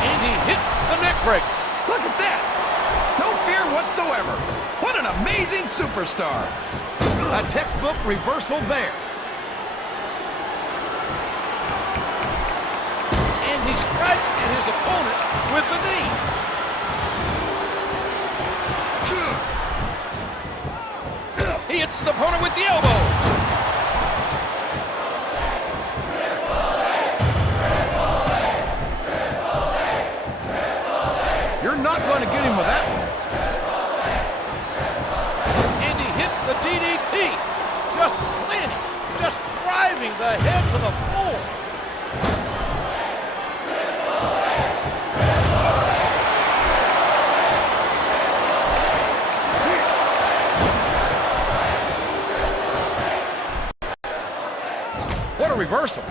And he hits the neck breaker. Look at that. No fear whatsoever. What an amazing superstar. A textbook reversal there. And he strikes at his opponent with the knee. He hits his opponent with the elbow. You're not going to get him with that one. And he hits the DDT. Just landing, just driving the head to the floor. What a reversal.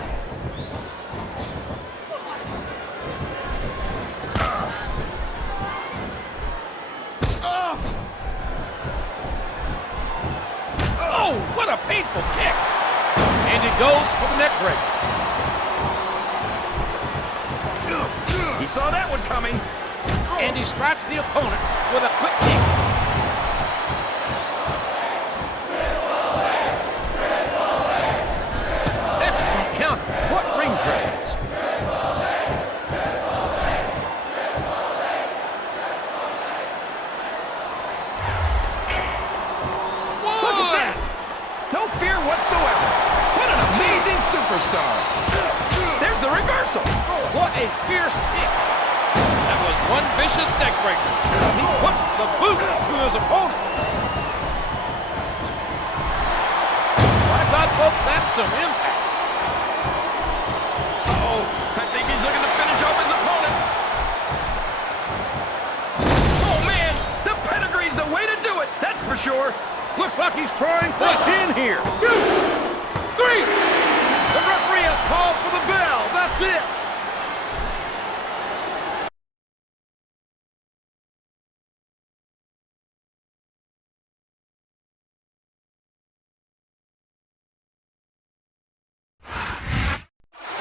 Oh, what a painful kick. And he goes for the neck breaker. He saw that one coming. And he strikes the opponent with a quick kick. Excellent counter. What ring presence. Look at that. No fear whatsoever. What an amazing superstar. There's the reversal. What a fierce kick. That was one vicious neck breaker. He puts the boot to his opponent. My God, folks, that's some impact. Uh-oh, I think he's looking to finish off his opponent. Oh, man, the pedigree's the way to do it, that's for sure. Looks like he's trying for a pin here. 2, 3. The referee has called for the bell. That's it.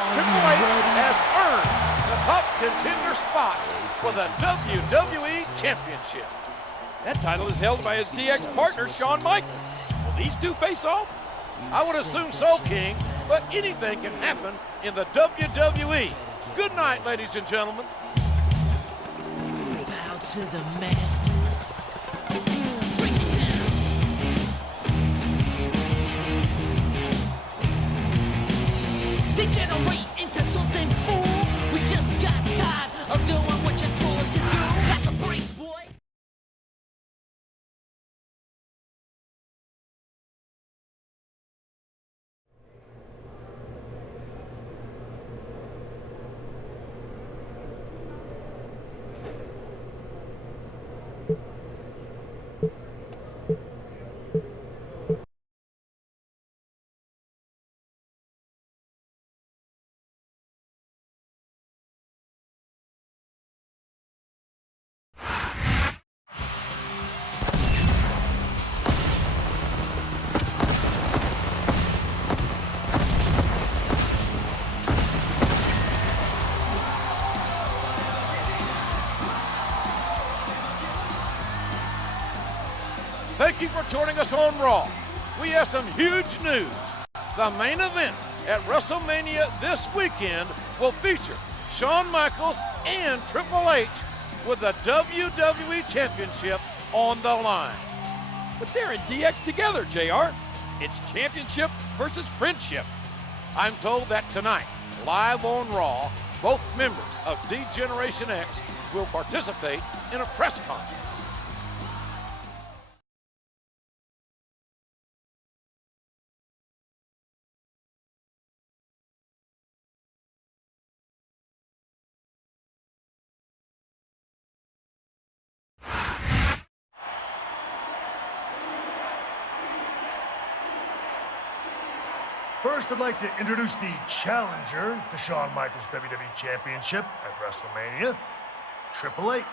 Triple H has earned the top contender spot for the WWE Championship. That title is held by his DX partner, Shawn Michaels. Will these two face off? I would assume so, King, but anything can happen in the WWE. Good night, ladies and gentlemen. Bow to the masters. Break it down. Degenerate into something fool. We just got tired of doing what you told us to do. That's a breaks, boy. Thank you for joining us on Raw. We have some huge news. The main event at WrestleMania this weekend will feature Shawn Michaels and Triple H with the WWE Championship on the line. But they're in DX together, JR. It's championship versus friendship. I'm told that tonight, live on Raw, both members of D-Generation X will participate in a press conference. First, I'd like to introduce the challenger to Shawn Michaels' WWE Championship at WrestleMania, Triple H.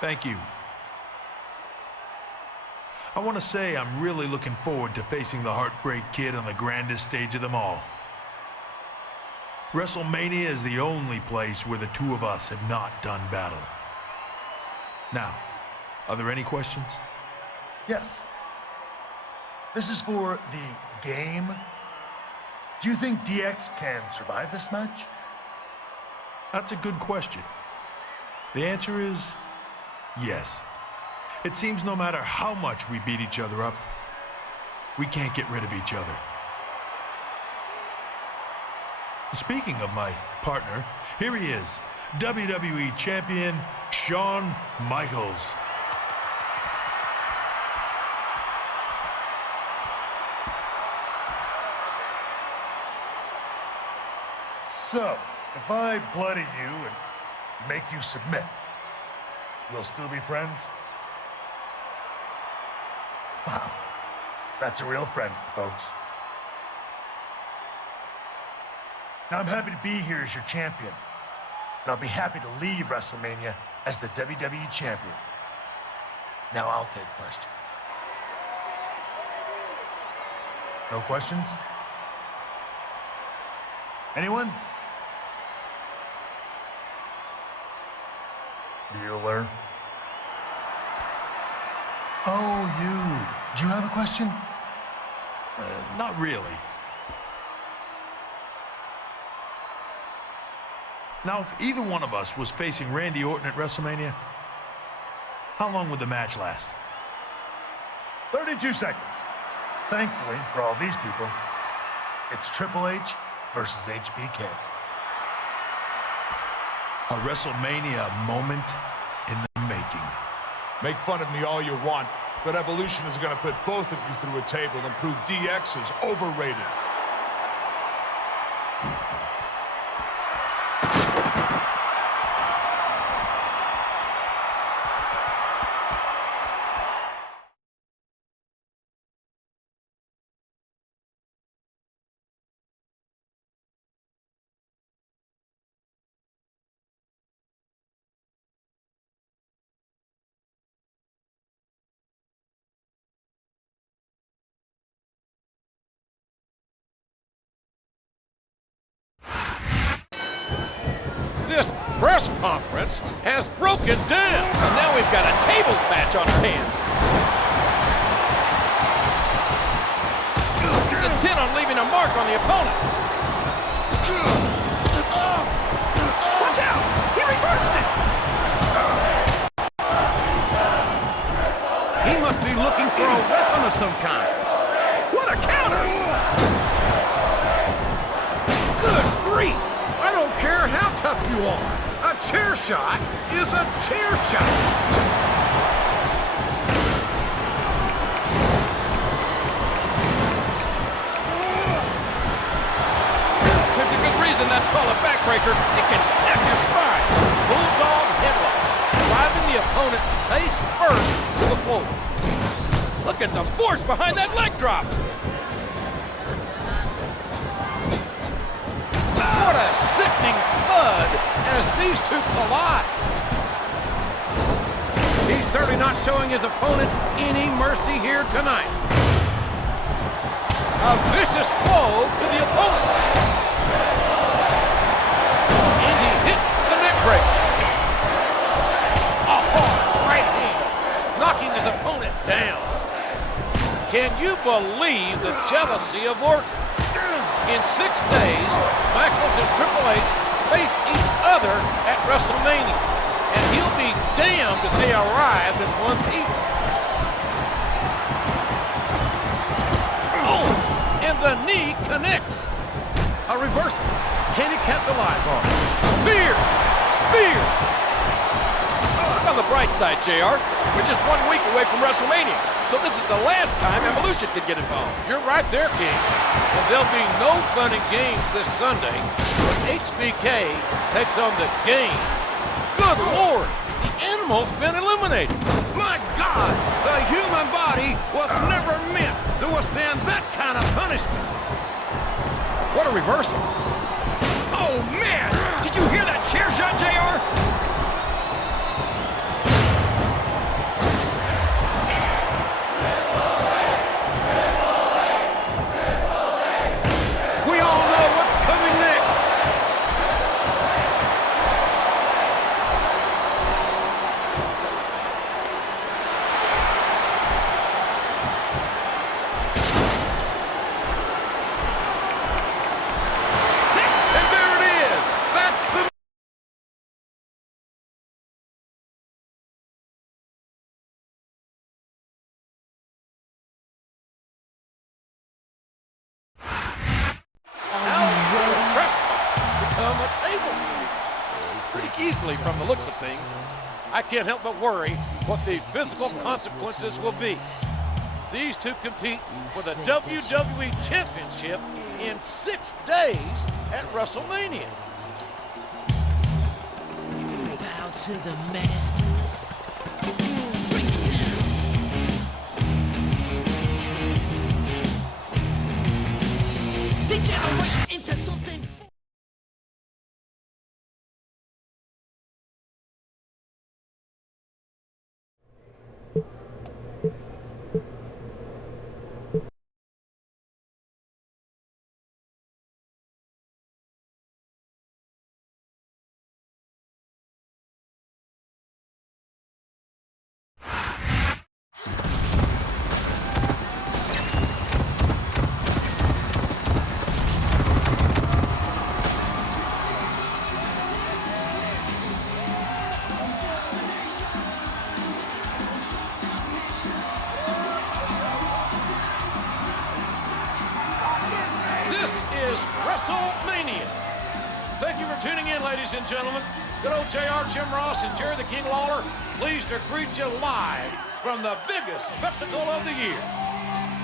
Thank you. I want to say I'm really looking forward to facing the Heartbreak Kid on the grandest stage of them all. WrestleMania is the only place where the two of us have not done battle. Now, are there any questions? Yes. This is for the game. Do you think DX can survive this match? That's a good question. The answer is yes. It seems no matter how much we beat each other up, we can't get rid of each other. Speaking of my partner, here he is, WWE Champion Shawn Michaels. So, if I bloody you and make you submit, we'll still be friends? Wow, that's a real friend, folks. Now, I'm happy to be here as your champion, and I'll be happy to leave WrestleMania as the WWE Champion. Now I'll take questions. No questions? Anyone? Bueller. Oh, you. Do you have a question? Not really. Now, if either one of us was facing Randy Orton at WrestleMania, How long would the match last? 32 seconds. Thankfully, for all these people, it's Triple H versus HBK. A WrestleMania moment in the making. Make fun of me all you want, but Evolution is going to put both of you through a table and prove DX is overrated. This press conference has broken down. And now we've got a tables match on our hands. He's intent on leaving a mark on the opponent. Watch out! He reversed it! He must be looking for a weapon of some kind. What a counter! Good grief! I don't care how tough you are. A chair shot is a chair shot. There's a good reason that's called a backbreaker. It can snap your spine. Bulldog headlock, driving the opponent face first to the floor. Look at the force behind that leg drop. What a sickening thud as these two collide. He's certainly not showing his opponent any mercy here tonight. A vicious blow to the opponent. And he hits the neck breaker. A hard right hand, knocking his opponent down. Can you believe the jealousy of Orton? In 6 days, Michaels and Triple H face each other at WrestleMania, and he'll be damned if they arrive in one piece. Oh, and the knee connects. A reversal. Can he capitalize on it? Spear! Spear! Look on the bright side, JR. We're just 1 week away from WrestleMania. So this is the last time Evolution could get involved. You're right there, King. And there'll be no fun and games this Sunday when HBK takes on the Game. Good Lord, the animal's been eliminated. My God, the human body was never meant to withstand that kind of punishment. What a reversal. Oh, man! Did you hear that chair shot, JR? Easily from the looks of things. I can't help but worry what the physical consequences will be. These two compete for the WWE Championship in 6 days at WrestleMania. Bow to the masters. Break it down. Degenerate into something. Wrestlemania. Thank you for tuning in, ladies and gentlemen. Good old JR, Jim Ross, and Jerry the King Lawler, pleased to greet you live from the biggest spectacle of the year.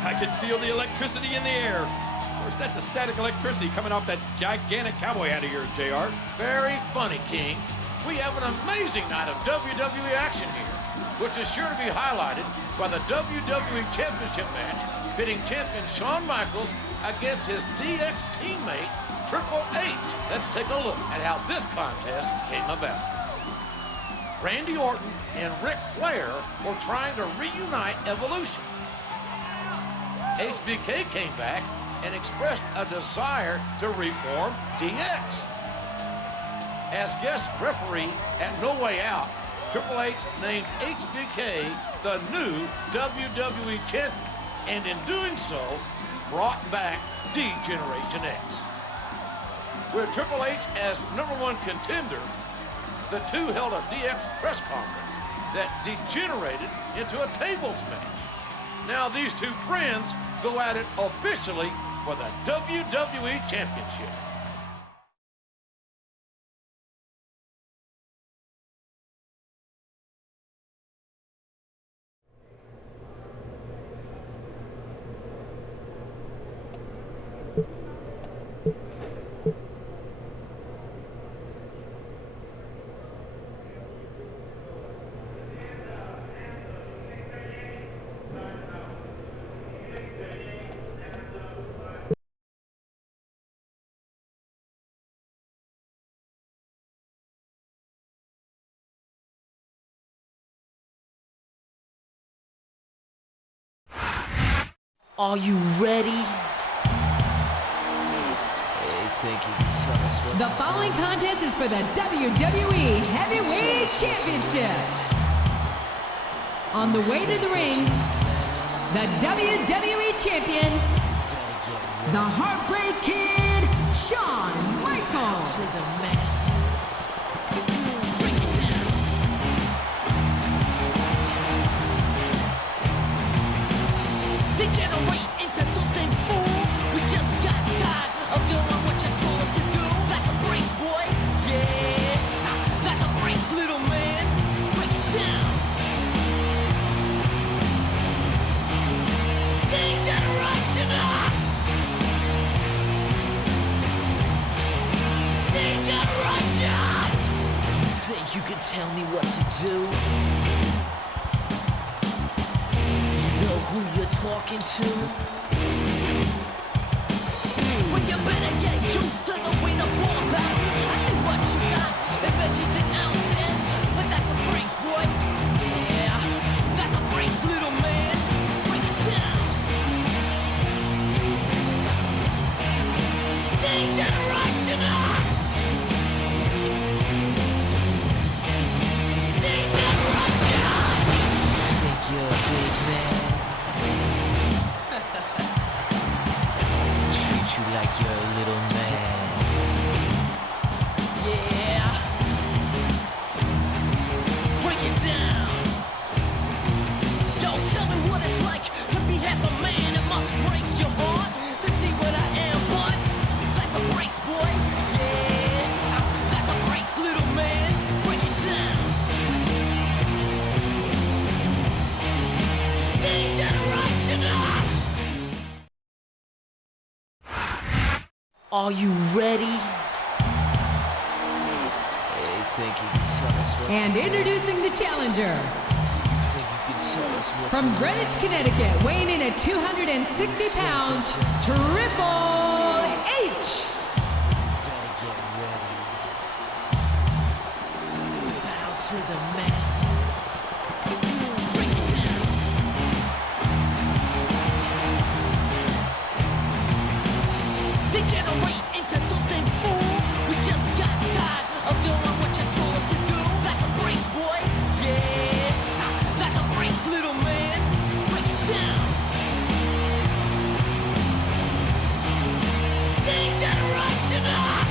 I can feel the electricity in the air. Or is that the static electricity coming off that gigantic cowboy hat of yours, JR? Very funny, King. We have an amazing night of WWE action here, which is sure to be highlighted by the WWE Championship match pitting champion Shawn Michaels against his DX teammate, Triple H. Let's take a look at how this contest came about. Randy Orton and Ric Flair were trying to reunite Evolution. HBK came back and expressed a desire to reform DX. As guest referee at No Way Out, Triple H named HBK the new WWE champion, and in doing so, brought back D-Generation X. With Triple H as #1 contender, the two held a DX press conference that degenerated into a tables match. Now these two friends go at it officially for the WWE Championship. Are you ready? Hey, think you can tell us what The following contest is for the WWE Heavyweight Championship. On the way to the ring, the WWE Champion, the Heartbreak Kid, Shawn Michaels. To the masters. Degenerate into something fool. We just got tired of doing what you told us to do. That's a brace, boy. Yeah, that's a brace, little man. Break it down. Degeneration up. Degeneration. You think you can tell me what to do? Who you're talking to? Well, you better get used to the way the ball bounces. I see what you got. It measures in ounces, but that's a brace, boy. Yeah, that's a brace, little man. Break it down. Degeneration up. Degeneration. Think you're a big man? Treat you like you're a little man. Yeah. Break it down. Yo, tell me what it's like to be half a man. It must break your heart to see what I am, but that's a brace, boy. Yeah, that's a brace, little man. Break it down. Degeneration up. Are you ready? Hey, think you can tell us what And introducing the challenger. Think you can tell us what From Greenwich, Connecticut, weighing in at 260 pounds, Triple H. Gotta get ready. Bow to the masters. Break it down. Degenerate into something fool. We just got tired of doing what you told us to do. That's a brace, boy. Yeah, that's a brace, little man. Break it down. Degeneration up.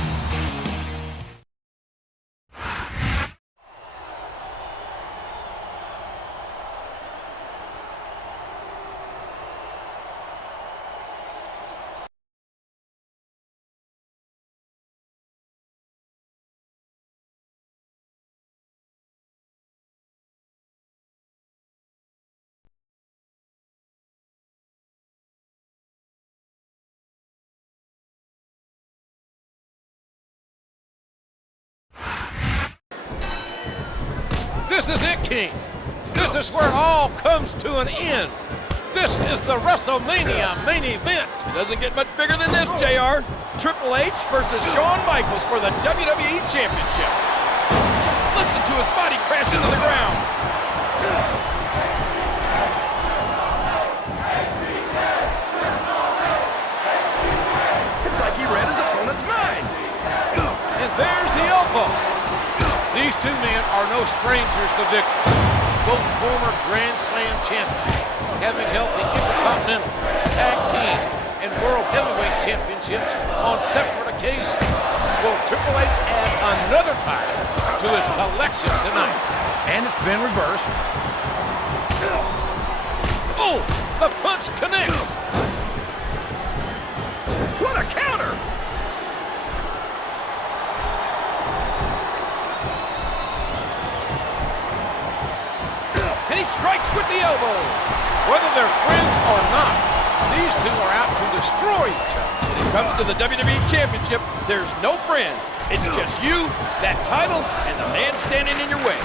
This is it, King. This is where it all comes to an end. This is the WrestleMania main event. It doesn't get much bigger than this, JR. Triple H versus Shawn Michaels for the WWE Championship. Just listen to his body crash into the ground. It's like he read his opponent's mind. And there's the elbow. These two men are no strangers to victory. Both former Grand Slam champions, having held the Intercontinental, Tag Team, and World Heavyweight Championships on separate occasions. Will Triple H add another title to his collection tonight? And it's been reversed. Oh, the punch connects. What a counter! And he strikes with the elbow. Whether they're friends or not, these two are out to destroy each other. When it comes to the WWE Championship, there's no friends. It's just you, that title, and the man standing in your way.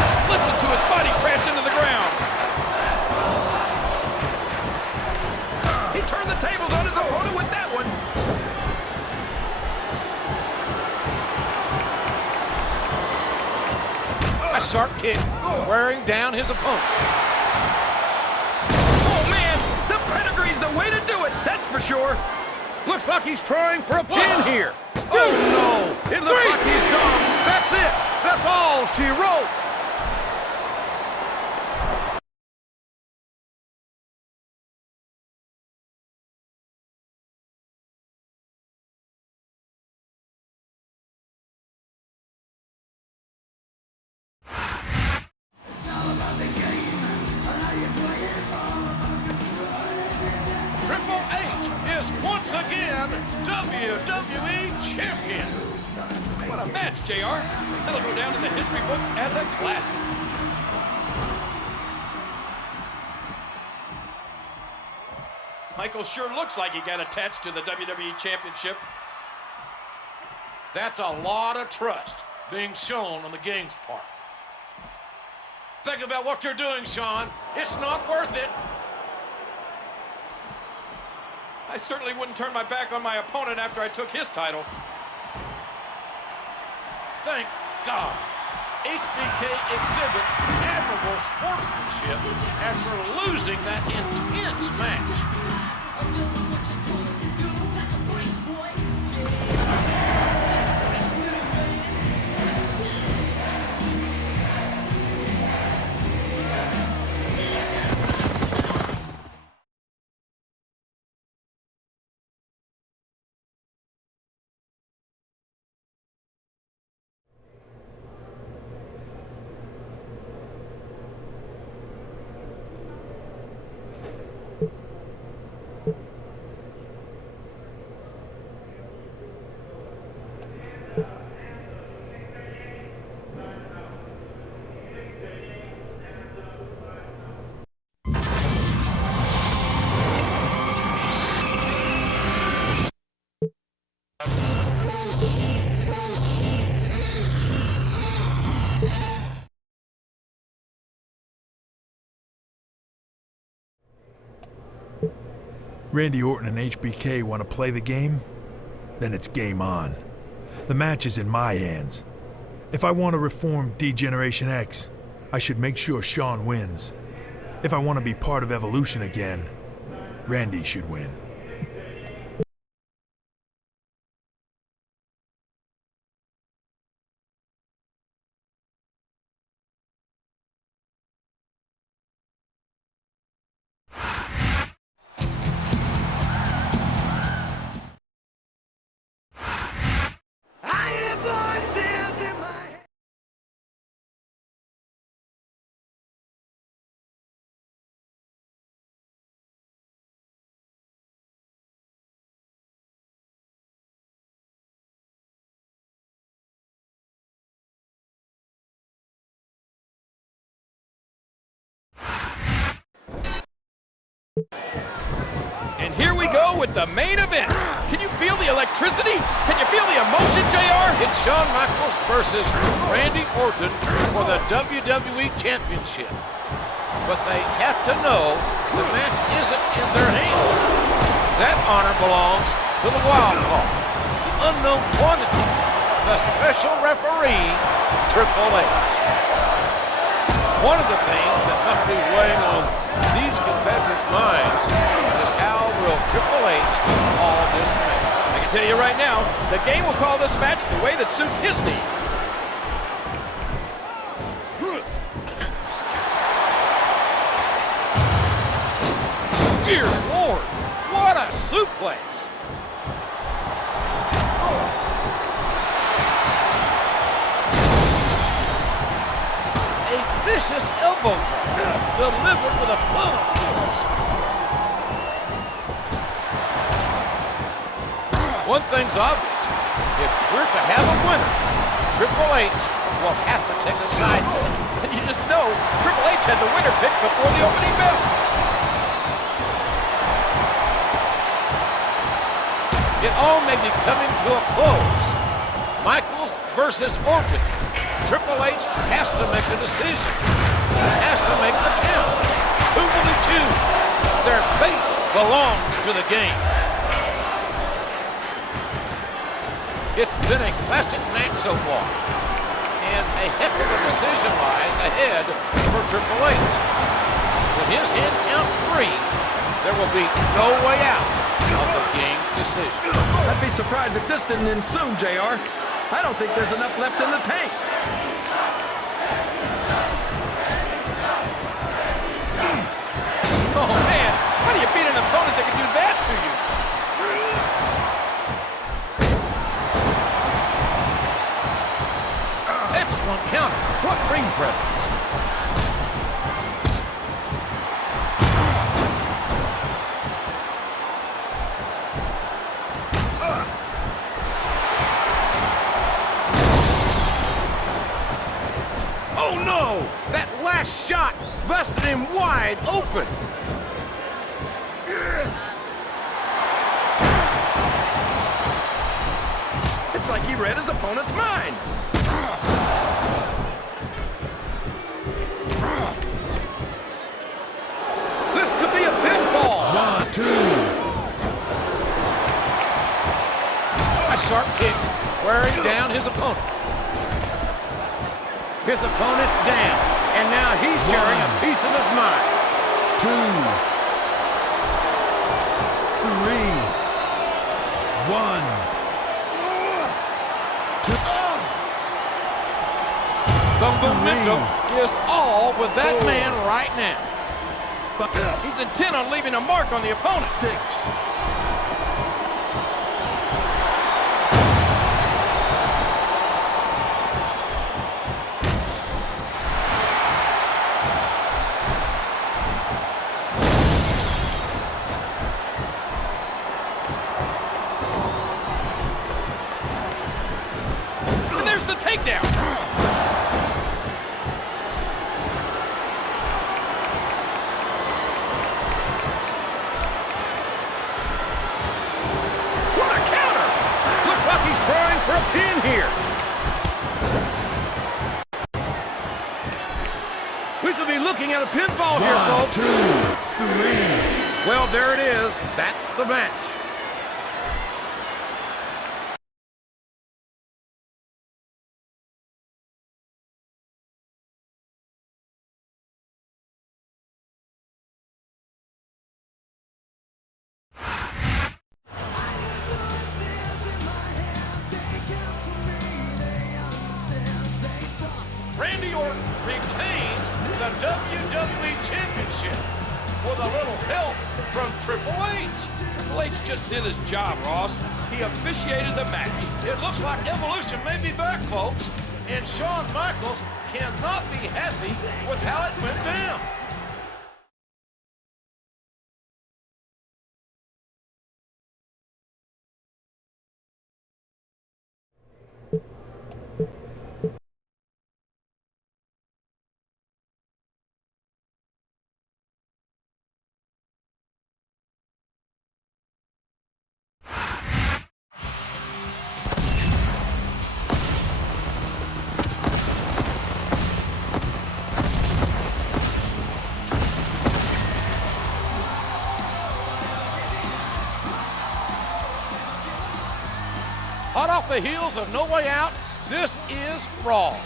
Just listen to his body crash into the ground. He turned the tables on his opponent with that one. A sharp kick, wearing down his opponent. Oh, man! The pedigree's the way to do it, that's for sure. Looks like he's trying for a pin here. Oh, no! It looks like he's done. That's it. That's all she wrote. Triple H is once again WWE Champion. What a match, JR. That'll go down in the history books as a classic. Michael sure looks like he got attached to the WWE Championship. That's a lot of trust being shown on the King's part. Think about what you're doing, Shawn. It's not worth it. I certainly wouldn't turn my back on my opponent after I took his title. Thank God. HBK exhibits admirable sportsmanship after losing that intense match. Randy Orton and HBK want to play the game? Then it's game on. The match is in my hands. If I want to reform D-Generation X, I should make sure Shawn wins. If I want to be part of Evolution again, Randy should win. And here we go with the main event. Can you feel the electricity? Can you feel the emotion, JR? It's Shawn Michaels versus Randy Orton for the WWE Championship. But they have to know the match isn't in their hands. That honor belongs to the wild card, the unknown quantity, the special referee, Triple H. One of the things that must be weighing on these competitors' minds is how will Triple H call this match. I can tell you right now, the game will call this match the way that suits his needs. Dear Lord, what a suplex! A vicious elbow drop, delivered with a ton of force. One thing's obvious, if we're to have a winner, Triple H will have to take a side to it. And you just know Triple H had the winner pick before the opening bell. It all may be coming to a close. Michaels versus Orton. Triple H has to make a decision. He has to make the count. Who will he choose? Their fate belongs to the game. It's been a classic match so far, and a heck of a decision lies ahead for Triple H. When his hand counts 3, there will be no way out of the game decision. I'd be surprised if this didn't end soon, JR. I don't think there's enough left in the tank. Oh, man. How do you beat an opponent that can do that to you? Excellent counter. What ring presence. Oh no! That last shot busted him wide open. It's like he read his opponent's mind. This could be a pinfall. 1, 2. A sharp kick wearing down his opponent. His opponent's down, and now he's sharing a piece of his mind. 2, 3, 1, 2. The momentum is all with that man right now. He's intent on leaving a mark on the opponent. 6. And there's the takedown. What a counter! Looks like he's trying for a pin here. We could be looking at a pinfall here, 1, folks. 2, 3. Well, there it is. That's the match. Randy Orton retains the WWE Championship with a little help from Triple H. Triple H just did his job, Ross. He officiated the match. It looks like Evolution may be back, folks, and Shawn Michaels cannot be happy with how it went down. the heels of No Way Out, this is Raw.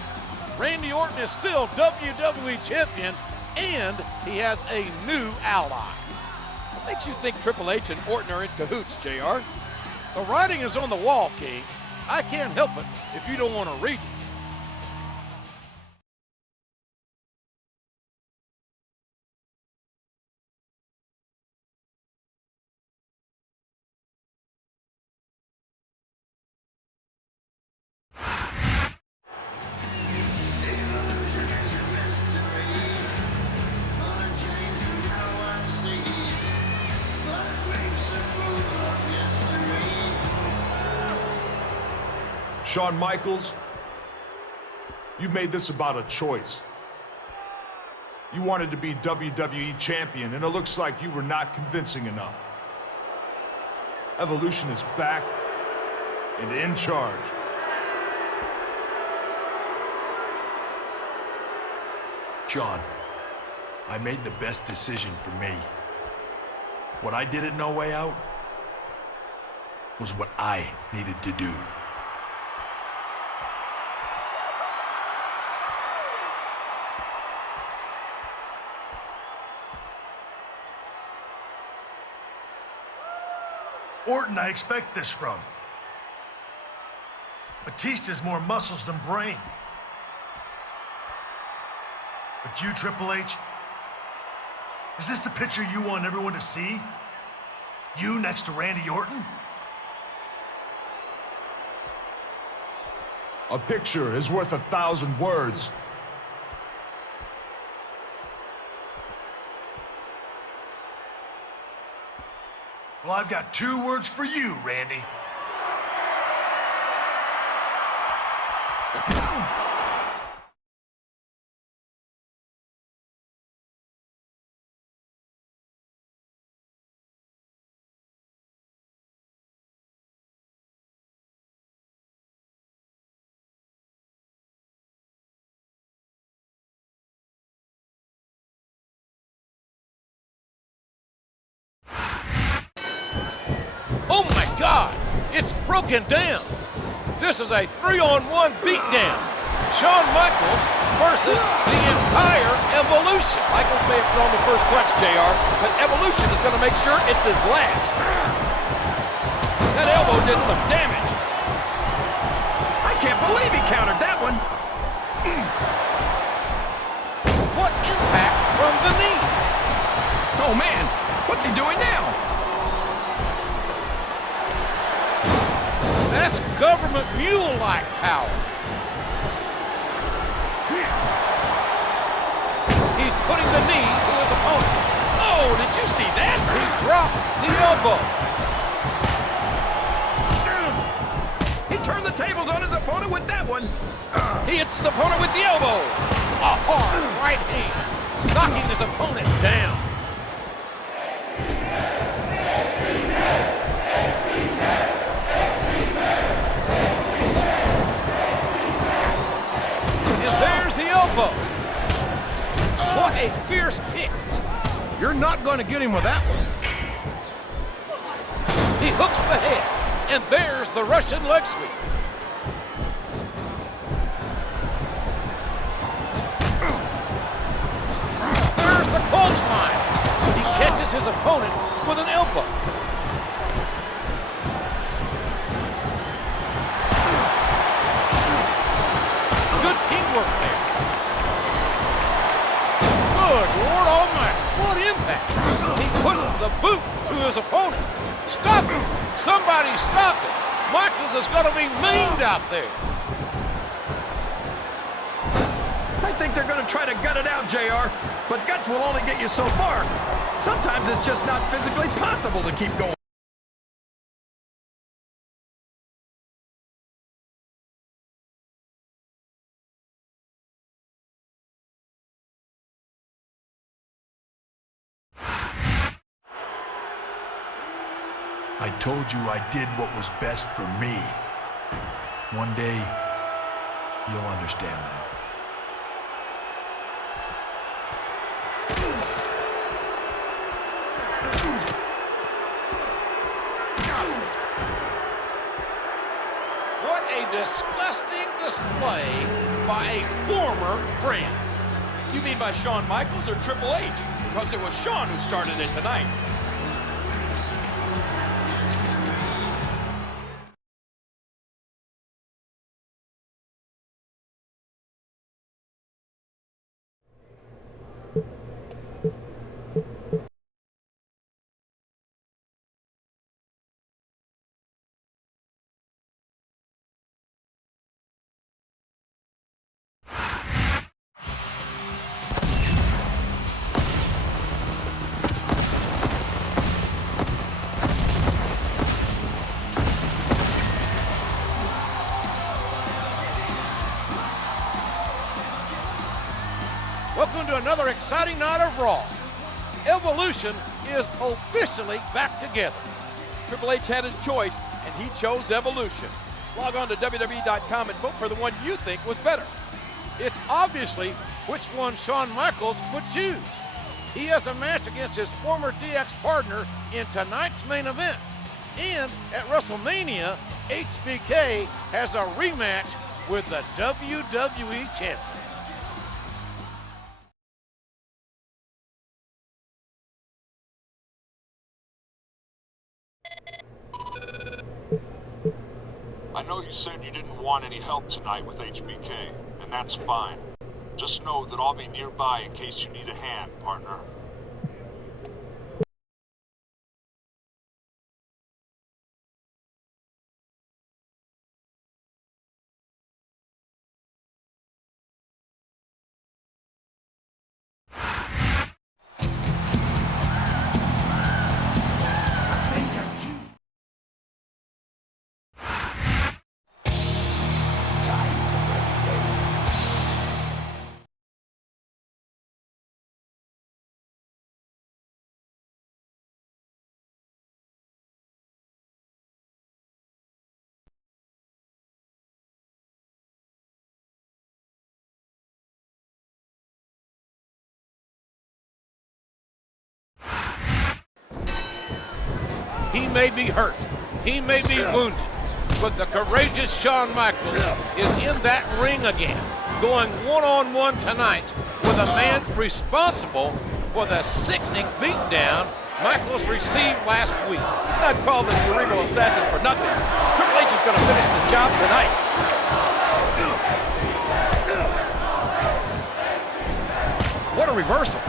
Randy Orton is still WWE Champion, and he has a new ally. What makes you think Triple H and Orton are in cahoots, JR? The writing is on the wall, King. I can't help it if you don't want to read it. Shawn Michaels, you made this about a choice. You wanted to be WWE Champion, and it looks like you were not convincing enough. Evolution is back and in charge. Shawn, I made the best decision for me. What I did at No Way Out was what I needed to do. Orton, I expect this from. Batista's more muscles than brain. But you, Triple H, is this the picture you want everyone to see? You next to Randy Orton? A picture is worth 1,000 words. Well, I've got 2 words for you, Randy. Oh my God, it's broken down. This is a 3-on-1 beatdown. Shawn Michaels versus the entire Evolution. Michaels may have thrown the first punch, JR, but Evolution is going to make sure it's his last. That elbow did some damage. I can't believe he countered that one. What impact from the knee? Oh man, what's he doing now? That's government mule-like power. He's putting the knee to his opponent. Oh, did you see that? He dropped the elbow. He turned the tables on his opponent with that one. He hits his opponent with the elbow. A hard right hand, knocking his opponent down. And there's the elbow. What a fierce kick. You're not going to get him with that one. He hooks the head, and there's the Russian leg sweep. There's the clothesline. He catches his opponent with an elbow. Good teamwork there. Good Lord Almighty, what impact. He puts the boot to his opponent. Stop him. Somebody stop him. Michaels is going to be maimed out there. I think they're going to try to gut it out, JR, but guts will only get you so far. Sometimes it's just not physically possible to keep going. I told you I did what was best for me. One day, you'll understand that. What disgusting display by a former friend. You mean by Shawn Michaels or Triple H? Because it was Shawn who started it tonight. Welcome to another exciting night of Raw. Evolution is officially back together. Triple H had his choice, and he chose Evolution. Log on to WWE.com and vote for the one you think was better. It's obviously which one Shawn Michaels would choose. He has a match against his former DX partner in tonight's main event. And at WrestleMania, HBK has a rematch with the WWE Champion. I know you said you didn't want any help tonight with HBK, and that's fine. Just know that I'll be nearby in case you need a hand, partner. He may be hurt, he may be wounded, but the courageous Shawn Michaels is in that ring again, going one-on-one tonight with a man responsible for the sickening beatdown Michaels received last week. He's not called the Cerebral Assassin for nothing. Triple H is going to finish the job tonight. What a reversal.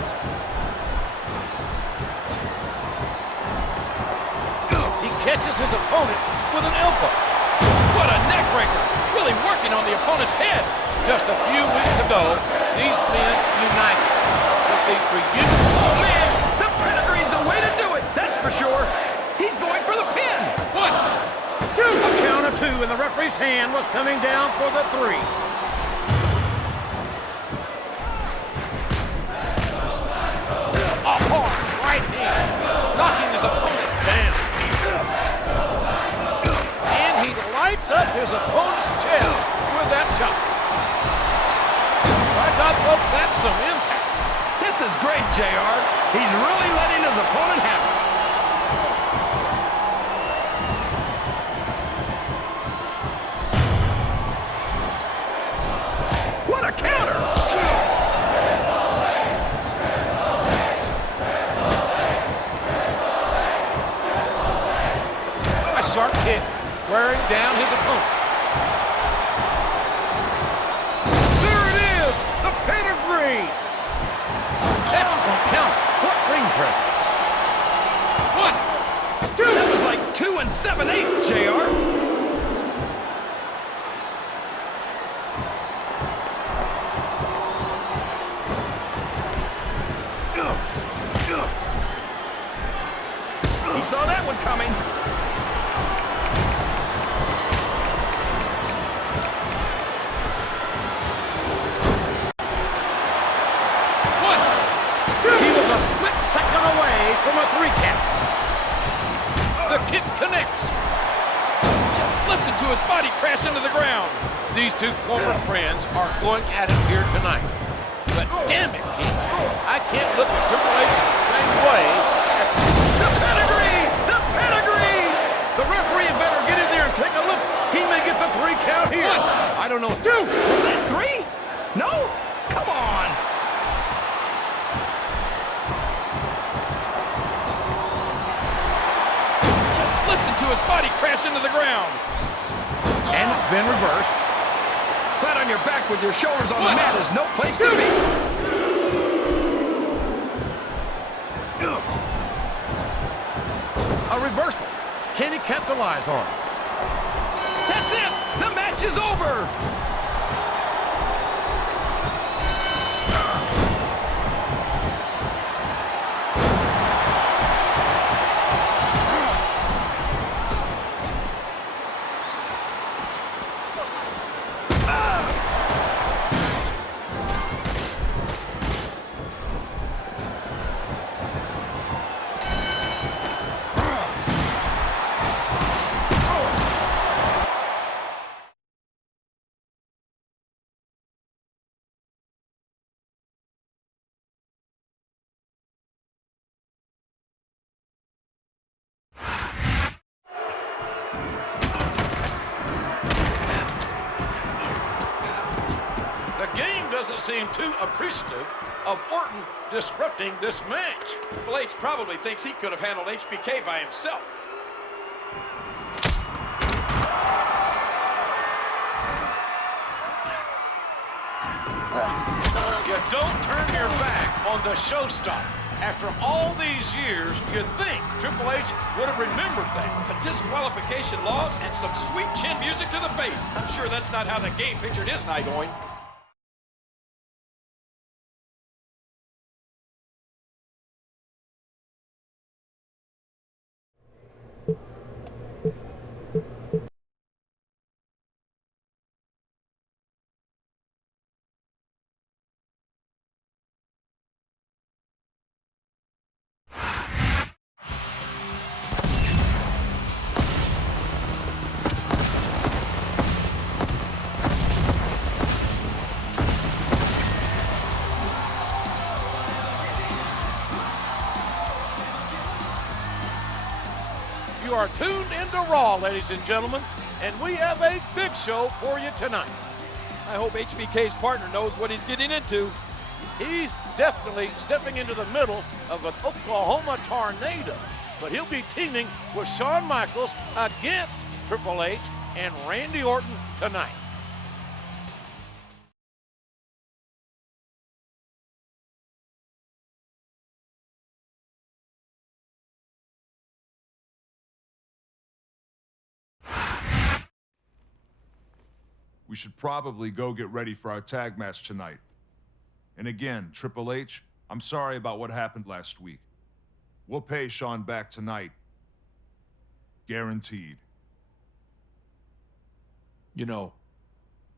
Catches his opponent with an elbow. What a neck breaker! Really working on the opponent's head. Just a few weeks ago, these men united. But the reunion. Oh man, the pedigree's the way to do it. That's for sure. He's going for the pin. One, two. A count of two, and the referee's hand was coming down for the three. A hard right hand, knocking his opponent down. Lights up his opponent's chest with that chop. I thought, folks, that's some impact. This is great, JR. He's really letting his opponent have it. What a counter! A sharp kick. Wearing down his opponent. There it is! The pedigree! Excellent counter. What ring presence. 1, 2. That was like 2 7/8, JR. He saw that one coming. From a 3 count. The kick connects. Just listen to his body crash into the ground. These two former friends are going at it here tonight. But damn it, King, I can't look at Triple H in the same way. The pedigree! The pedigree! The referee better get in there and take a look. He may get the 3 3 count here. I don't know. 2! Was that 3? No? Come on! Just listen to his body crash into the ground. And it's been reversed. Flat on your back with your shoulders on the mat is no place to be. A reversal. Can he capitalize on it? That's it! The match is over! Doesn't seem too appreciative of Orton disrupting this match. Triple H probably thinks he could have handled HBK by himself. You don't turn your back on the showstopper. After all these years, you'd think Triple H would have remembered that. A disqualification loss and some sweet chin music to the face. I'm sure that's not how the game pictured his night going. You are tuned into Raw, ladies and gentlemen, and we have a big show for you tonight. I hope HBK's partner knows what he's getting into. He's definitely stepping into the middle of an Oklahoma tornado, but he'll be teaming with Shawn Michaels against Triple H and Randy Orton tonight. We should probably go get ready for our tag match tonight. And again, Triple H, I'm sorry about what happened last week. We'll pay Shawn back tonight. Guaranteed. You know,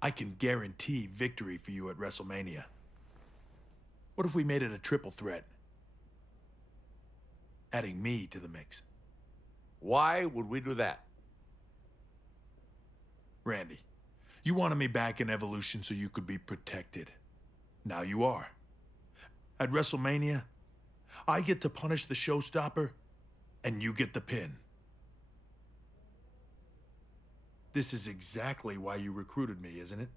I can guarantee victory for you at WrestleMania. What if we made it a triple threat? Adding me to the mix. Why would we do that? Randy, you wanted me back in Evolution so you could be protected. Now you are. At WrestleMania, I get to punish the showstopper, and you get the pin. This is exactly why you recruited me, isn't it?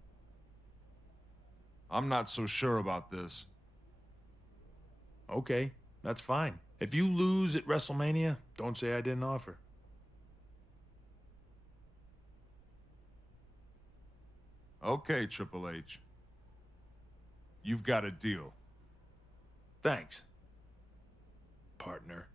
I'm not so sure about this. Okay, that's fine. If you lose at WrestleMania, don't say I didn't offer. Okay, Triple H. You've got a deal. Thanks, partner.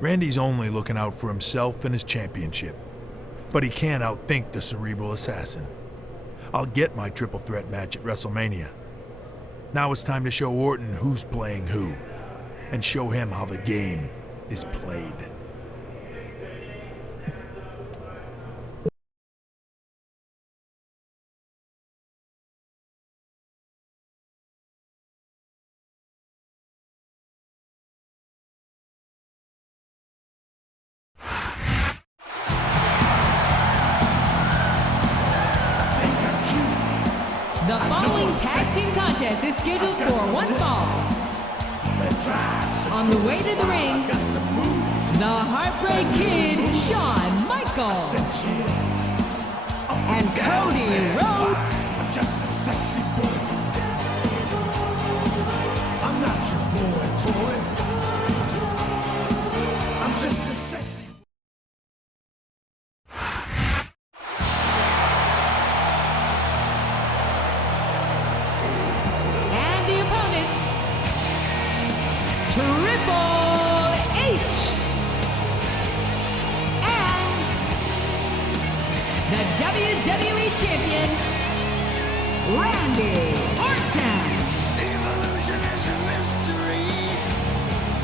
Randy's only looking out for himself and his championship, but he can't outthink the cerebral assassin. I'll get my triple threat match at WrestleMania. Now it's time to show Orton who's playing who, and show him how the game is played. contest is scheduled for one fall. On the way to the ring, the Heartbreak Kid, Shawn Michaels. And Cody Rhodes. I'm just a sexy boy. I'm not your boy toy. I'm just a sexy. And the opponents, Triple H. And the WWE Champion, Randy Orton. Evolution is a mystery,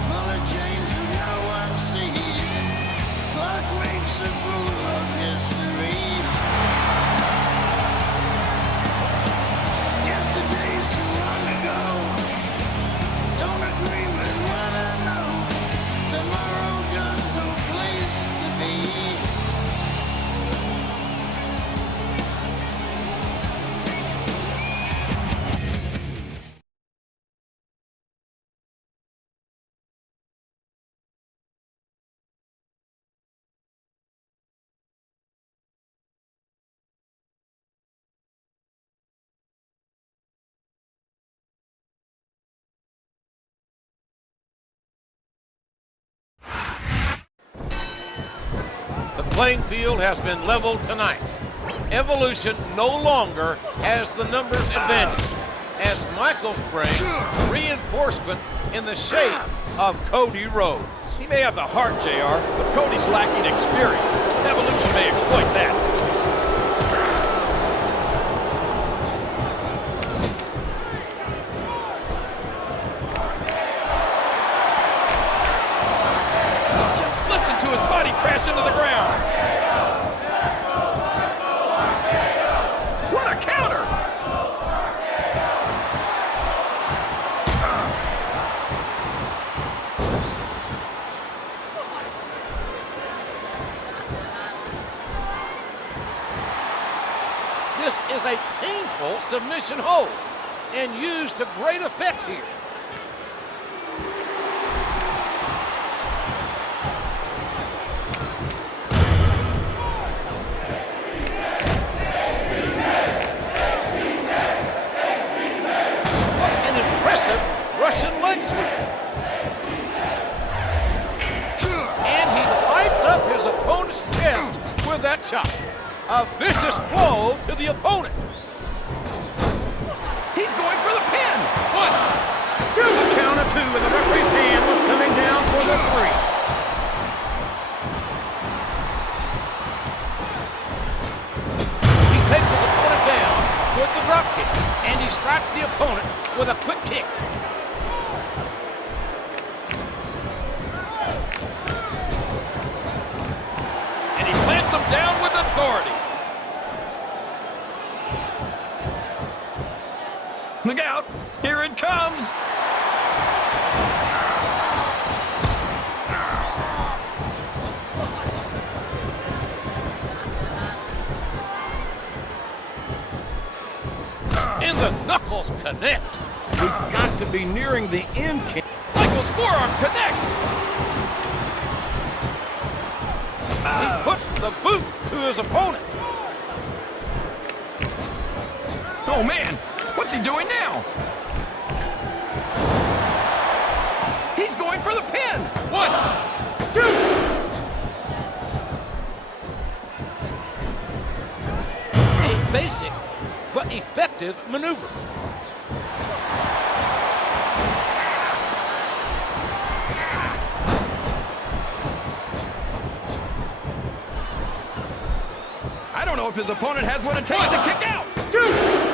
full of change that no one sees. Clock makes a fool of history. Yesterday's too long ago. Don't agree with what I know. Tomorrow got no place to be. The playing field has been leveled tonight. Evolution no longer has the numbers advantage, as Michaels brings reinforcements in the shape of Cody Rhodes. He may have the heart, JR, but Cody's lacking experience. Evolution may exploit that. Just listen to his body crash into the ground. What a counter! This is a painful submission hold and used to great effect here. What an impressive Russian leg sweep. And he lights up his opponent's chest with that chop. A vicious blow to the opponent. He's going for the pin. 1, 2. The count of 2, and the referee's hand was coming down for the 3. He takes his opponent down with the drop kick, and he strikes the opponent with a quick kick. And he plants him down with authority. Look out! Here it comes! And the knuckles connect. We've got to be nearing the end. Michael's forearm connects! He puts the boot to his opponent. Oh man, what's he doing now? He's going for the pin. 1, 2. A basic but effective maneuver. I don't know if his opponent has what it takes to kick out. 2.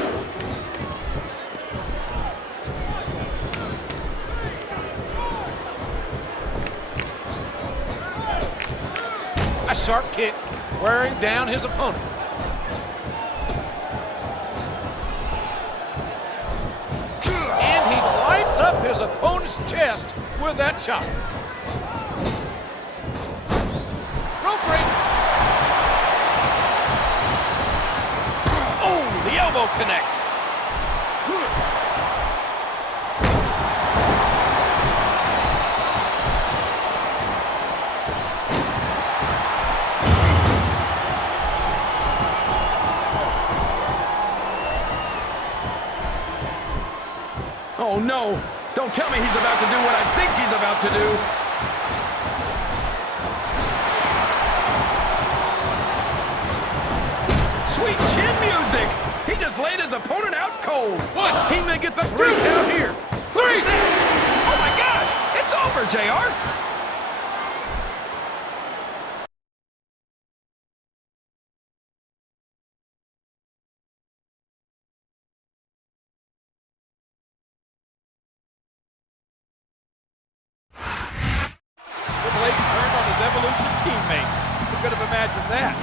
A sharp kick wearing down his opponent. And he lights up his opponent's chest with that chop. Rope break. Oh, the elbow connects. Oh, no. Don't tell me he's about to do what I think he's about to do. Sweet chin music. He just laid his opponent out cold. What? He may get the 3 count here. Three. Oh, my gosh. It's over, JR. Triple H turned on his Evolution teammate. Who could have imagined that?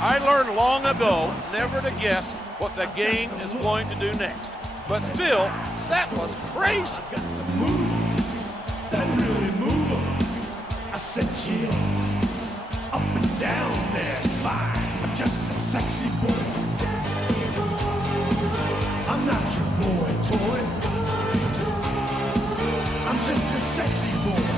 I learned long ago never to guess what the game is going to do next. But still, that was crazy. That really move. I said chill. Up and down their spine. I'm just a sexy boy. I'm not your boy toy. I'm just a sexy boy.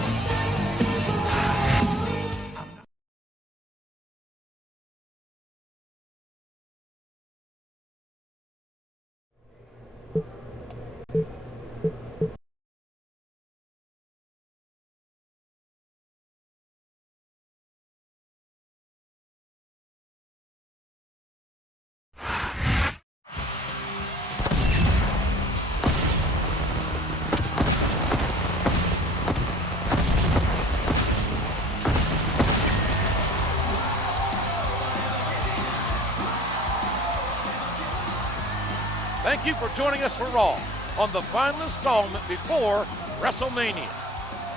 Thank you for joining us for Raw on the final installment before WrestleMania.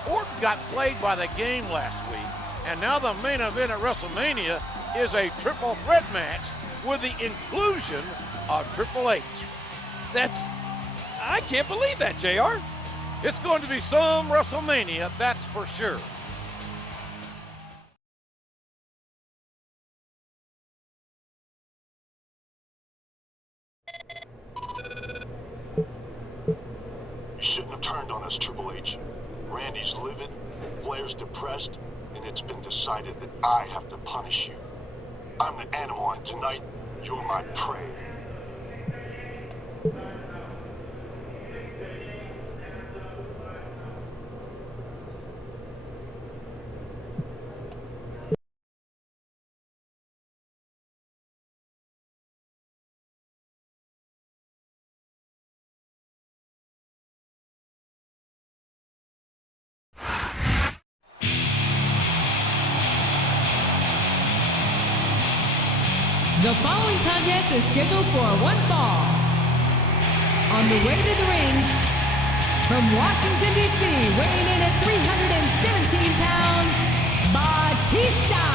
Orton got played by the game last week, and now the main event at WrestleMania is a triple threat match with the inclusion of Triple H. I can't believe that, JR. It's going to be some WrestleMania, that's for sure. You shouldn't have turned on us, Triple H. Randy's livid, Flair's depressed, and it's been decided that I have to punish you. I'm the animal, and tonight, you're my prey. The following contest is scheduled for one fall. On the way to the ring, from Washington, D.C., weighing in at 317 pounds, Batista.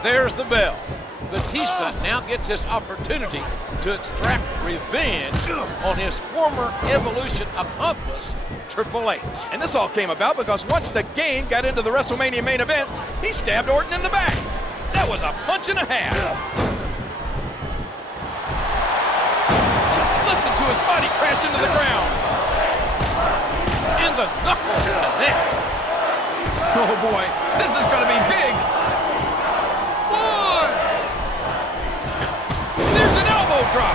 There's the bell. Batista now gets his opportunity to extract revenge on his former Evolution accomplice, Triple H. And this all came about because once the game got into the WrestleMania main event, he stabbed Orton in the back. That was a punch and a half. Just listen to his body crash into the ground. the knuckles connect. Oh boy, this is going to be big. One. There's an elbow drop.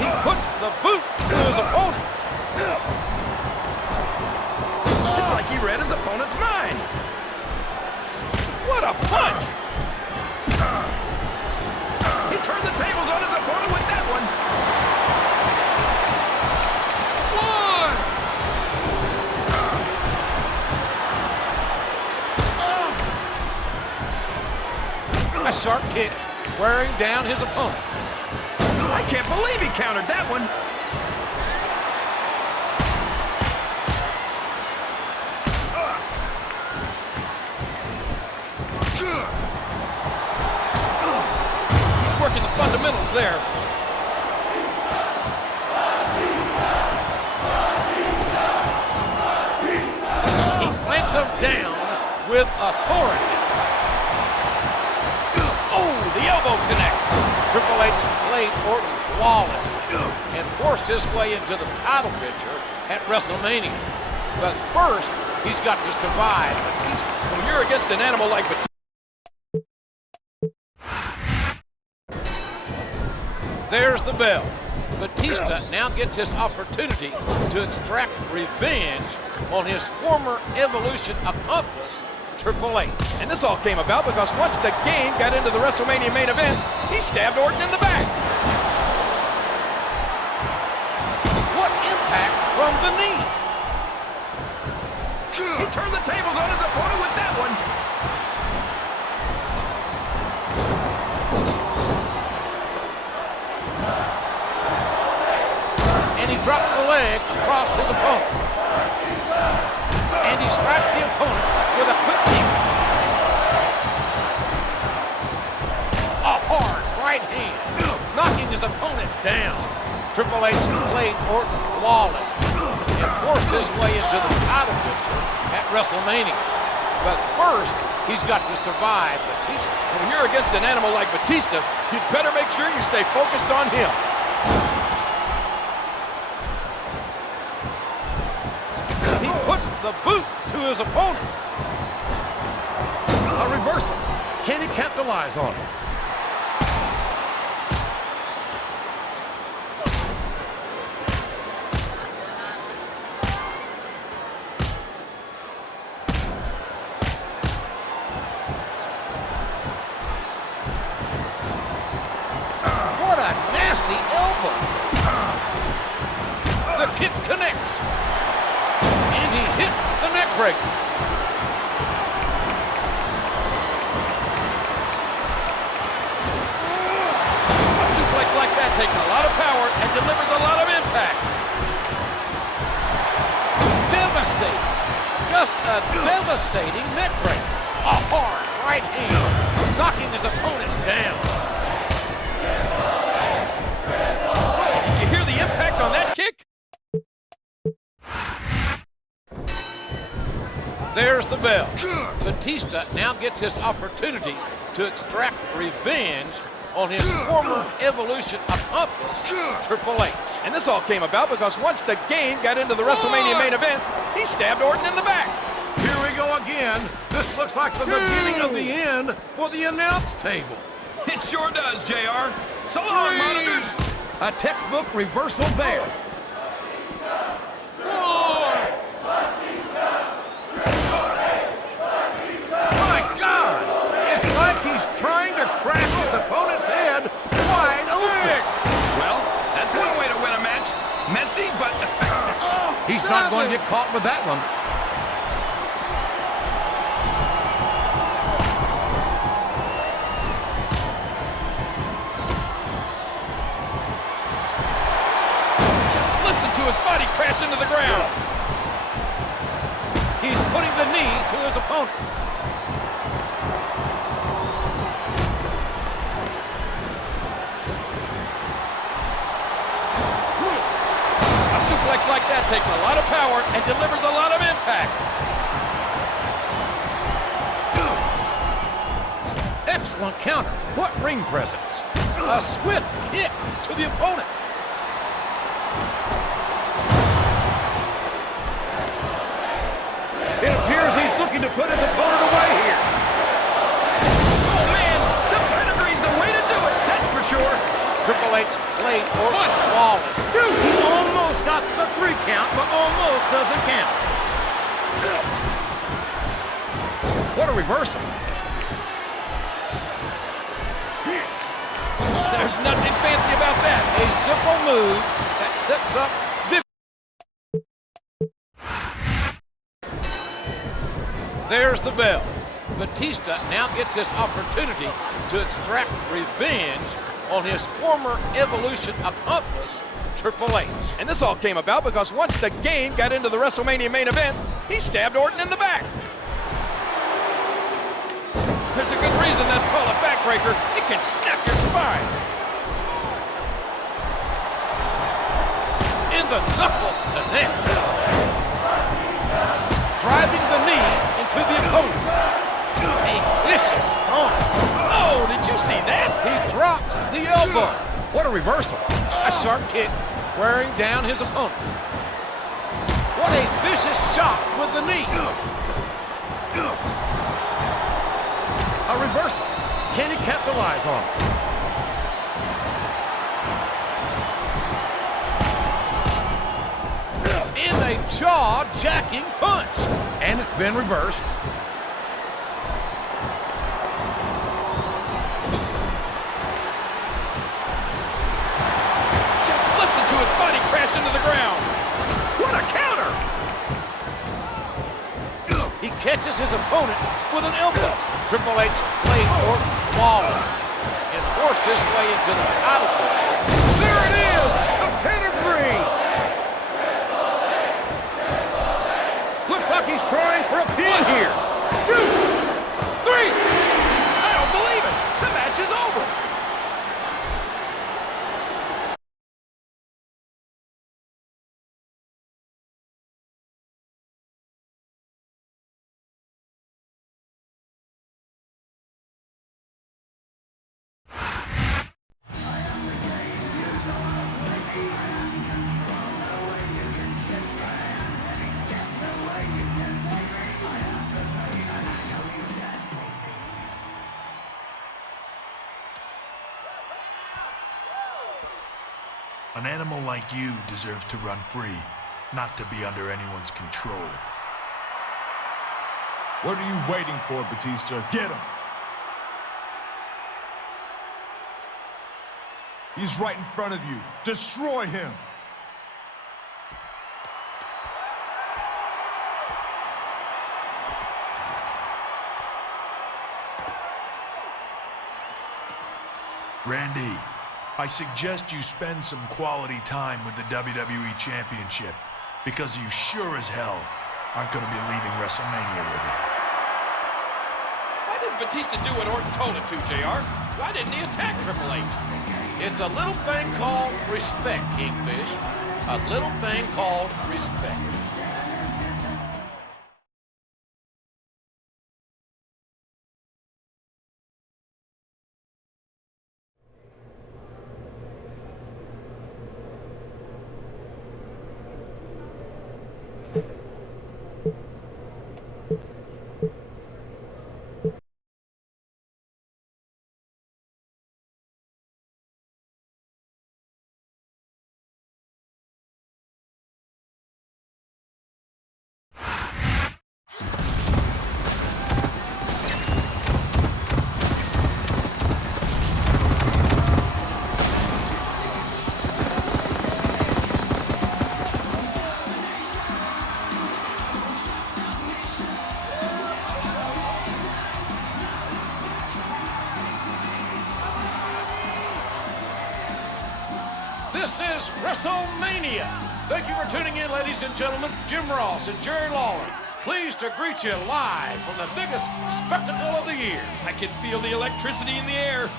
He puts the boot to his opponent. It's like he read his opponent's mind. What a punch! He turned the tables on his opponent with that one. A sharp kick wearing down his opponent. I can't believe he countered that one. He's working the fundamentals there. He plants him down with authority. Oh, the elbow connects. Triple H played Orton flawless and forced his way into the title picture at WrestleMania. But first, he's got to survive Batista. When you're against an animal like Batista. There's the bell. Batista now gets his opportunity to extract revenge on his former Evolution accomplice, Triple H. And this all came about because once the game got into the WrestleMania main event, he stabbed Orton in the back. What impact from the knee? He turned the tables on his opponent with that one. And he dropped the leg across his opponent. And he strikes the opponent with a quick kick. A hard right hand, knocking his opponent down. Triple H played Orton flawless and forced his way into the title picture at WrestleMania. But first, he's got to survive Batista. When you're against an animal like Batista, you'd better make sure you stay focused on him. He puts the boot to his opponent. A reversal. Can he capitalize on it? What a nasty elbow. The kick connects. And he hits the neck breaker. A suplex like that takes a lot of power and delivers a lot of impact. Devastating. Just a devastating neck breaker. A hard right hand, knocking his opponent down. Did you hear the impact on that kick? There's the bell. Batista now gets his opportunity to extract revenge on his former Evolution accomplice, Triple H. And this all came about because once the game got into the WrestleMania main event, he stabbed Orton in the back. Here we go again. This looks like the beginning of the end for the announce table. It sure does, JR. So long, monitors. A textbook reversal there. My God! It's like he's trying to crack his opponent's head wide open. Well, that's one way to win a match. Messy, but effective. He's not going to get caught with that one. Just listen to his body crash into the ground. He's putting the knee to his opponent. A suplex like that takes a lot of power and delivers a lot of impact. Excellent counter. What ring presence. A swift kick to the opponent. Triple H played Orton flawless. Dude, he almost got the 3 count, but almost doesn't count. What a reversal. There's nothing fancy about that. A simple move that sets up victory. There's the bell. Batista now gets his opportunity to extract revenge on his former Evolution accomplice, Triple H. And this all came about because once the Game got into the WrestleMania main event, he stabbed Orton in the back. There's a good reason that's called a backbreaker. It can snap your spine. In the knuckles connect. Driving the knee into the opponent. A vicious stomp. Oh, did you see that? He drops the elbow. What a reversal. A sharp kick wearing down his opponent. What a vicious shot with the knee. A reversal. Can he capitalize on it? In a jaw-jacking punch. And it's been reversed. Just listen to his body crash into the ground. What a counter! He catches his opponent with an elbow. Triple H played Orton flawless and forced his way into the title picture. There it is! The pedigree! Looks like he's trying for a pin here. 2, 3! I don't believe it! The match is over! An animal like you deserves to run free, not to be under anyone's control. What are you waiting for, Batista? Get him! He's right in front of you. Destroy him! Randy, I suggest you spend some quality time with the WWE Championship, because you sure as hell aren't going to be leaving WrestleMania with it. Why didn't Batista do what Orton told him to, JR? Why didn't he attack Triple H? It's a little thing called respect, Kingfish. A little thing called respect. This is Wrestlemania. Thank you for tuning in, ladies and gentlemen. Jim Ross and Jerry Lawler, pleased to greet you live from the biggest spectacle of the year. I can feel the electricity in the air.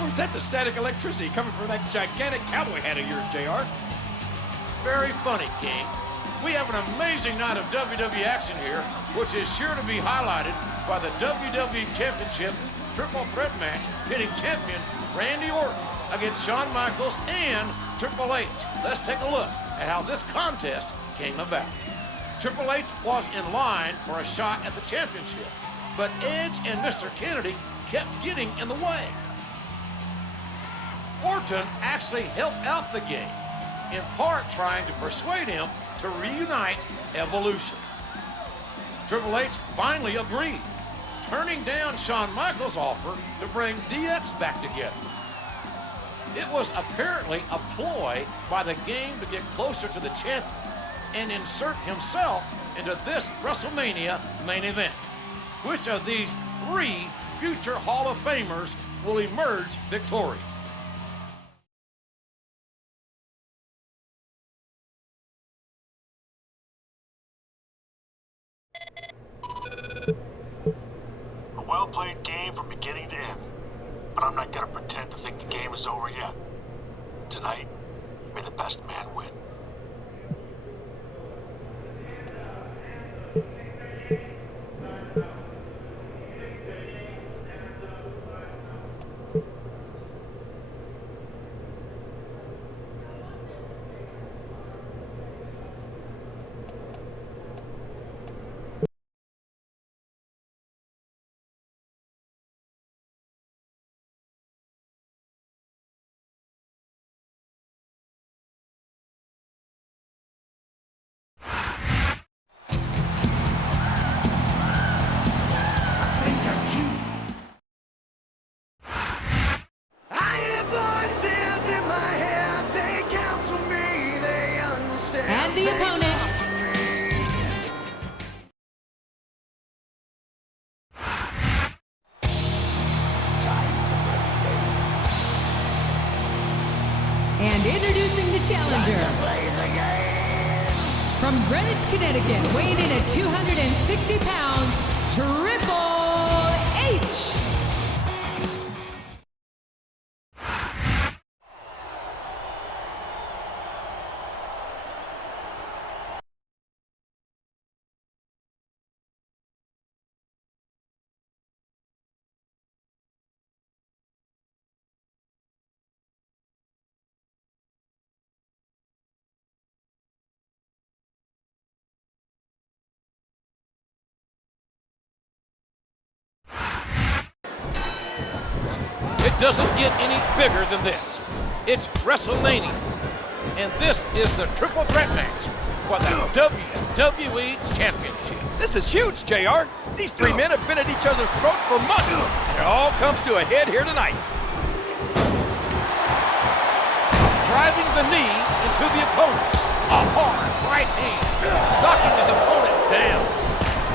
Or is that the static electricity coming from that gigantic cowboy hat of yours, JR? Very funny, King. We have an amazing night of WWE action here, which is sure to be highlighted by the WWE Championship Triple Threat match pitting champion Randy Orton against Shawn Michaels and Triple H. Let's take a look at how this contest came about. Triple H was in line for a shot at the championship, but Edge and Mr. Kennedy kept getting in the way. Orton actually helped out the game, in part trying to persuade him to reunite Evolution. Triple H finally agreed, turning down Shawn Michaels' offer to bring DX back together. It was apparently a ploy by the game to get closer to the champion and insert himself into this WrestleMania main event. Which of these three future Hall of Famers will emerge victorious? A well-played game from beginning to end. But I'm not gonna pretend to think the game is over yet. Tonight, may the best man win. And the opponent, and introducing the challenger, from Greenwich, Connecticut, weighing in at 260 pounds, Triple H. It doesn't get any bigger than this. It's Wrestlemania. And this is the triple threat match for the WWE Championship. This is huge, JR. These three men have been at each other's throats for months. And it all comes to a head here tonight. Driving the knee into the opponent. A hard right hand. Knocking his opponent down.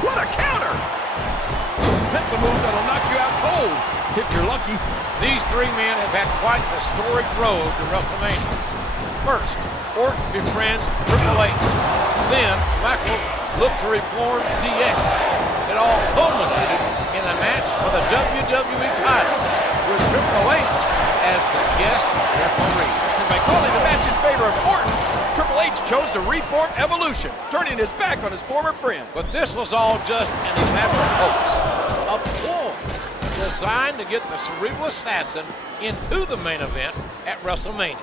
What a counter! That's a move that'll knock you out cold, if you're lucky. These three men have had quite the storied road to WrestleMania. First, Orton befriends Triple H. Then, Michaels looked to reform DX. It all culminated in a match for the WWE title, with Triple H as the guest referee. And by calling the match in favor of Orton, Triple H chose to reform Evolution, turning his back on his former friend. But this was all just an elaborate hoax, a ploy designed to get the Cerebral Assassin into the main event at WrestleMania.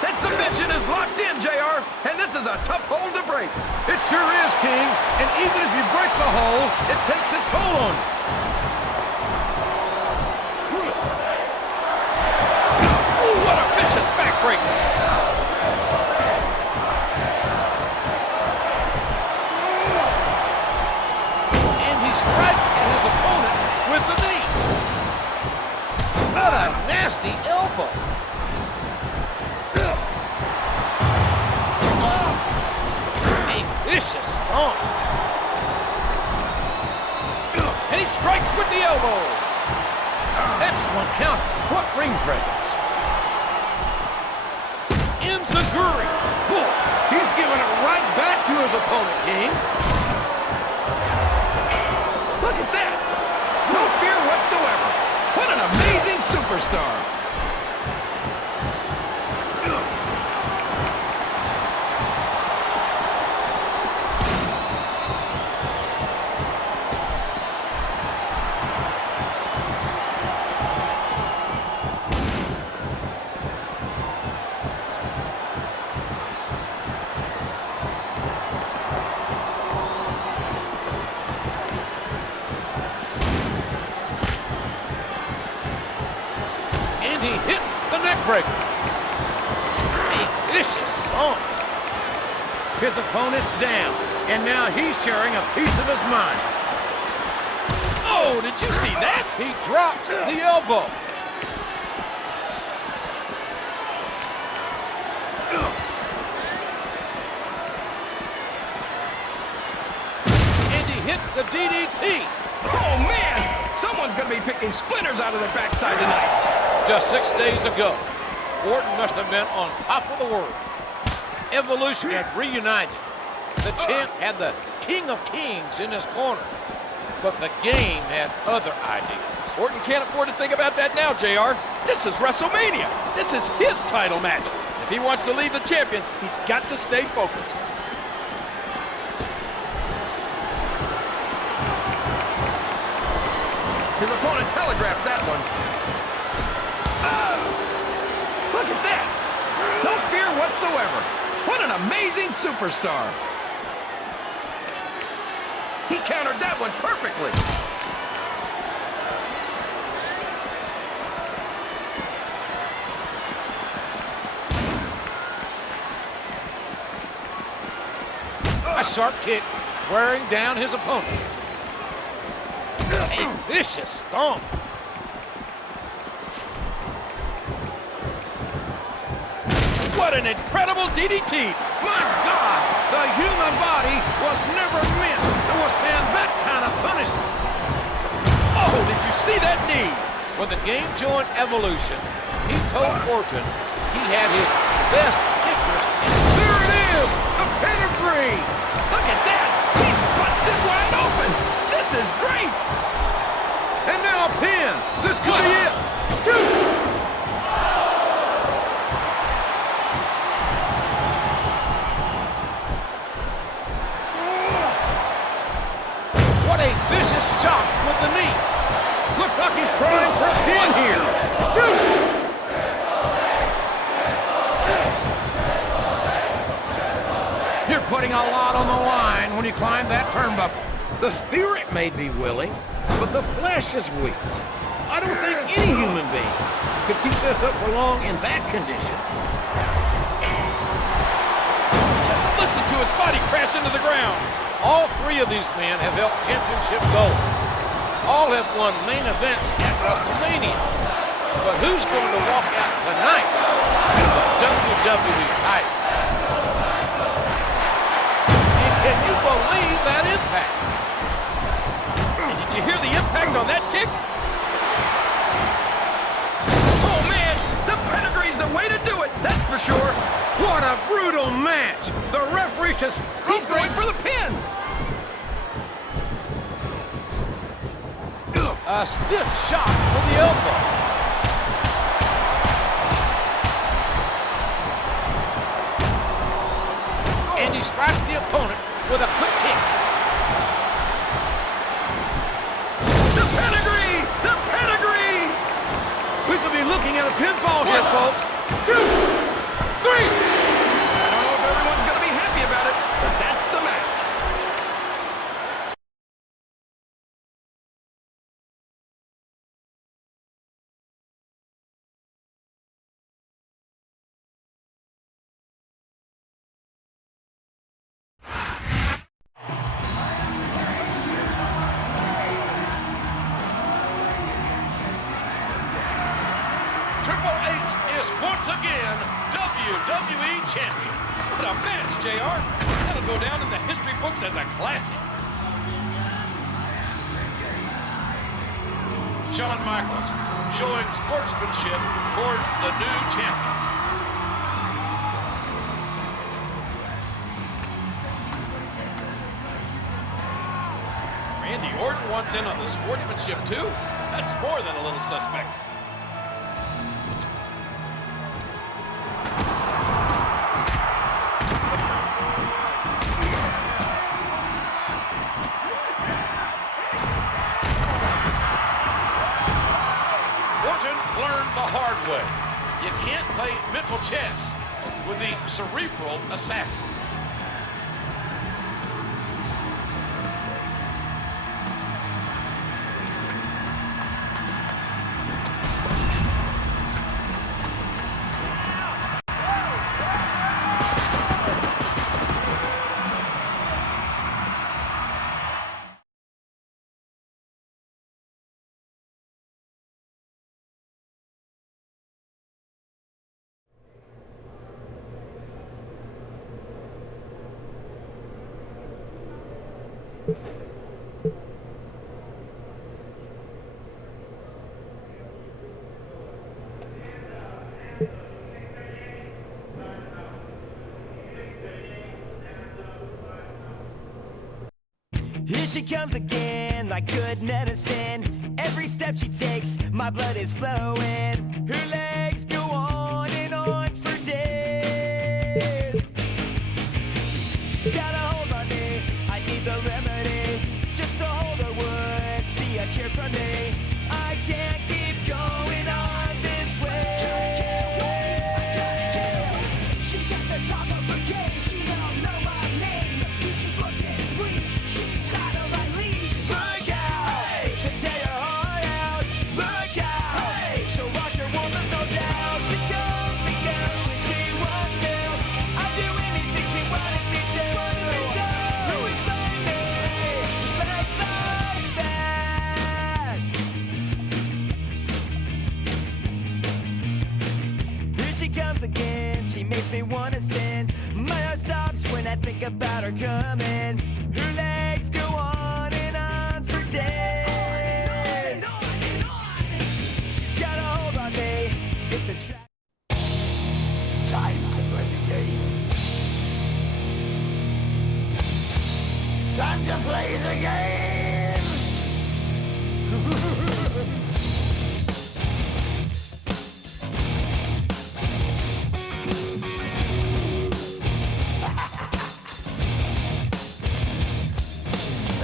That submission is locked in, JR, and this is a tough hold to break. It sure is, King, and even if you break the hold, it takes its toll on you. Ooh, what a vicious backbreaker! And he strikes at his opponent with the knee. What a nasty elbow. Vicious stomp. And he strikes with the elbow. Excellent counter. What ring presence. Enziguri. Boy, he's giving it right back to his opponent, King. Look at that. No fear whatsoever. What an amazing superstar. breaker. A vicious stomp. His opponent's down, and now he's sharing a piece of his mind. Oh, did you see that? He drops the elbow. And he hits the DDT. Oh, man! Someone's gonna be picking splinters out of their backside tonight. Just 6 days ago, Orton must have been on top of the world. Evolution had reunited. The champ had the King of Kings in his corner, but the game had other ideas. Orton can't afford to think about that now, JR. This is WrestleMania. This is his title match. If he wants to leave the champion, he's got to stay focused. His opponent telegraphed that one. Look at that! No fear whatsoever. What an amazing superstar. He countered that one perfectly. A sharp kick wearing down his opponent. A vicious stomp. What an incredible DDT! My God, the human body was never meant to withstand that kind of punishment. Oh, did you see that knee? When the game joined Evolution, he told Orton he had his best interest in. There it is, the pedigree. Look at that! He's busted wide open! This is great! And now a pin. This could be it. What a vicious shot with the knee. Looks like he's trying for a pin here. You're putting a lot on the line when you climb that turnbuckle. The spirit may be willing, but the flesh is weak. I don't think any human being could keep this up for long in that condition. Just listen to his body crash into the ground. All three of these men have held championship gold. All have won main events at WrestleMania. But who's going to walk out tonight with the WWE title? And can you believe that impact? And did you hear the impact on that kick? Oh, man! The pedigree's the way to do it, that's for sure. What a brutal match! The referee just... He's going for the pin! A stiff shot with the elbow. And he strikes the opponent with a quick kick. The pedigree! The pedigree! We could be looking at a pinfall here, folks. 2, 3. I don't know if everyone's going to be happy about it, but that's the match. Triple H is once again WWE Champion. What a match, JR. That'll go down in the history books as a classic. Shawn Michaels showing sportsmanship towards the new champion. Randy Orton wants in on the sportsmanship, too? That's more than a little suspect. Orton learned the hard way. You can't play mental chess with the cerebral assassin. Here she comes again, like good medicine. Every step she takes, my blood is flowing. Her legs go on and on for days. She's got a hold on me, I need the remedy. Just to hold her would be a cure for me. I can't keep going on this way. She's at the top of her game, she don't know my name. She's looking weak, she's out of my league. Look out! Hey! She'll tear your heart out. Look out! Hey! She'll rock your world, there's no doubt. She comes and goes when she wants to. I'd do anything she wanted me to. Who is like me? Let's like that. Here she comes again, she makes me wanna sin. My heart stops when I think about her coming. Her legs go on and on for days. She's got a hold on me, it's a trap. It's time to play the game. Time to play the game.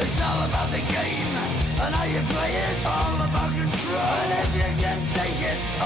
It's all about the game and how you play it. All about control. And if you can take it.